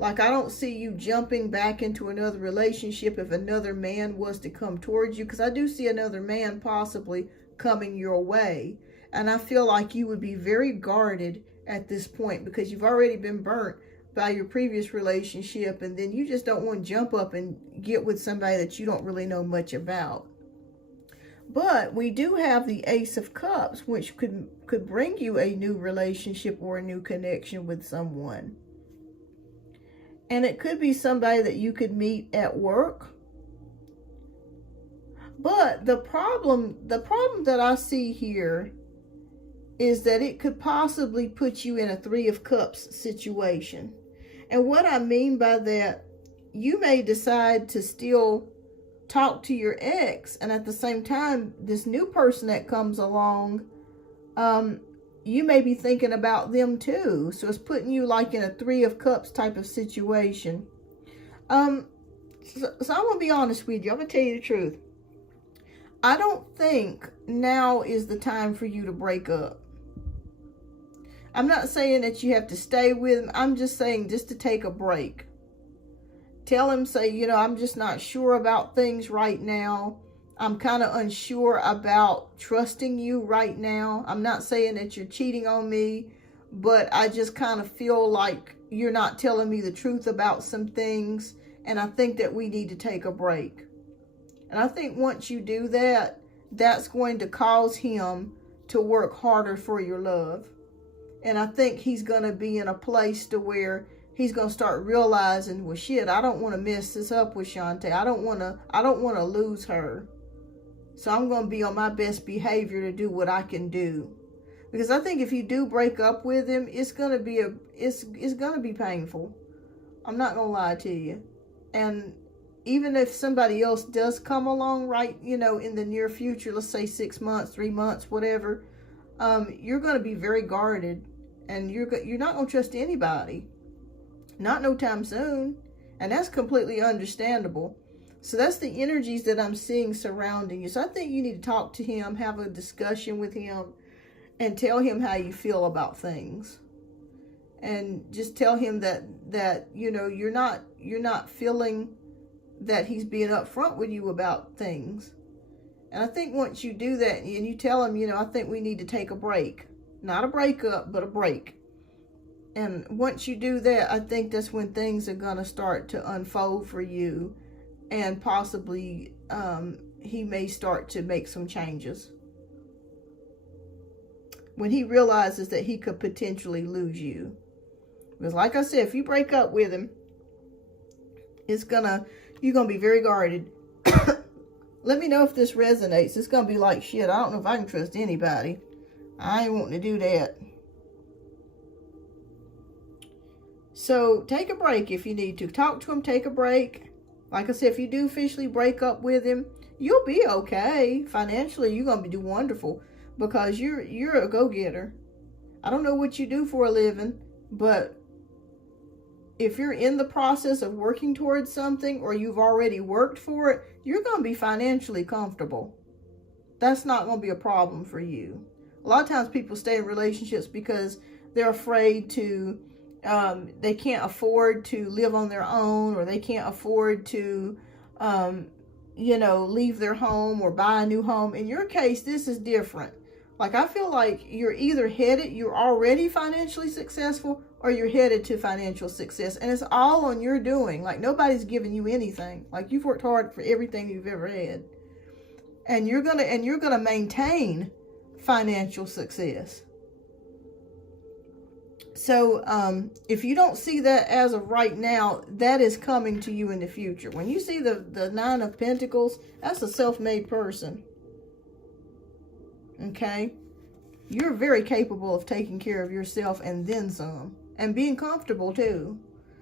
Like, I don't see you jumping back into another relationship if another man was to come towards you, because I do see another man possibly coming your way. And I feel like you would be very guarded at this point because you've already been burnt by your previous relationship, and then you just don't want to jump up and get with somebody that you don't really know much about. But we do have the Ace of Cups, which could bring you a new relationship or a new connection with someone. And it could be somebody that you could meet at work. But the problem that I see here is that it could possibly put you in a Three of Cups situation. And what I mean by that, you may decide to still talk to your ex, and at the same time, this new person that comes along, you may be thinking about them too. So it's putting you like in a Three of Cups type of situation. So I'm gonna be honest with you. I'm gonna tell you the truth. I don't think now is the time for you to break up. I'm not saying that you have to stay with him. I'm just saying just to take a break. Tell him, say, you know, I'm just not sure about things right now. I'm kind of unsure about trusting you right now. I'm not saying that you're cheating on me, but I just kind of feel like you're not telling me the truth about some things. And I think that we need to take a break. And I think once you do that, that's going to cause him to work harder for your love. And I think he's going to be in a place to where he's going to start realizing, well, shit, I don't want to mess this up with Shantae. I don't want to lose her. So I'm going to be on my best behavior to do what I can do. Because I think if you do break up with him, it's going to be it's going to be painful. I'm not going to lie to you. And even if somebody else does come along, right, you know, in the near future, let's say 6 months, 3 months, whatever, you're going to be very guarded, and you're not going to trust anybody. Not no time soon. And that's completely understandable. So that's the energies that I'm seeing surrounding you. So I think you need to talk to him, have a discussion with him, and tell him how you feel about things. And just tell him that you know, you're not feeling that he's being upfront with you about things. And I think once you do that and you tell him, you know, I think we need to take a break. Not a breakup, but a break. And once you do that, I think that's when things are going to start to unfold for you. And possibly he may start to make some changes. When he realizes that he could potentially lose you. Because like I said, if you break up with him, you're going to be very guarded. Let me know if this resonates. It's going to be like, shit, I don't know if I can trust anybody. I ain't wanting to do that. So take a break if you need to. Talk to him, take a break. Like I said, if you do officially break up with him, you'll be okay. Financially, you're going to do wonderful because you're a go-getter. I don't know what you do for a living, but if you're in the process of working towards something or you've already worked for it, you're going to be financially comfortable. That's not going to be a problem for you. A lot of times people stay in relationships because they're afraid to, they can't afford to live on their own, or they can't afford to, you know, leave their home or buy a new home. In your case, this is different. Like, I feel like you're either you're already financially successful, or you're headed to financial success. And it's all on your doing. Like, nobody's giving you anything. Like, you've worked hard for everything you've ever had. And you're gonna maintain financial success. So if you don't see that as of right now, that is coming to you in the future. When you see the Nine of Pentacles, that's a self-made person. Okay? You're very capable of taking care of yourself and then some. And being comfortable too.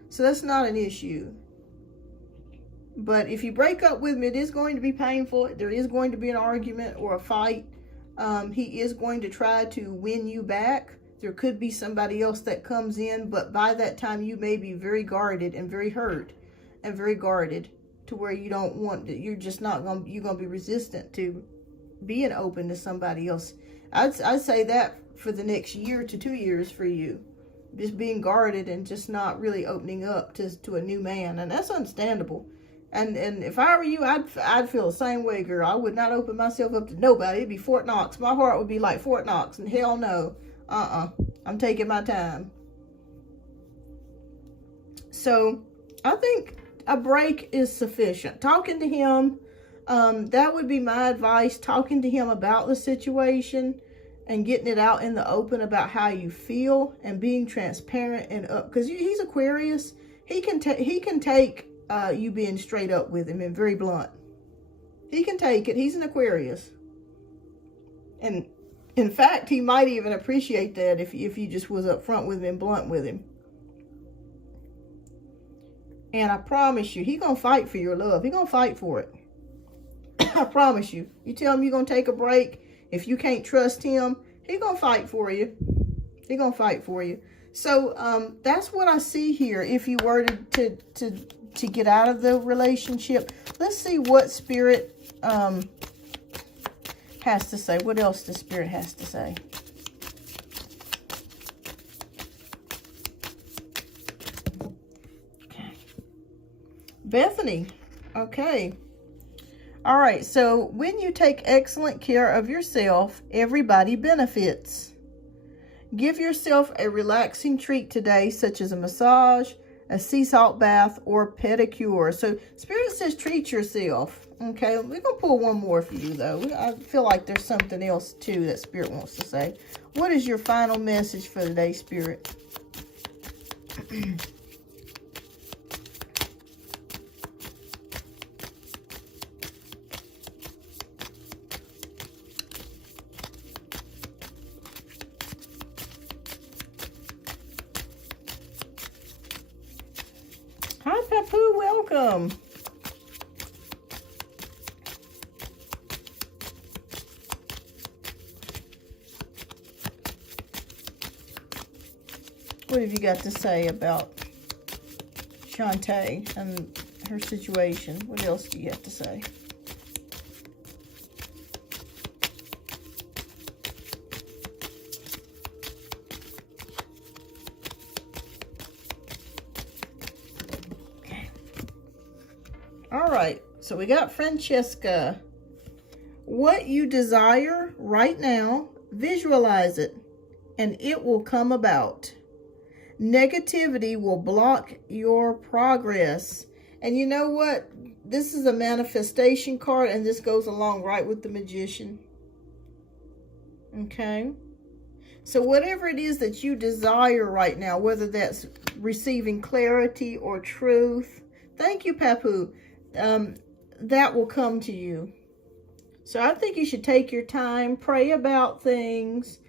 So that's not an issue. But if you break up with me, it is going to be painful. There is going to be an argument or a fight. He is going to try to win you back. There could be somebody else that comes in, but by that time you may be very guarded and very hurt and very guarded to where you don't want to, you're going to be resistant to being open to somebody else. I'd say that for the next year to 2 years for you. Just being guarded and just not really opening up to a new man. And that's understandable. And if I were you, I'd feel the same way, girl. I would not open myself up to nobody. It'd be Fort Knox. My heart would be like Fort Knox. And hell no. I'm taking my time. So I think a break is sufficient. Talking to him, That would be my advice, talking to him about the situation and getting it out in the open about how you feel and being transparent and up, because he's Aquarius. He can take you being straight up with him and very blunt. He can take it. He's an Aquarius. And in fact, he might even appreciate that if you just was upfront with him and blunt with him. And I promise you, he's going to fight for your love. He's going to fight for it. I promise you. You tell him you're going to take a break. If you can't trust him, he's going to fight for you. He's going to fight for you. So that's what I see here. If you were to get out of the relationship, let's see what Spirit has to say. What else the Spirit has to say? Okay. Bethany. Okay. All right. So when you take excellent care of yourself, everybody benefits. Give yourself a relaxing treat today, such as a massage, a sea salt bath, or pedicure. So Spirit says treat yourself. Okay, we're going to pull one more for you, though. I feel like there's something else, too, that Spirit wants to say. What is your final message for today, Spirit? Hi, Papu, welcome. What have you got to say about Shantae and her situation? What else do you have to say? Okay. All right. So we got Francesca. What you desire right now, visualize it, and it will come about. Negativity will block your progress. And you know what? This is a manifestation card, and this goes along right with the Magician. Okay? So whatever it is that you desire right now, whether that's receiving clarity or truth, thank you, Papu, that will come to you. So I think you should take your time, pray about things,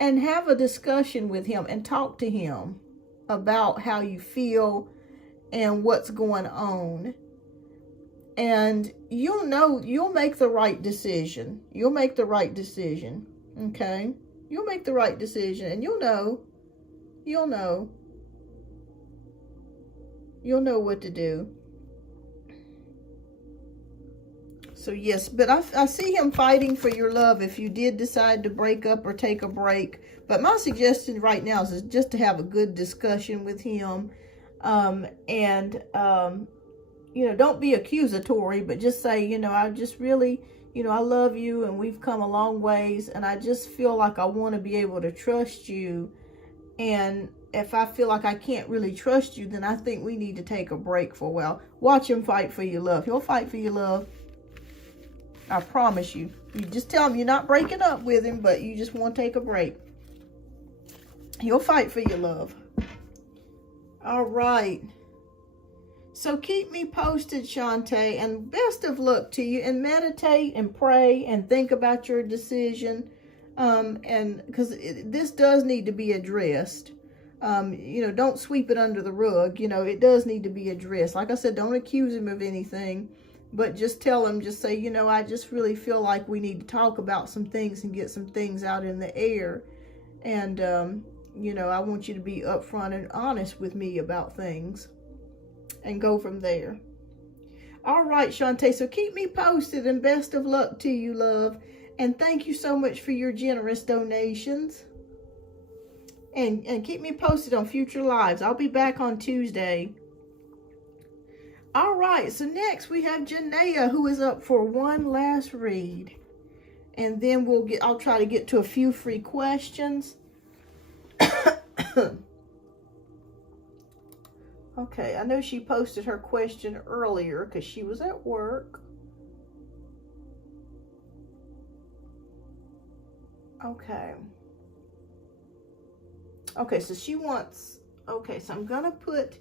and have a discussion with him and talk to him about how you feel and what's going on. And you'll know, you'll make the right decision. You'll make the right decision. Okay? You'll make the right decision, and you'll know what to do. So yes, but I see him fighting for your love if you did decide to break up or take a break. But my suggestion right now is just to have a good discussion with him. Don't be accusatory, but just say, I just really, I love you and we've come a long ways. And I just feel like I want to be able to trust you. And if I feel like I can't really trust you, then I think we need to take a break for a while. Watch him fight for your love. He'll fight for your love. I promise you. You just tell him you're not breaking up with him, but you just want to take a break. He'll fight for your love. All right. So keep me posted, Shantae, and best of luck to you. And meditate and pray and think about your decision. And because this does need to be addressed. Don't sweep it under the rug. It does need to be addressed. Like I said, don't accuse him of anything. But just tell him, just say, I just really feel like we need to talk about some things and get some things out in the air. And, I want you to be upfront and honest with me about things. And go from there. All right, Shantae. So keep me posted, and best of luck to you, love. And thank you so much for your generous donations. And keep me posted on future lives. I'll be back on Tuesday. All right, so next we have Janaea, who is up for one last read. And then I'll try to get to a few free questions. Okay, I know she posted her question earlier because she was at work. Okay. Okay, so she wants, okay, so I'm gonna put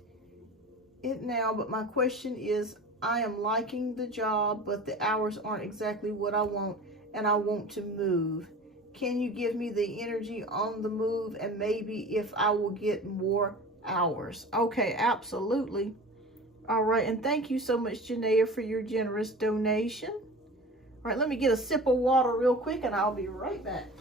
it now, but my question is, I am liking the job, but the hours aren't exactly what I want, and I want to move. Can you give me the energy on the move, and maybe if I will get more hours? Okay, absolutely. All right, and thank you so much, Janaea, for your generous donation. All right, let me get a sip of water real quick, and I'll be right back.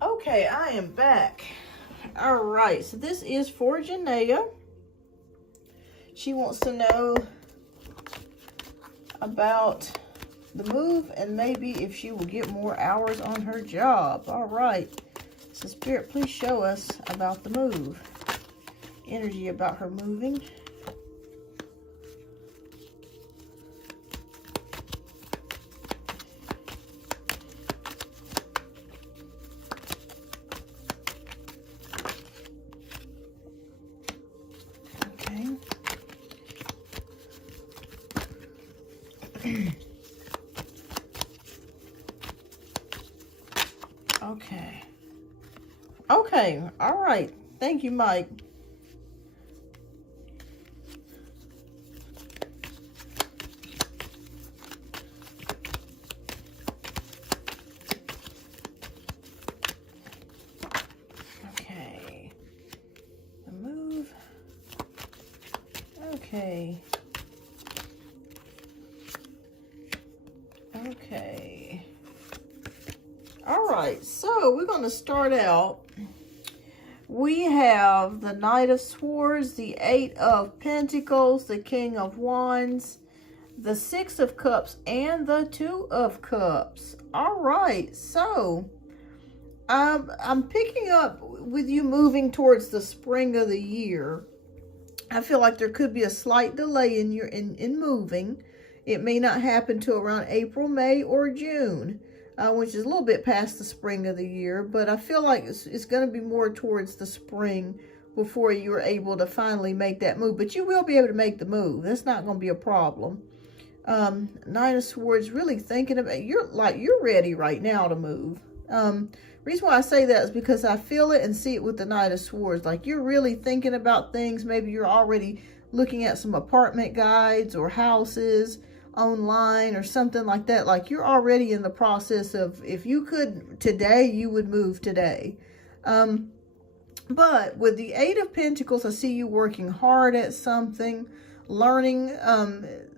Okay, I am back. All right, so this is for Janaea. She wants to know about the move and maybe if she will get more hours on her job. All right, so Spirit, please show us about the move. Energy about her moving. Okay. Okay. All right. Thank you, Mike. Okay. The move. Okay. Okay. All right, so we're going to start out. We have the Knight of Swords, the Eight of Pentacles, the King of Wands, the Six of Cups, and the Two of Cups. All right, so I'm picking up with you moving towards the spring of the year. I feel like there could be a slight delay in moving. It may not happen till around April, May, or June, which is a little bit past the spring of the year. But I feel like it's going to be more towards the spring before you're able to finally make that move. But you will be able to make the move. That's not going to be a problem. Nine of Swords, really thinking about, you're ready right now to move. Reason why I say that is because I feel it and see it with the Knight of Swords. Like you're really thinking about things. Maybe you're already looking at some apartment guides or houses online or something like that. Like you're already in the process of, if you could today, you would move today. But with the Eight of Pentacles, I see you working hard at something, learning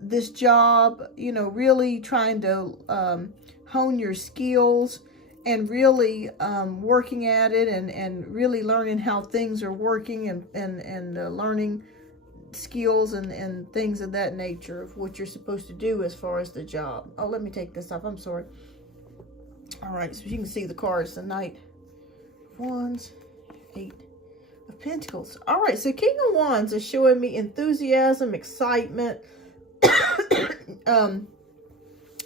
this job, you know, really trying to hone your skills and really working at it and really learning how things are working and learning skills and things of that nature of what you're supposed to do as far as the job. Oh, let me take this off. I'm sorry. All right, so you can see the cards, the Knight of Wands, 8 of Pentacles. All right, so King of Wands is showing me enthusiasm, excitement,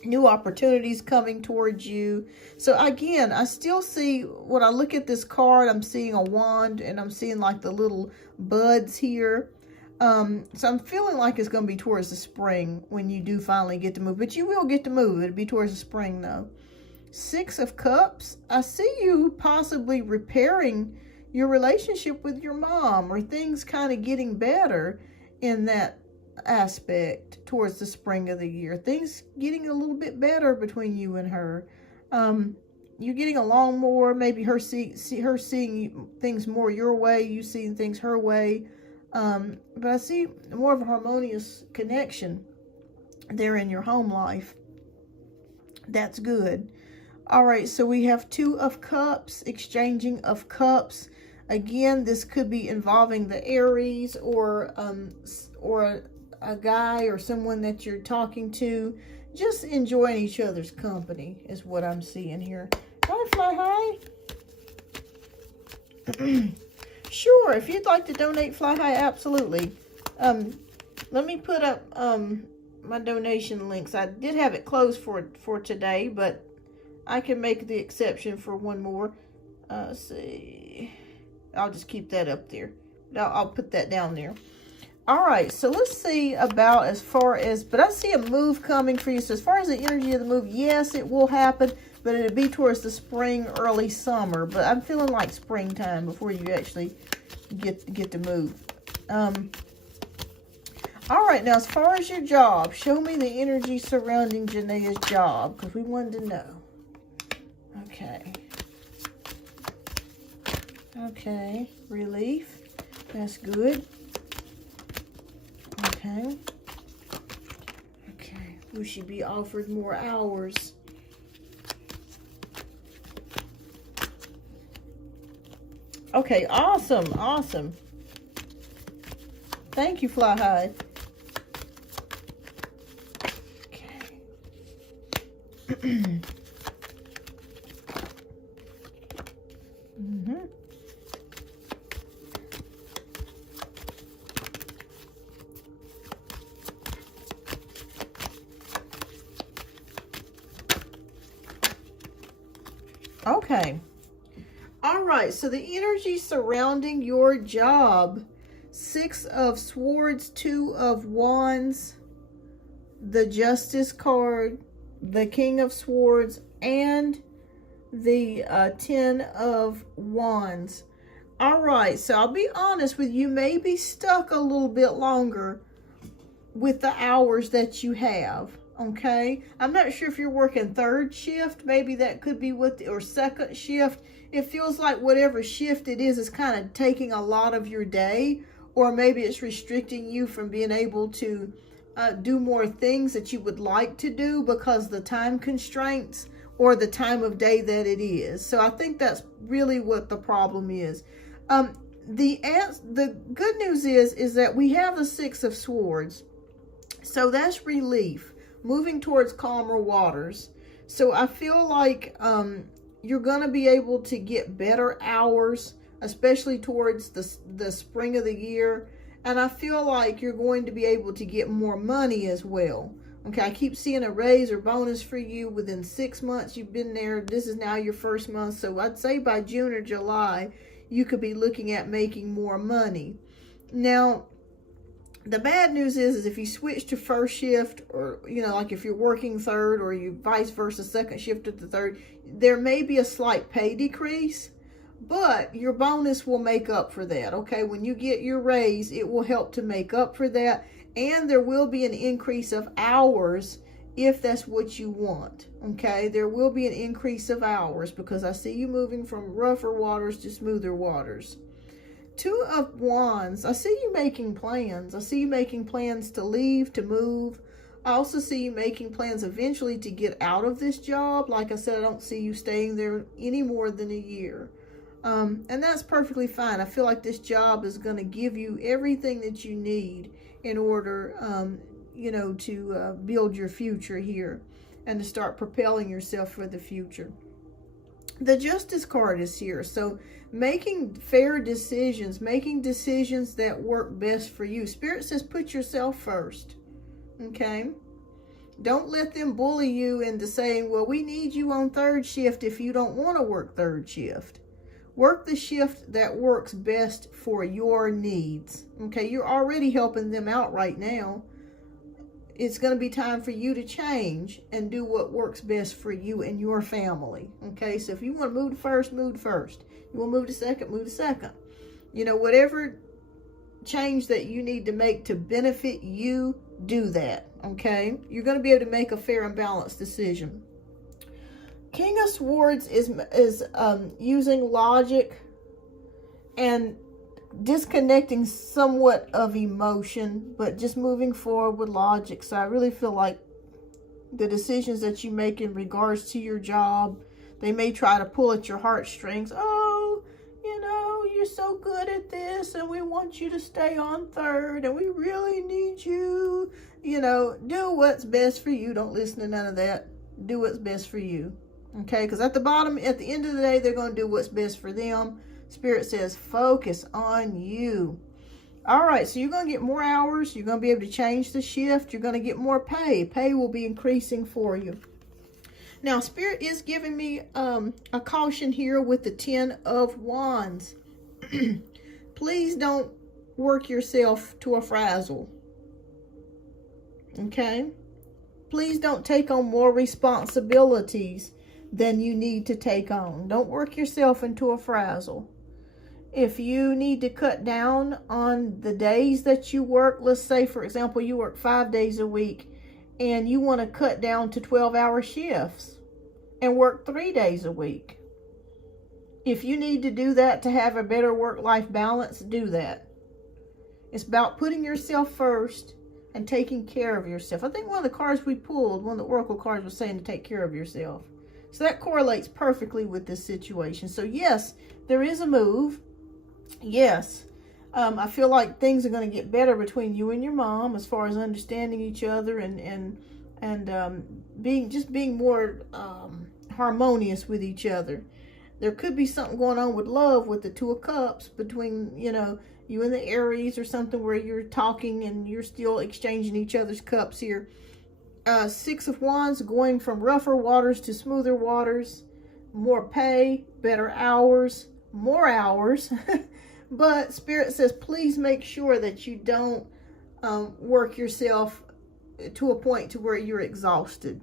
new opportunities coming towards you. So again, I still see, when I look at this card, I'm seeing a wand and I'm seeing like the little buds here. So I'm feeling like it's going to be towards the spring when you do finally get to move, but you will get to move. It'll be towards the spring though. 6 of Cups. I see you possibly repairing your relationship with your mom, or things kind of getting better in that aspect towards the spring of the year. Things getting a little bit better between you and her. You getting along more. Maybe her seeing things more your way, you seeing things her way. But I see more of a harmonious connection there in your home life. That's good. All right, so we have 2 of Cups, exchanging of cups. Again, this could be involving the Aries or a guy or someone that you're talking to. Just enjoying each other's company is what I'm seeing here. Hi, Fly High. Sure, if you'd like to donate, Fly High, absolutely. Let me put up my donation links. I did have it closed for today, but I can make the exception for one more. Let's see. I'll just keep that up there. I'll put that down there. All right, so let's see about as far as, but I see a move coming for you. So as far as the energy of the move, yes, it will happen, but it'll be towards the spring, early summer. But I'm feeling like springtime before you actually get to move. All right, now as far as your job, show me the energy surrounding Janae's job, because we wanted to know. Okay. Okay, relief. That's good. Okay. Okay. Will she be offered more hours? Okay, awesome, awesome. Thank you, Fly High. Okay. Okay. All right. So the energy surrounding your job, 6 of Swords, 2 of Wands, the Justice card, the King of Swords, and the 10 of Wands. All right. So I'll be honest with you, may be stuck a little bit longer with the hours that you have. Okay, I'm not sure if you're working 3rd shift. Maybe that could be what, or 2nd shift. It feels like whatever shift it is kind of taking a lot of your day, or maybe it's restricting you from being able to do more things that you would like to do because the time constraints or the time of day that it is. So I think that's really what the problem is. The good news is that we have the 6 of Swords, so that's relief. Moving towards calmer waters. So I feel like you're going to be able to get better hours, especially towards the spring of the year. And I feel like you're going to be able to get more money as well. Okay, I keep seeing a raise or bonus for you within 6 months you've been there. This is now your 1st month. So I'd say by June or July, you could be looking at making more money. Now, the bad news is if you switch to 1st shift, or, you know, like if you're working 3rd, or you vice versa, 2nd shift to the 3rd, there may be a slight pay decrease, but your bonus will make up for that. Okay, when you get your raise, it will help to make up for that, and there will be an increase of hours if that's what you want. Okay, there will be an increase of hours because I see you moving from rougher waters to smoother waters. 2 of Wands, I see you making plans. I see you making plans to leave, to move. I also see you making plans eventually to get out of this job. Like I said, I don't see you staying there any more than a year. And that's perfectly fine. I feel like this job is going to give you everything that you need in order, you know, to build your future here and to start propelling yourself for the future. The Justice card is here. So making fair decisions, making decisions that work best for you. Spirit says put yourself first. Okay? Don't let them bully you into saying, well, we need you on third shift if you don't want to work third shift. Work the shift that works best for your needs. Okay? You're already helping them out right now. It's going to be time for you to change and do what works best for you and your family. Okay, so if you want to move to first, move to first. You want to move to second, move to second. You know, whatever change that you need to make to benefit you, do that. Okay, you're going to be able to make a fair and balanced decision. King of Swords is using logic and disconnecting somewhat of emotion, but just moving forward with logic. So I really feel like the decisions that you make in regards to your job, they may try to pull at your heartstrings. Oh, you know, you're so good at this and we want you to stay on third and we really need you. You know, do what's best for you. Don't listen to none of that. Do what's best for you. Okay, because at the bottom, at the end of the day, they're going to do what's best for them. Spirit says, focus on you. All right, so you're going to get more hours. You're going to be able to change the shift. You're going to get more pay. Pay will be increasing for you. Now, Spirit is giving me a caution here with the 10 of Wands. Please don't work yourself to a frazzle. Okay? Please don't take on more responsibilities than you need to take on. Don't work yourself into a frazzle. If you need to cut down on the days that you work, let's say, for example, you work 5 days a week and you want to cut down to 12-hour shifts and work 3 days a week. If you need to do that to have a better work-life balance, do that. It's about putting yourself first and taking care of yourself. I think one of the cards we pulled, one of the oracle cards, was saying to take care of yourself. So that correlates perfectly with this situation. So yes, there is a move. Yes, I feel like things are going to get better between you and your mom as far as understanding each other and being more harmonious with each other. There could be something going on with love with the Two of Cups between, you know, you and the Aries or something where you're talking and you're still exchanging each other's cups here. 6 of Wands, going from rougher waters to smoother waters. More pay, better hours, more hours. But Spirit says, please make sure that you don't work yourself to a point to where you're exhausted,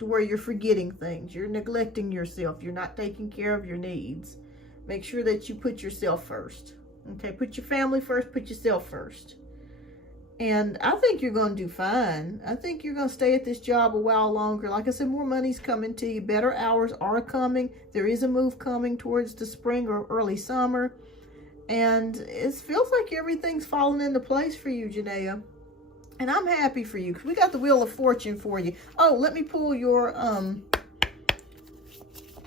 to where you're forgetting things. You're neglecting yourself. You're not taking care of your needs. Make sure that you put yourself first. Okay, put your family first, put yourself first. And I think you're going to do fine. I think you're going to stay at this job a while longer. Like I said, more money's coming to you. Better hours are coming. There is a move coming towards the spring or early summer. And it feels like everything's falling into place for you, Janaea. And I'm happy for you, because we got the Wheel of Fortune for you. Oh, let me pull your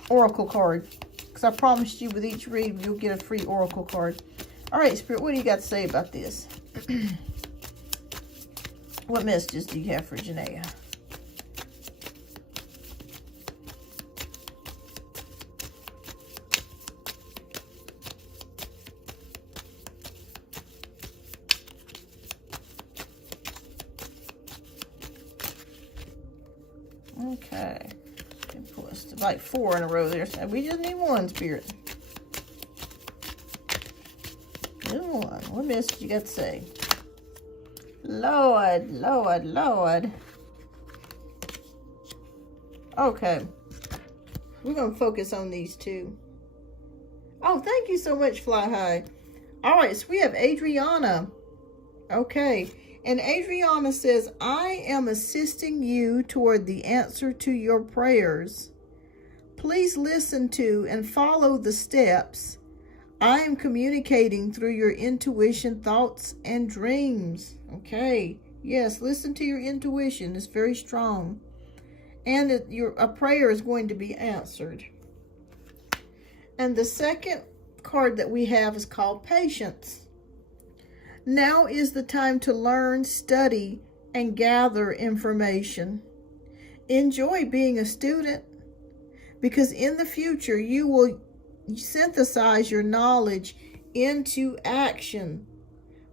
oracle card, because I promised you with each read you'll get a free oracle card. All right, Spirit, what do you got to say about this? What messages do you have for Janaea? Okay. Pull us to like 4 in a row there. So we just need one, Spirit. Just one. What message you got to say? Lord, Lord, Lord. Okay. We're going to focus on these two. Oh, thank you so much, Fly High. All right, so we have Adriana. Okay. And Adriana says, I am assisting you toward the answer to your prayers. Please listen to and follow the steps. I am communicating through your intuition, thoughts, and dreams. Okay. Yes, listen to your intuition. It's very strong. And a prayer is going to be answered. And the second card that we have is called Patience. Now is the time to learn, study, and gather information. Enjoy being a student, because in the future you will synthesize your knowledge into action.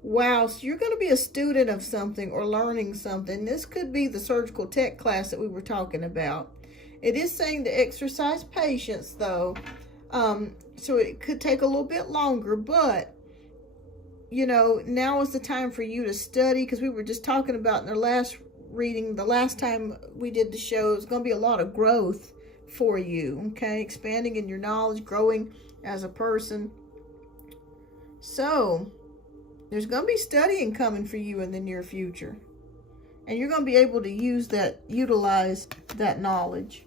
Wow, so you're going to be a student of something or learning something. This could be the surgical tech class that we were talking about. It is saying to exercise patience, though. So it could take a little bit longer, but, you know, now is the time for you to study, because we were just talking about in the last reading, the last time we did the show, it's going to be a lot of growth for you, okay? Expanding in your knowledge, growing as a person. So there's going to be studying coming for you in the near future. And you're going to be able to utilize that knowledge.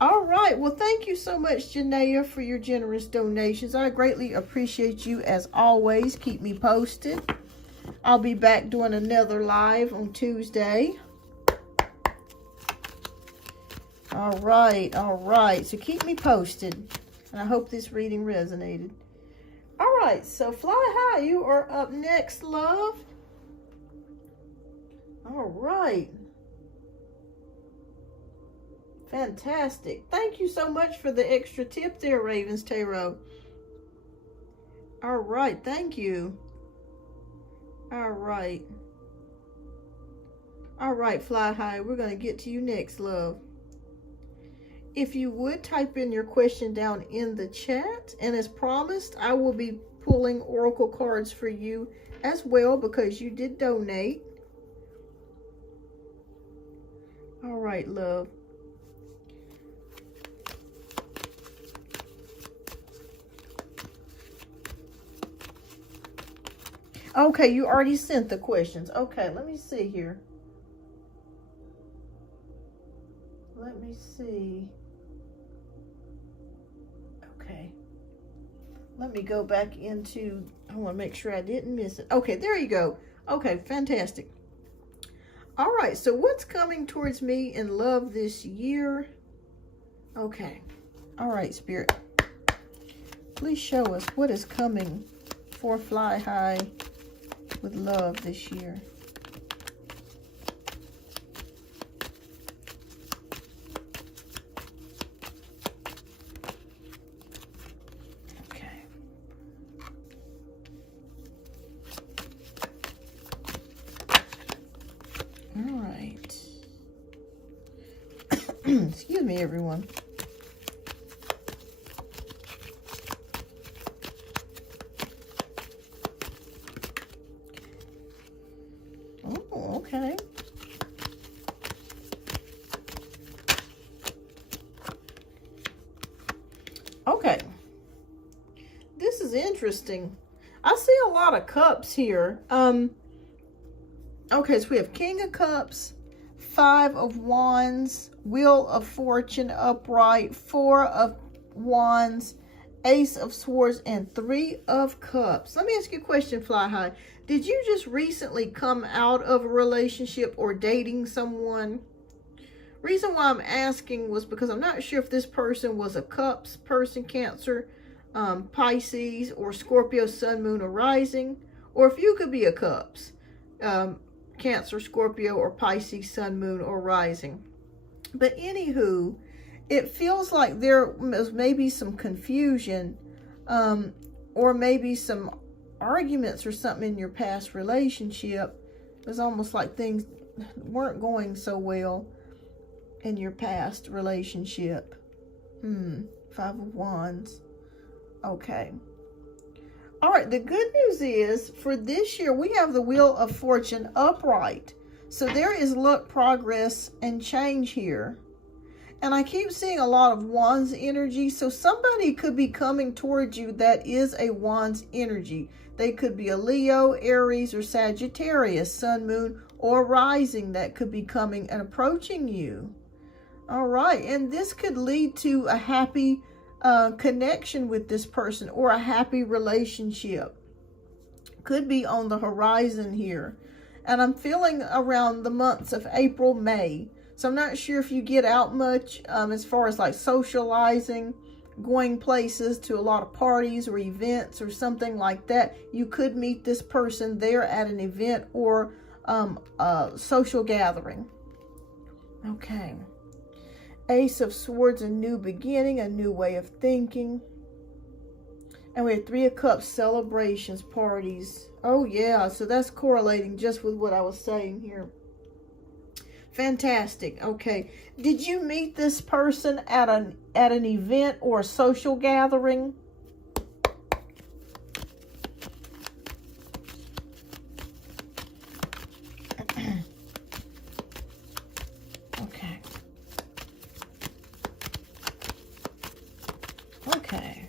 All right. Well, thank you so much, Janaea, for your generous donations. I greatly appreciate you as always. Keep me posted. I'll be back doing another live on Tuesday. All right. All right. So keep me posted. And I hope this reading resonated. All right. So Fly High, you are up next, love. All right. Fantastic. Thank you so much for the extra tip there, Ravens Tarot. All right. Thank you. All right. All right, Fly High. We're going to get to you next, love. If you would type in your question down in the chat, and as promised, I will be pulling oracle cards for you as well because you did donate. All right, love. Okay, you already sent the questions. Okay, let me see here. Let me see. Okay. Let me go back into, I want to make sure I didn't miss it. Okay, there you go. Okay, fantastic. All right, so what's coming towards me in love this year? Okay. All right, Spirit. Please show us what is coming for Fly High with love this year. Okay. All right. Excuse me, everyone. Oh, okay. Okay. This is interesting. I see a lot of cups here. Okay, so we have King of Cups, 5 of Wands, Wheel of Fortune upright, 4 of Wands, Ace of Swords, and 3 of Cups. Let me ask you a question, Fly High. Did you just recently come out of a relationship or dating someone? Reason why I'm asking was because I'm not sure if this person was a Cups person, Cancer, Pisces, or Scorpio, Sun, Moon, or Rising, or if you could be a Cups, Cancer, Scorpio, or Pisces, Sun, Moon, or Rising. But anywho, it feels like there was maybe some confusion, or maybe some arguments or something in your past relationship. It was almost like things weren't going so well in your past relationship. 5 of Wands. Okay. All right, the good news is for this year, we have the Wheel of Fortune upright. So there is luck, progress, and change here. And I keep seeing a lot of Wands energy. So somebody could be coming towards you that is a Wands energy. They could be a Leo, Aries, or Sagittarius, Sun, Moon, or Rising that could be coming and approaching you. All right, and this could lead to a happy connection with this person or a happy relationship. Could be on the horizon here. And I'm feeling around the months of April, May. So I'm not sure if you get out much as far as like socializing going places to a lot of parties or events or something like that. You could meet this person there at an event or a social gathering. Okay. Ace of Swords, a new beginning, a new way of thinking. And we have Three of Cups, celebrations, parties. Oh yeah, so that's correlating just with what I was saying here. Fantastic. Okay. Did you meet this person at an event or a social gathering? Okay. Okay.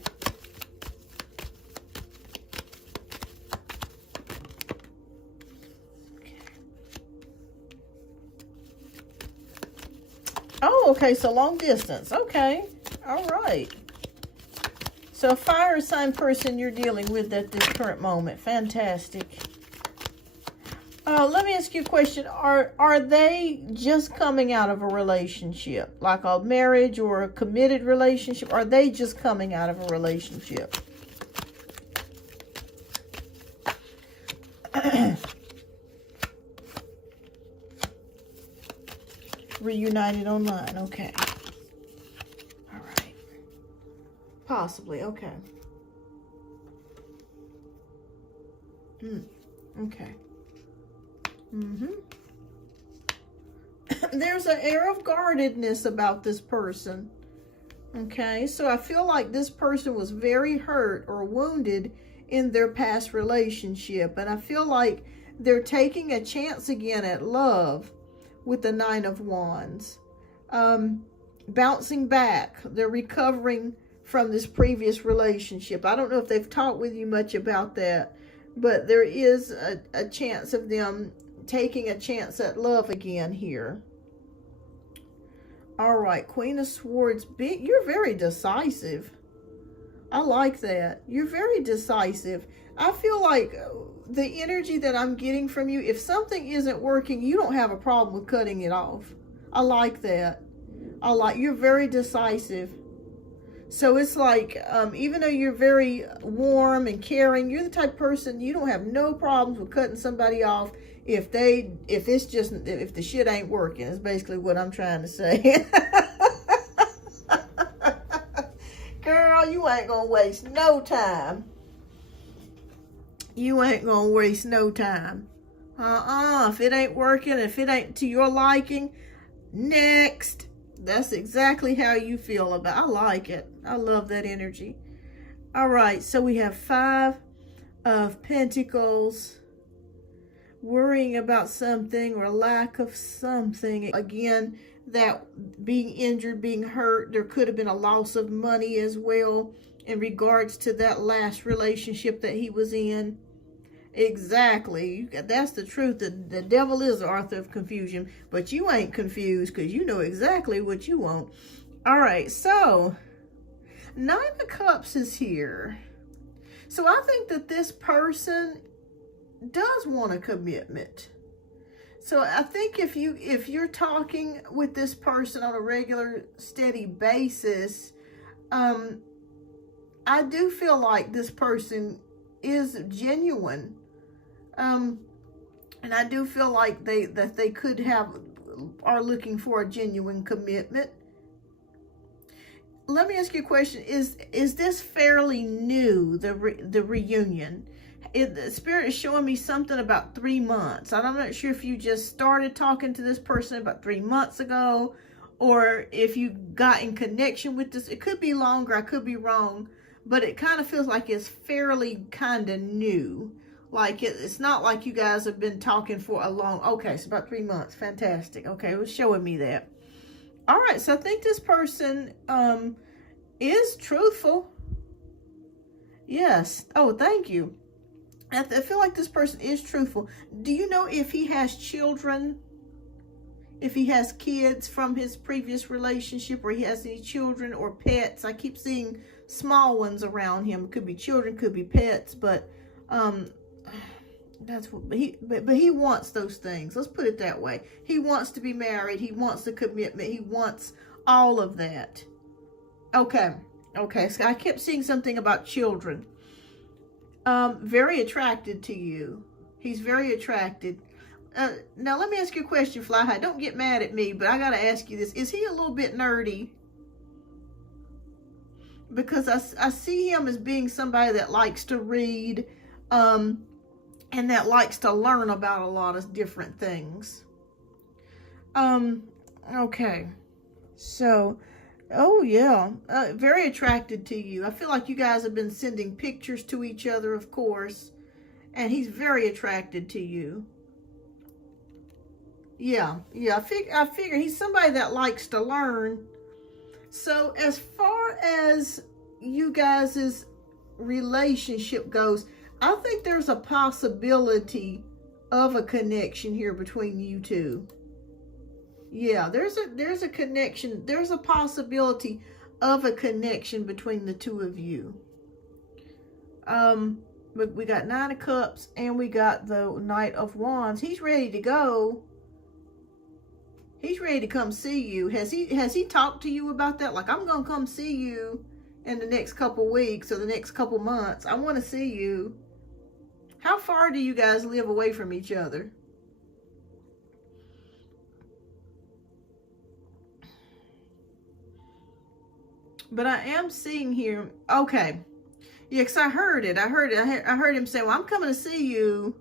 Oh, okay, so long distance. Okay, all right. So a fire sign person you're dealing with at this current moment. Fantastic. Let me ask you a question. Are they just coming out of a relationship, like a marriage or a committed relationship? Are they just coming out of a relationship? Reunited online. Okay. All right. Possibly. Okay. Okay. There's an air of guardedness about this person. Okay. So I feel like this person was very hurt or wounded in their past relationship. And I feel like they're taking a chance again at love with the Nine of Wands. Bouncing back. They're recovering from this previous relationship. I don't know if they've talked with you much about that, but there is a chance of them taking a chance at love again here. All right, Queen of Swords. You're very decisive. I like that. You're very decisive. I feel like the energy that I'm getting from you, if something isn't working, you don't have a problem with cutting it off. I like that. You're very decisive. So it's like, even though you're very warm and caring, you're the type of person, you don't have no problems with cutting somebody off if the shit ain't working. Is basically what I'm trying to say. Girl, you ain't gonna waste no time. You ain't gonna waste no time. If it ain't working, if it ain't to your liking, next. That's exactly how you feel about it. I like it. I love that energy. All right, so we have Five of Pentacles. Worrying about something or lack of something. Again, that being injured, being hurt. There could have been a loss of money as well in regards to that last relationship that he was in. Exactly. That's the truth. The devil is the author of confusion, but you ain't confused because you know exactly what you want. All right, so Nine of Cups is here. So I think that this person does want a commitment. So I think if you're talking with this person on a regular, steady basis, I do feel like this person is genuine. And I do feel like they are looking for a genuine commitment. Let me ask you a question. Is this fairly new, the reunion? The Spirit is showing me something about 3 months. I'm not sure if you just started talking to this person about 3 months ago, or if you got in connection with this. It could be longer, I could be wrong, but it kind of feels like it's fairly kind of new. Like it's not like you guys have been talking for a long, okay, so about 3 months. Fantastic. Okay, it was showing me that. All right, so I think this person is truthful. Yes. Oh, thank you. I feel like this person is truthful. Do you know if he has children? If he has kids from his previous relationship, or he has any children or pets? I keep seeing small ones around him. Could be children, could be pets, but that's what but he wants those things. Let's put it that way. He wants to be married. He wants the commitment. He wants all of that. Okay. Okay, so I kept seeing something about children. Very attracted to you. He's very attracted. Now, let me ask you a question, Fly High. Don't get mad at me, but I got to ask you this. Is he a little bit nerdy? Because I see him as being somebody that likes to read, and that likes to learn about a lot of different things. Okay. So, oh yeah, very attracted to you. I feel like you guys have been sending pictures to each other, of course, and he's very attracted to you. Yeah, I figure he's somebody that likes to learn. So as far as you guys' relationship goes, I think there's a possibility of a connection here between you two. Yeah, there's a connection. There's a possibility of a connection between the two of you. But we got Nine of Cups and we got the Knight of Wands. He's ready to go. He's ready to come see you. Has he talked to you about that? Like, I'm gonna come see you in the next couple weeks or the next couple months. I want to see you. How far do you guys live away from each other? But I am seeing here. Okay. Yeah, because I heard it. I heard him say, well, I'm coming to see you.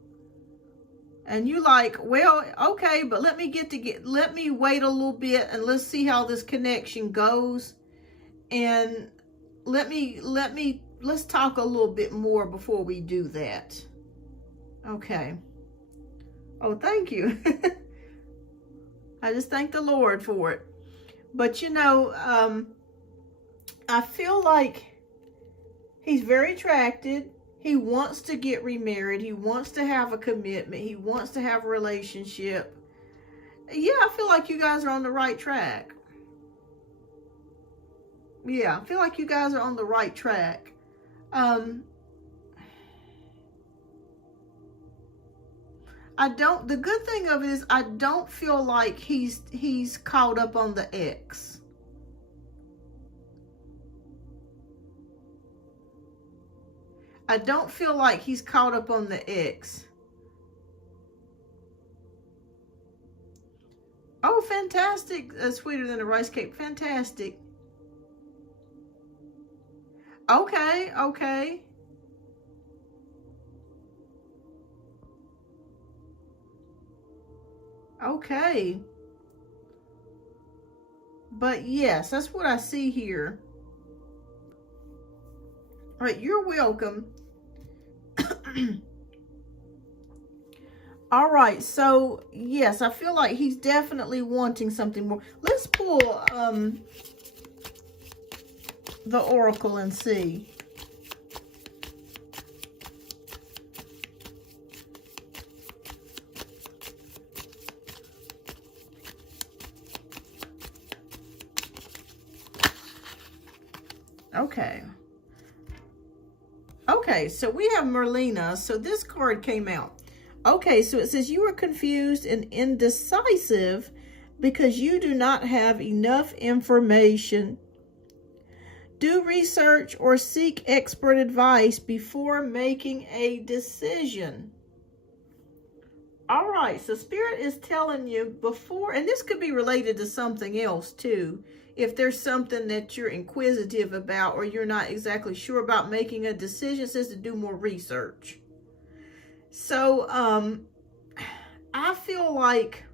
And you like, well, okay, but let me wait a little bit and let's see how this connection goes. And let's talk a little bit more before we do that. Okay. Oh, thank you. I just thank the Lord for it. But you know, I feel like he's very attracted. He wants to get remarried. He wants to have a commitment. He wants to have a relationship. Yeah, I feel like you guys are on the right track. Yeah, I feel like you guys are on the right track. The good thing of it is I don't feel like he's caught up on the ex. I don't feel like he's caught up on the ex. Oh, fantastic. Sweeter than a rice cake. Fantastic. Okay, okay. Okay. But yes, that's what I see here. All right, you're welcome. All right, so yes, I feel like he's definitely wanting something more. Let's pull the oracle and see. Okay. Okay, so we have Merlina. So this card came out. Okay, so it says you are confused and indecisive because you do not have enough information. Do research or seek expert advice before making a decision. All right, so Spirit is telling you before, and this could be related to something else too. If there's something that you're inquisitive about or you're not exactly sure about making a decision, it says to do more research. So, I feel like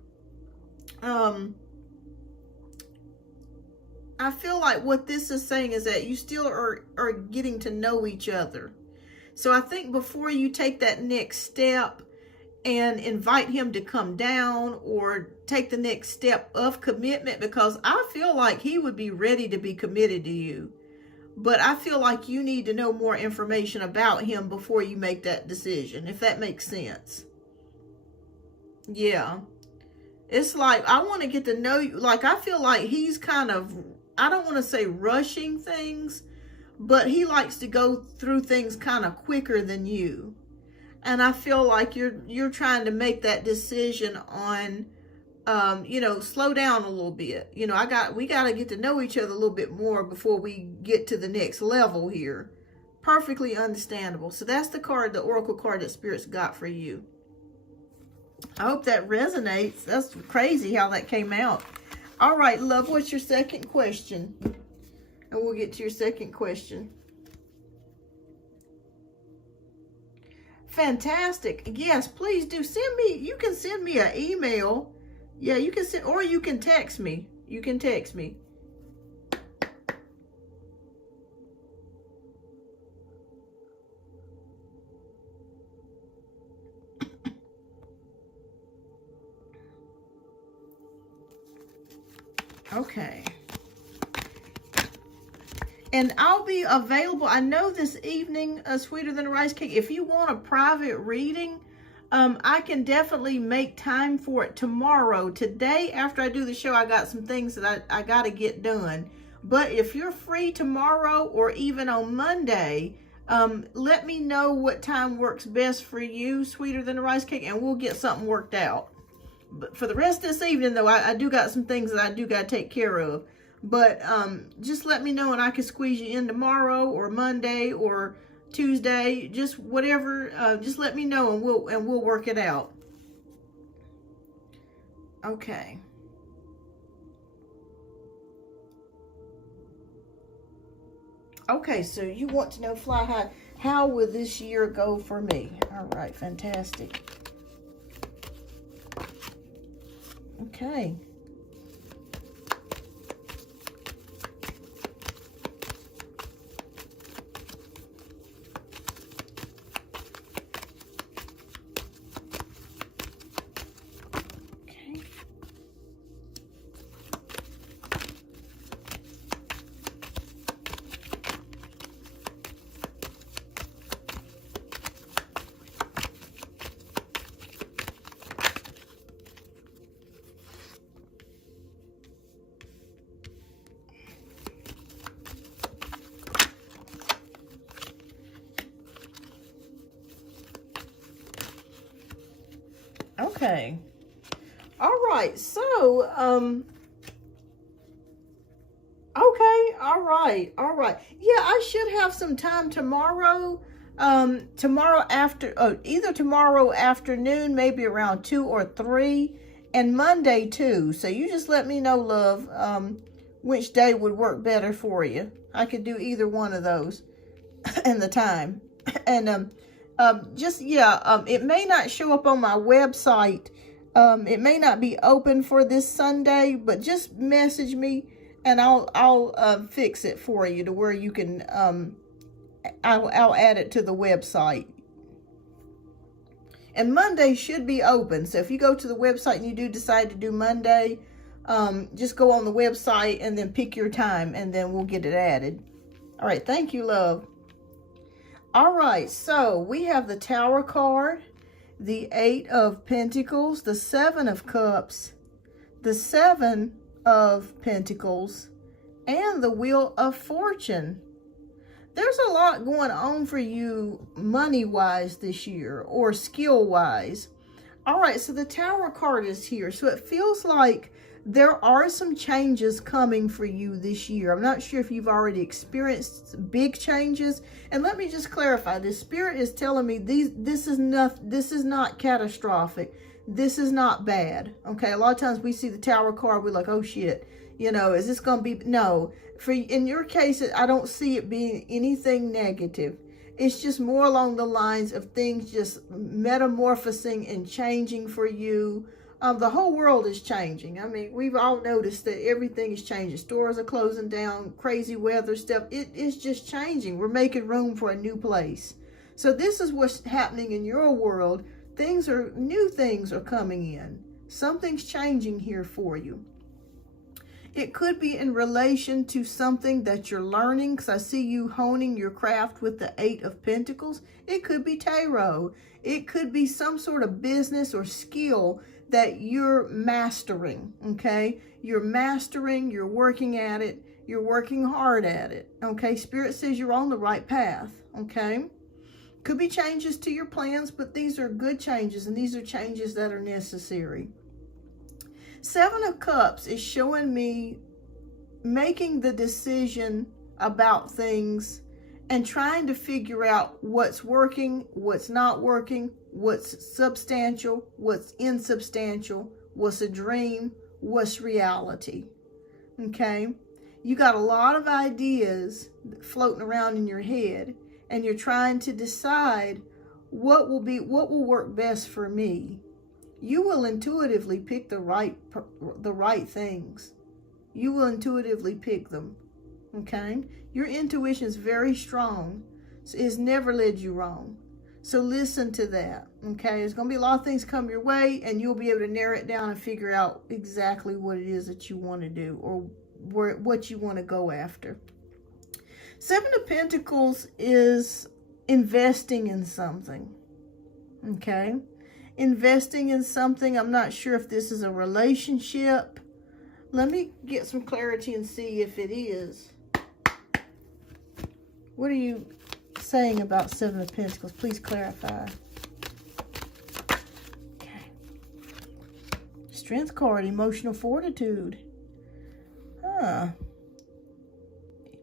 what this is saying is that you still are getting to know each other. So I think before you take that next step and invite him to come down or take the next step of commitment, because I feel like he would be ready to be committed to you. But I feel like you need to know more information about him before you make that decision, if that makes sense. Yeah. It's like, I want to get to know you. Like, I feel like he's kind of, I don't want to say rushing things, but he likes to go through things kind of quicker than you. And I feel like you're trying to make that decision on you know, slow down a little bit. You know, we got to get to know each other a little bit more before we get to the next level here. Perfectly understandable. So that's the card, the Oracle card that Spirit's got for you. I hope that resonates. That's crazy how that came out. All right, love, what's your second question? And we'll get to your second question. Fantastic. Yes, please do send me. You can send me an email. Yeah, you can send, or you can text me. You can text me. Okay. And I'll be available. I know this evening, Sweeter Than a Rice Cake, if you want a private reading, I can definitely make time for it tomorrow. Today, after I do the show, I got some things that I got to get done. But if you're free tomorrow or even on Monday, let me know what time works best for you, Sweeter Than a Rice Cake, and we'll get something worked out. But for the rest of this evening, though, I do got some things that I do got to take care of. But just let me know and I can squeeze you in tomorrow or Monday or Tuesday, just whatever. Just let me know and we'll work it out. Okay. Okay, so you want to know, Fly High, how will this year go for me? All right, fantastic. Okay. Okay. All right. So, okay. All right. All right. Yeah, I should have some time tomorrow. Tomorrow after, either tomorrow afternoon, maybe around 2 or 3, and Monday too. So you just let me know, love, which day would work better for you. I could do either one of those and the time. And, it may not show up on my website. It may not be open for this Sunday, but just message me and I'll fix it for you to where you can, I'll add it to the website. And Monday should be open. So if you go to the website and you do decide to do Monday, just go on the website and then pick your time and then we'll get it added. All right. Thank you, love. All right, so we have the Tower card, the 8 of Pentacles, the 7 of Cups, the 7 of Pentacles, and the Wheel of Fortune. There's a lot going on for you money-wise this year or skill-wise. All right, so the Tower card is here. So it feels like there are some changes coming for you this year. I'm not sure if you've already experienced big changes. And let me just clarify, this Spirit is telling me this is not catastrophic. This is not bad. Okay, a lot of times we see the Tower card, we're like, oh shit, you know, is this going to be? No, in your case, I don't see it being anything negative. It's just more along the lines of things just metamorphosing and changing for you. The whole world is changing. I mean, we've all noticed that everything is changing. Stores are closing down, crazy weather stuff. It is just changing. We're making room for a new place. So this is what's happening in your world. New things are coming in. Something's changing here for you. It could be in relation to something that you're learning, because I see you honing your craft with the 8 of Pentacles. It could be tarot. It could be some sort of business or skill that you're mastering, okay? You're mastering, you're working at it, you're working hard at it, okay? Spirit says you're on the right path, okay? Could be changes to your plans, but these are good changes, and these are changes that are necessary. Seven of Cups is showing me making the decision about things and trying to figure out what's working, what's not working, what's substantial, what's insubstantial, what's a dream, what's reality. Okay? You got a lot of ideas floating around in your head, and you're trying to decide what will work best for me. You will intuitively pick the right things. You will intuitively pick them. Okay? Your intuition is very strong. It's never led you wrong. So listen to that. Okay? There's going to be a lot of things come your way, and you'll be able to narrow it down and figure out exactly what it is that you want to do, or what you want to go after. Seven of Pentacles is investing in something. Okay? Investing in something. I'm not sure if this is a relationship. Let me get some clarity and see if it is. What are you saying about Seven of Pentacles? Please clarify. Okay. Strength card, emotional fortitude.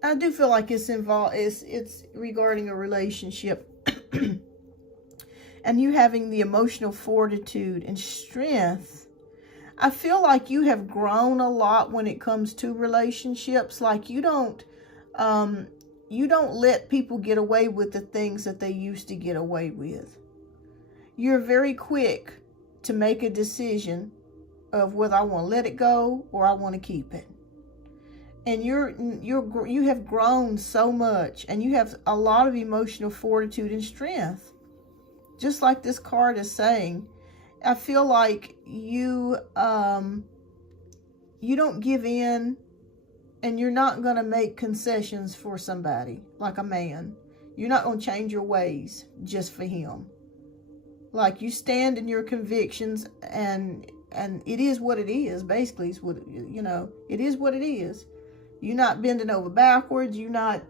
I do feel like it's involved. It's regarding a relationship, and you having the emotional fortitude and strength. I feel like you have grown a lot when it comes to relationships. Like you don't let people get away with the things that they used to get away with. You're very quick to make a decision of whether I want to let it go or I want to keep it. And you have grown so much, and you have a lot of emotional fortitude and strength. Just like this card is saying, I feel like you don't give in, and you're not going to make concessions for somebody, like a man. You're not going to change your ways just for him. Like, you stand in your convictions, and it is what it is. Basically, it's what, it is what it is. You're not bending over backwards. You're not,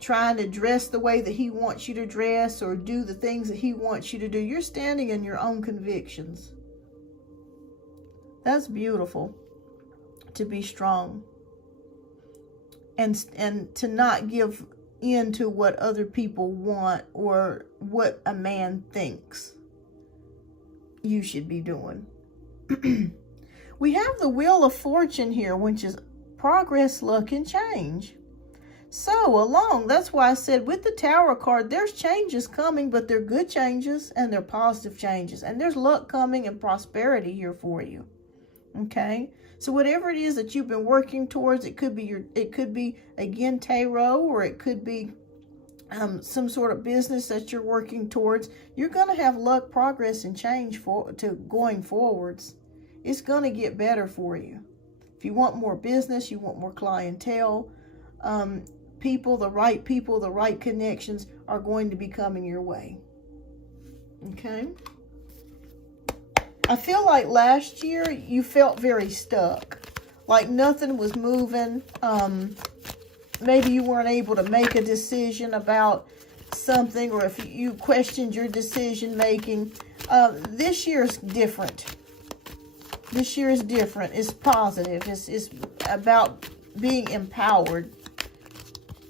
trying to dress the way that he wants you to dress or do the things that he wants you to do. You're standing in your own convictions. That's beautiful, to be strong and to not give in to what other people want or what a man thinks you should be doing. We have the Wheel of Fortune here, which is progress, luck, and change. So that's why I said with the Tower card, there's changes coming, but they're good changes and they're positive changes. And there's luck coming and prosperity here for you. Okay? So whatever it is that you've been working towards, it could be again tarot, or it could be some sort of business that you're working towards. You're going to have luck, progress, and change going forwards. It's going to get better for you. If you want more business, you want more clientele, the right connections are going to be coming your way. Okay? I feel like last year you felt very stuck. Like nothing was moving. Maybe you weren't able to make a decision about something, or if you questioned your decision making. This year is different. This year is different. It's positive. It's about being empowered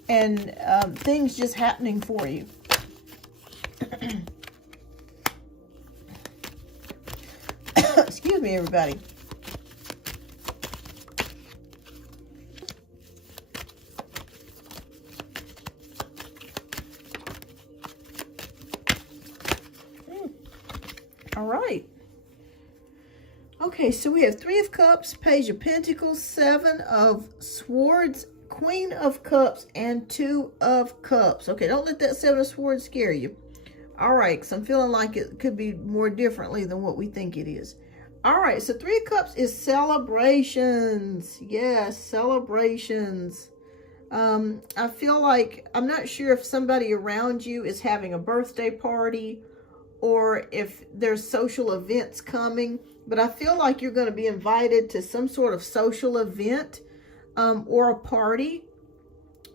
and things just happening for you. Excuse me, everybody. All right. Okay, so we have Three of Cups, Page of Pentacles, Seven of Swords, Queen of Cups, and Two of Cups. Okay, don't let that Seven of Swords scare you. All right, because I'm feeling like it could be more differently than what we think it is. All right, so Three of Cups is celebrations. Yes, celebrations. I feel like, I'm not sure if somebody around you is having a birthday party or if there's social events coming, but I feel like you're going to be invited to some sort of social event or a party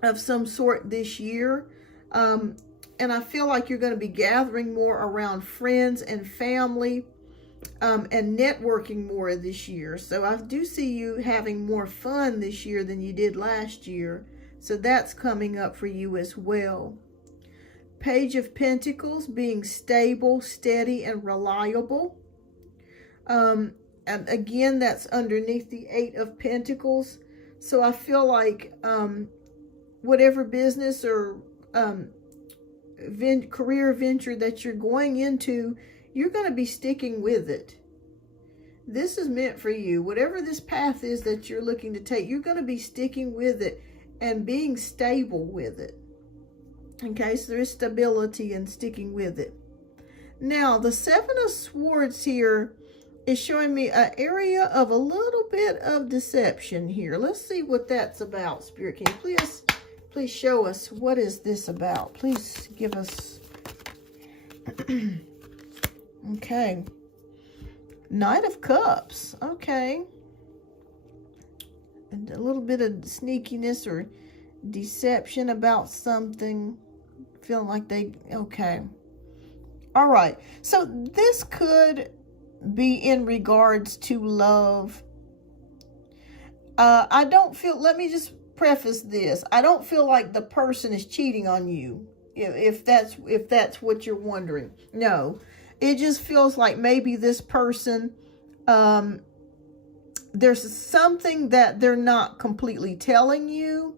of some sort this year. And I feel like you're going to be gathering more around friends and family. and networking more this year. So I do see you having more fun this year than you did last year. So that's coming up for you as well. Page of Pentacles, being stable, steady, and reliable. And again, that's underneath the Eight of Pentacles. So I feel like whatever business or career venture that you're going into, you're going to be sticking with it. This is meant for you. Whatever this path is that you're looking to take, you're going to be sticking with it and being stable with it. Okay, so there is stability in sticking with it. Now, the Seven of Swords here is showing me an area of a little bit of deception here. Let's see what that's about, Spirit. Can you please show us what is this about? Please give us... Okay. Knight of Cups. Okay. And a little bit of sneakiness or deception about something. Feeling like they... Okay. All right. So this could be in regards to love. I don't feel... Let me just preface this. I don't feel like the person is cheating on you. If that's what you're wondering. No. It just feels like maybe this person, there's something that they're not completely telling you.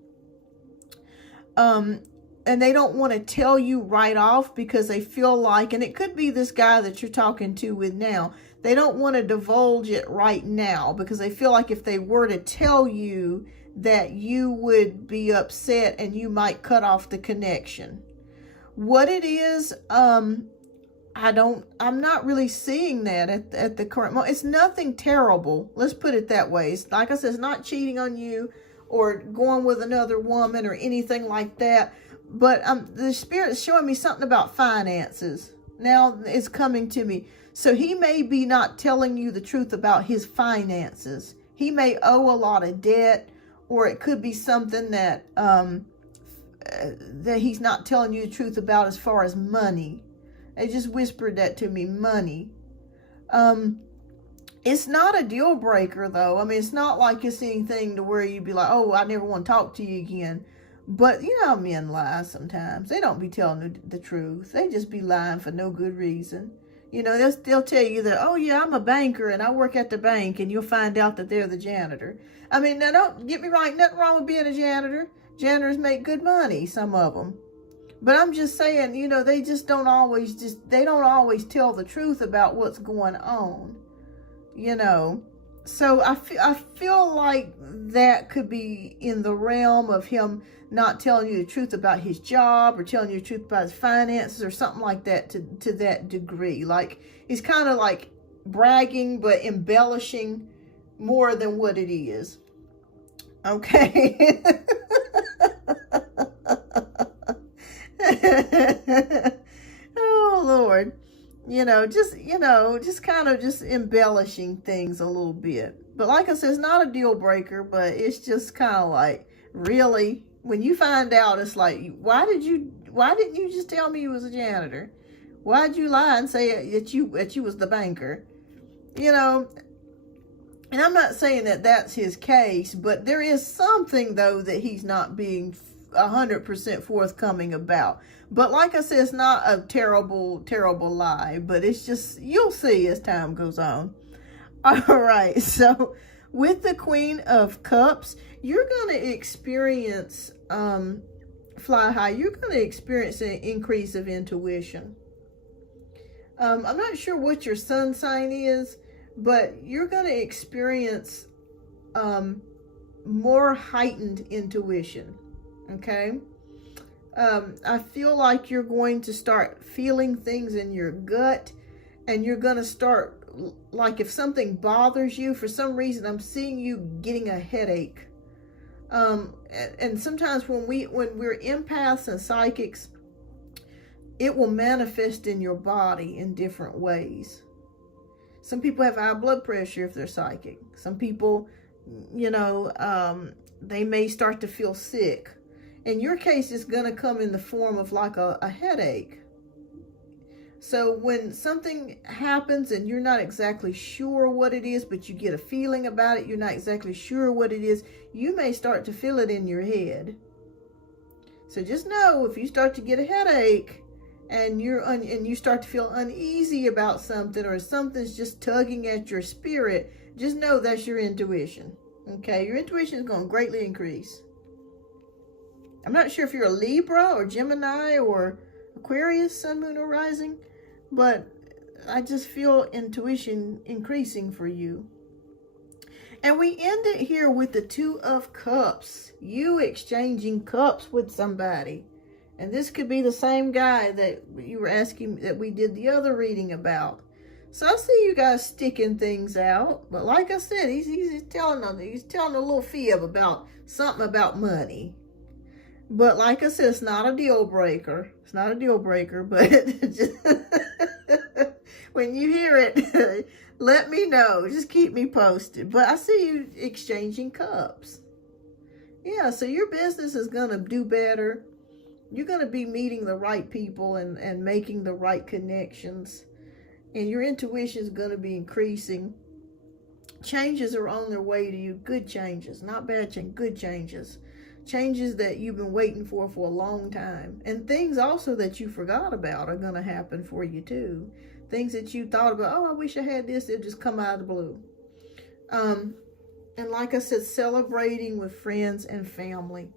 And they don't want to tell you right off because they feel like, and it could be this guy that you're talking to with now, they don't want to divulge it right now because they feel like if they were to tell you that you would be upset and you might cut off the connection. What it is, I'm not really seeing that at the current moment. It's nothing terrible. Let's put it that way. It's, like I said, it's not cheating on you or going with another woman or anything like that. But the Spirit's showing me something about finances. Now it's coming to me. So he may be not telling you the truth about his finances. He may owe a lot of debt, or it could be something that that he's not telling you the truth about as far as money. They just whispered that to me, money. It's not a deal breaker, though. I mean, it's not like it's anything to where you'd be like, oh, I never want to talk to you again. But you know how men lie sometimes. They don't be telling the truth. They just be lying for no good reason. You know, they'll tell you that, oh, yeah, I'm a banker and I work at the bank, and you'll find out that they're the janitor. I mean, now don't get me right. Nothing wrong with being a janitor. Janitors make good money, some of them. But I'm just saying, you know, they don't always tell the truth about what's going on, you know. So I feel like that could be in the realm of him not telling you the truth about his job or telling you the truth about his finances or something like that to that degree. Like, he's kind of like bragging but embellishing more than what it is. Okay. Oh, Lord. Just kind of just embellishing things a little bit. But like I said, it's not a deal breaker, but it's just kind of like, really? When you find out, it's like, why didn't you just tell me you was a janitor? Why'd you lie and say that you was the banker? You know, and I'm not saying that that's his case, but there is something, though, that he's not being 100% forthcoming about. But like I said, it's not a terrible, terrible lie, but it's just, you'll see as time goes on. All right, so with the Queen of Cups, you're going to experience, fly high, you're going to experience an increase of intuition. I'm not sure what your sun sign is, but you're going to experience more heightened intuition, okay? I feel like you're going to start feeling things in your gut, and you're going to start, like if something bothers you, for some reason, I'm seeing you getting a headache. And sometimes when we're empaths and psychics, it will manifest in your body in different ways. Some people have high blood pressure if they're psychic. Some people, you know, they may start to feel sick. In your case, it's going to come in the form of like a headache. So when something happens and you're not exactly sure what it is, but you get a feeling about it, you're not exactly sure what it is, you may start to feel it in your head. So just know, if you start to get a headache and you start to feel uneasy about something, or something's just tugging at your spirit, just know that's your intuition. Okay, your intuition is going to greatly increase. I'm not sure if you're a Libra or Gemini or Aquarius, Sun, Moon, or Rising, but I just feel intuition increasing for you. And we end it here with the Two of Cups. You exchanging cups with somebody. And this could be the same guy that you were asking, that we did the other reading about. So I see you guys sticking things out. But like I said, he's telling a little fib about something about money. But like I said, it's not a deal breaker. It's not a deal breaker, but just when you hear it, let me know. Just keep me posted. But I see you exchanging cups. Yeah, so your business is going to do better. You're going to be meeting the right people and making the right connections. And your intuition is going to be increasing. Changes are on their way to you. Good changes. Not bad changes. Good changes. Changes that you've been waiting for a long time. And things also that you forgot about are going to happen for you too. Things that you thought about, oh, I wish I had this, it'll just come out of the blue. And like I said, celebrating with friends and family.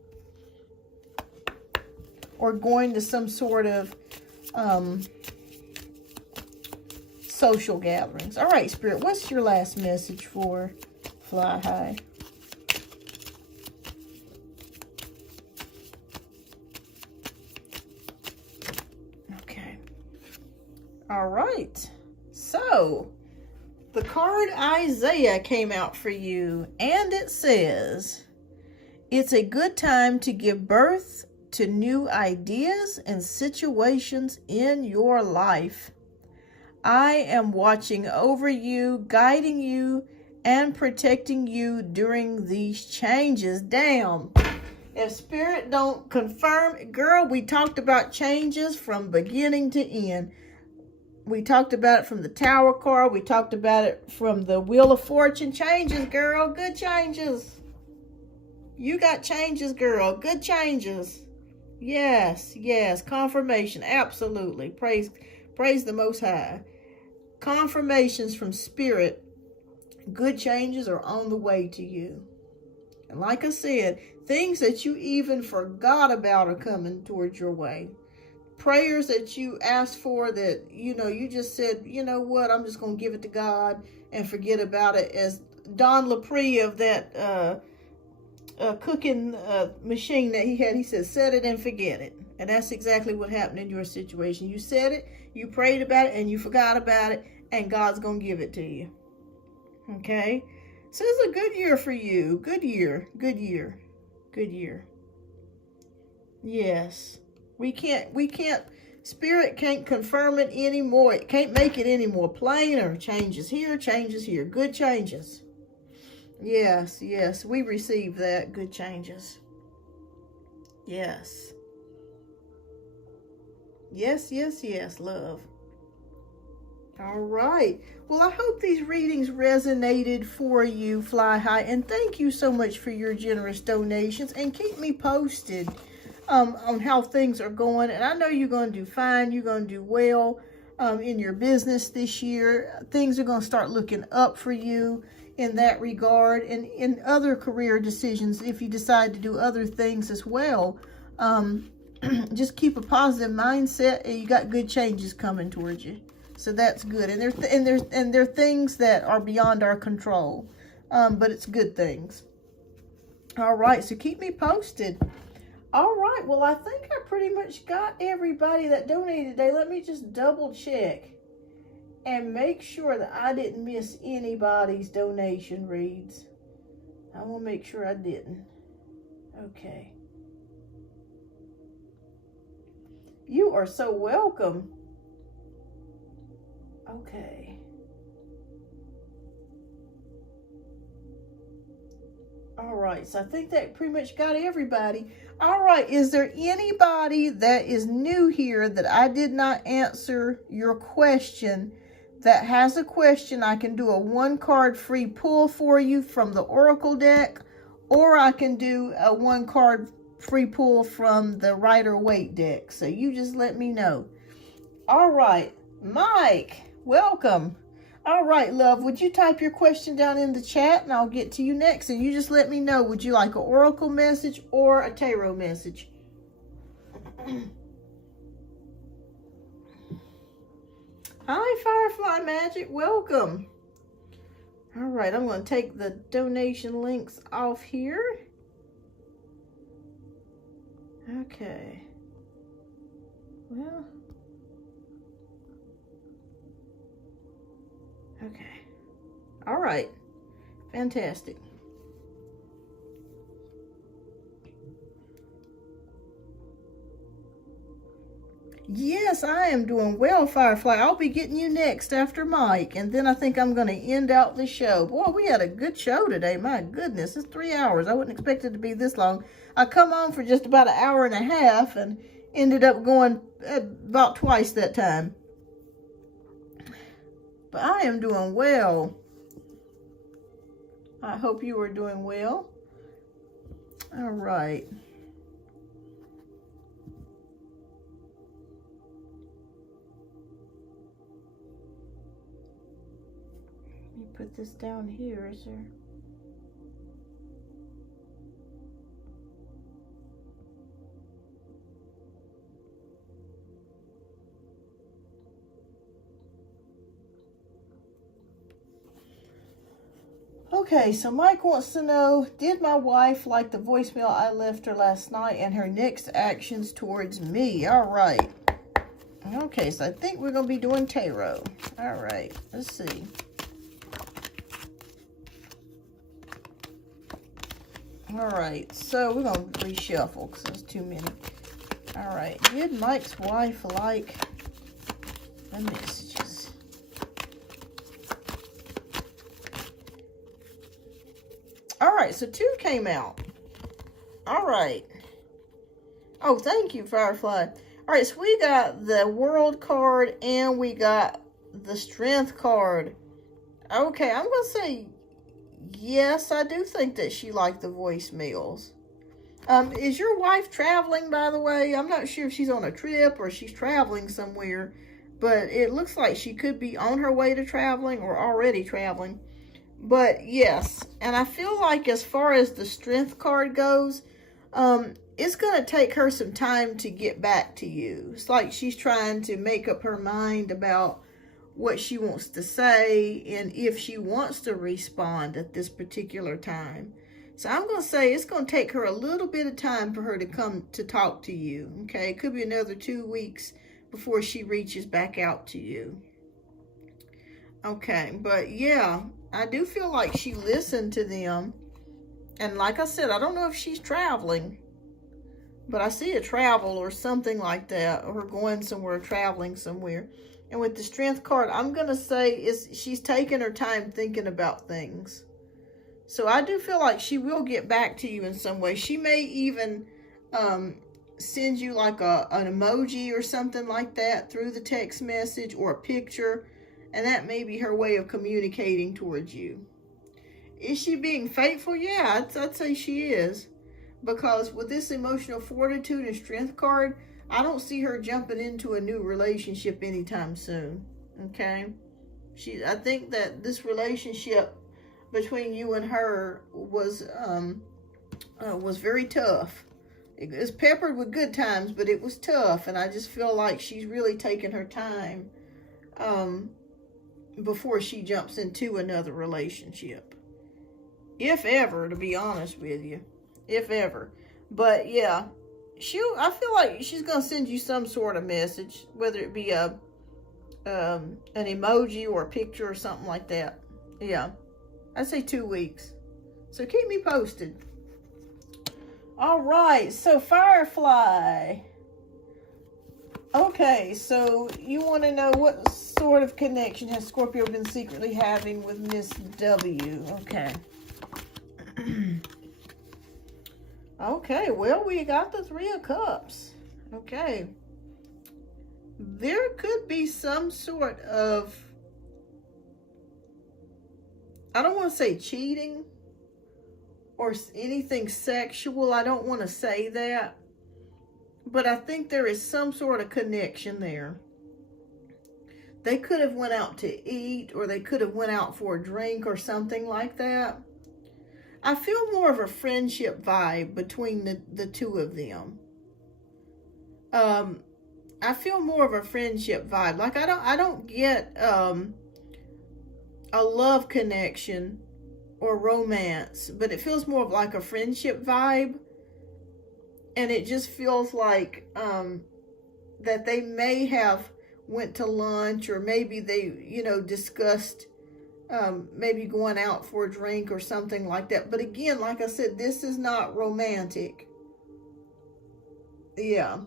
Or going to some sort of social gatherings. All right, Spirit, what's your last message for Fly High? All right, so the card Isaiah came out for you, and it says, it's a good time to give birth to new ideas and situations in your life. I am watching over you, guiding you, and protecting you during these changes. Damn. If Spirit don't confirm, girl, we talked about changes from beginning to end. We talked about it from the Tower card. We talked about it from the Wheel of Fortune. Changes, girl. Good changes. You got changes, girl. Good changes. Yes, yes. Confirmation. Absolutely. Praise the Most High. Confirmations from Spirit. Good changes are on the way to you. And like I said, things that you even forgot about are coming towards your way. Prayers that you asked for that, you just said, you know what, I'm just going to give it to God and forget about it. As Don Laprie of that cooking machine that he had, he said, set it and forget it. And that's exactly what happened in your situation. You said it, you prayed about it, and you forgot about it, and God's going to give it to you. Okay? So it's a good year for you. Good year. Good year. Good year. Yes. We can't, Spirit can't confirm it anymore. It can't make it any more plainer. Changes here, changes here. Good changes. Yes, yes, we receive that. Good changes. Yes. Yes, yes, yes, love. All right. Well, I hope these readings resonated for you, Fly High. And thank you so much for your generous donations. And keep me posted on how things are going. And I know you're going to do fine. You're going to do well in your business this year. Things are going to start looking up for you in that regard. And in other career decisions, if you decide to do other things as well, just keep a positive mindset, and you got good changes coming towards you. So that's good. And there are things that are beyond our control, but it's good things. All right, so keep me posted. All right, well, I think I pretty much got everybody that donated today. Let me just double check and make sure that I didn't miss anybody's donation reads. I will make sure I didn't. Okay. You are so welcome. Okay. All right, so I think that pretty much got everybody. All right, is there anybody that is new here that I did not answer your question that has a question? I can do a 1-card free pull for you from the Oracle deck, or I can do a 1-card free pull from the Rider-Waite deck. So you just let me know. All right, Mike, welcome. All right, love, would you type your question down in the chat and I'll get to you next, and you just let me know, would you like an oracle message or a tarot message? Hi, Firefly Magic, welcome. All right, I'm going to take the donation links off here. Okay. Well, okay. All right. Fantastic. Yes, I am doing well, Firefly. I'll be getting you next after Mike, and then I think I'm going to end out the show. Boy, we had a good show today. My goodness, it's 3 hours. I wouldn't expect it to be this long. I come on for just about 1.5 hours and ended up going about twice that time. But I am doing well. I hope you are doing well. All right. Let me put this down here, is there? Okay, so Mike wants to know, did my wife like the voicemail I left her last night and her next actions towards me? All right. Okay, so I think we're going to be doing tarot. All right, let's see. All right, so we're going to reshuffle because there's too many. All right, did Mike's wife like the messages? All right, so 2 came out. All right. Oh, thank you, Firefly. All right, so we got the World card and we got the Strength card. Okay, I'm going to say yes, I do think that she liked the voicemails. Is your wife traveling, by the way? I'm not sure if she's on a trip or she's traveling somewhere, but it looks like she could be on her way to traveling or already traveling. But yes, and I feel like as far as the Strength card goes, it's going to take her some time to get back to you. It's like she's trying to make up her mind about what she wants to say and if she wants to respond at this particular time. So I'm going to say it's going to take her a little bit of time for her to come to talk to you. Okay, it could be another 2 weeks before she reaches back out to you. Okay, but yeah, I do feel like she listened to them. And like I said, I don't know if she's traveling, but I see a travel or something like that, or going somewhere, traveling somewhere. And with the Strength card, I'm going to say she's taking her time thinking about things. So I do feel like she will get back to you in some way. She may even send you like an emoji or something like that through the text message, or a picture. And that may be her way of communicating towards you. Is she being faithful? Yeah, I'd say she is. Because with this emotional fortitude and Strength card, I don't see her jumping into a new relationship anytime soon. Okay? I think that this relationship between you and her was very tough. It was peppered with good times, but it was tough. And I just feel like she's really taking her time before she jumps into another relationship. If ever, to be honest with you. If ever. But yeah, I feel like she's going to send you some sort of message, whether it be an emoji or a picture or something like that. Yeah, I'd say 2 weeks. So keep me posted. All right, so Firefly. Okay, so you want to know what sort of connection has Scorpio been secretly having with Miss W? Okay. Okay, well, we got the Three of Cups. Okay. There could be some sort of, I don't want to say cheating or anything sexual. I don't want to say that. But I think there is some sort of connection there. They could have went out to eat, or they could have went out for a drink or something like that. I feel more of a friendship vibe between the two of them. I feel more of a friendship vibe. Like I don't get a love connection or romance, but it feels more of like a friendship vibe. And it just feels like that they may have went to lunch, or maybe they, you know, discussed maybe going out for a drink or something like that. But again, like I said, this is not romantic. Yeah,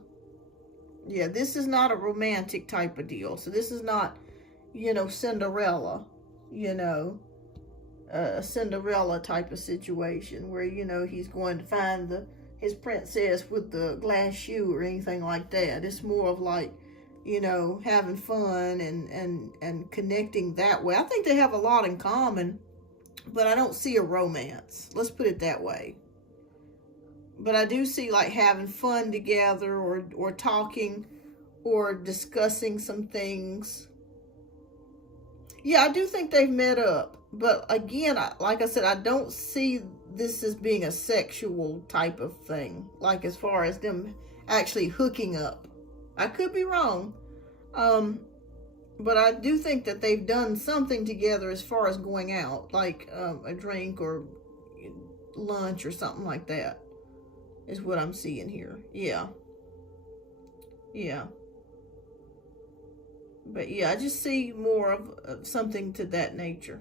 this is not a romantic type of deal. So this is not, you know, Cinderella, you know, a Cinderella type of situation where, you know, he's going to find his princess with the glass shoe or anything like that. It's more of like, you know, having fun and connecting that way. I think they have a lot in common, but I don't see a romance. Let's put it that way. But I do see like having fun together, or talking or discussing some things. Yeah, I do think they've met up. But again, like I said, I don't see this as being a sexual type of thing. Like as far as them actually hooking up. I could be wrong. But I do think that they've done something together as far as going out. Like a drink or lunch or something like that. Is what I'm seeing here. Yeah. But yeah, I just see more of something to that nature.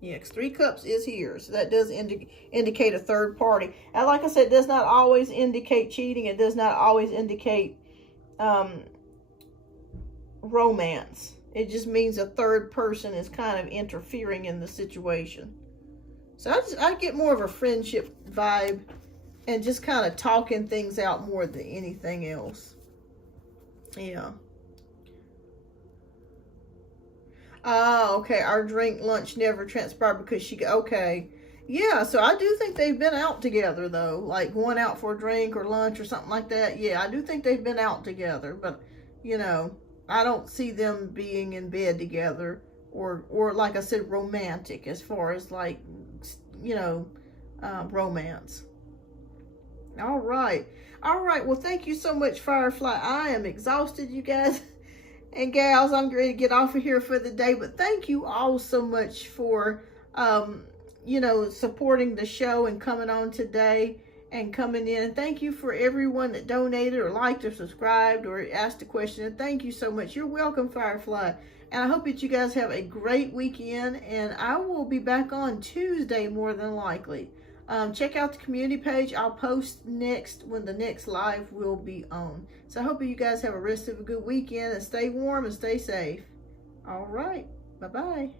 Yeah, because Three Cups is here. So that does indicate a third party. And like I said, it does not always indicate cheating. It does not always indicate romance. It just means a third person is kind of interfering in the situation. So I get more of a friendship vibe and just kind of talking things out more than anything else. Yeah. Okay. Our drink lunch never transpired because okay. Yeah, so I do think they've been out together though. Like going out for a drink or lunch or something like that. Yeah, I do think they've been out together. But, you know, I don't see them being in bed together. Or like I said, romantic as far as like, you know, romance. All right. Well, thank you so much, Firefly. I am exhausted, you guys and gals. I'm ready to get off of here for the day. But thank you all so much for, you know, supporting the show and coming on today and coming in. And thank you for everyone that donated or liked or subscribed or asked a question. And thank you so much. You're welcome, Firefly. And I hope that you guys have a great weekend. And I will be back on Tuesday more than likely. Check out the community page. I'll post next when the next live will be on. So I hope you guys have a rest of a good weekend and stay warm and stay safe. All right. Bye-bye.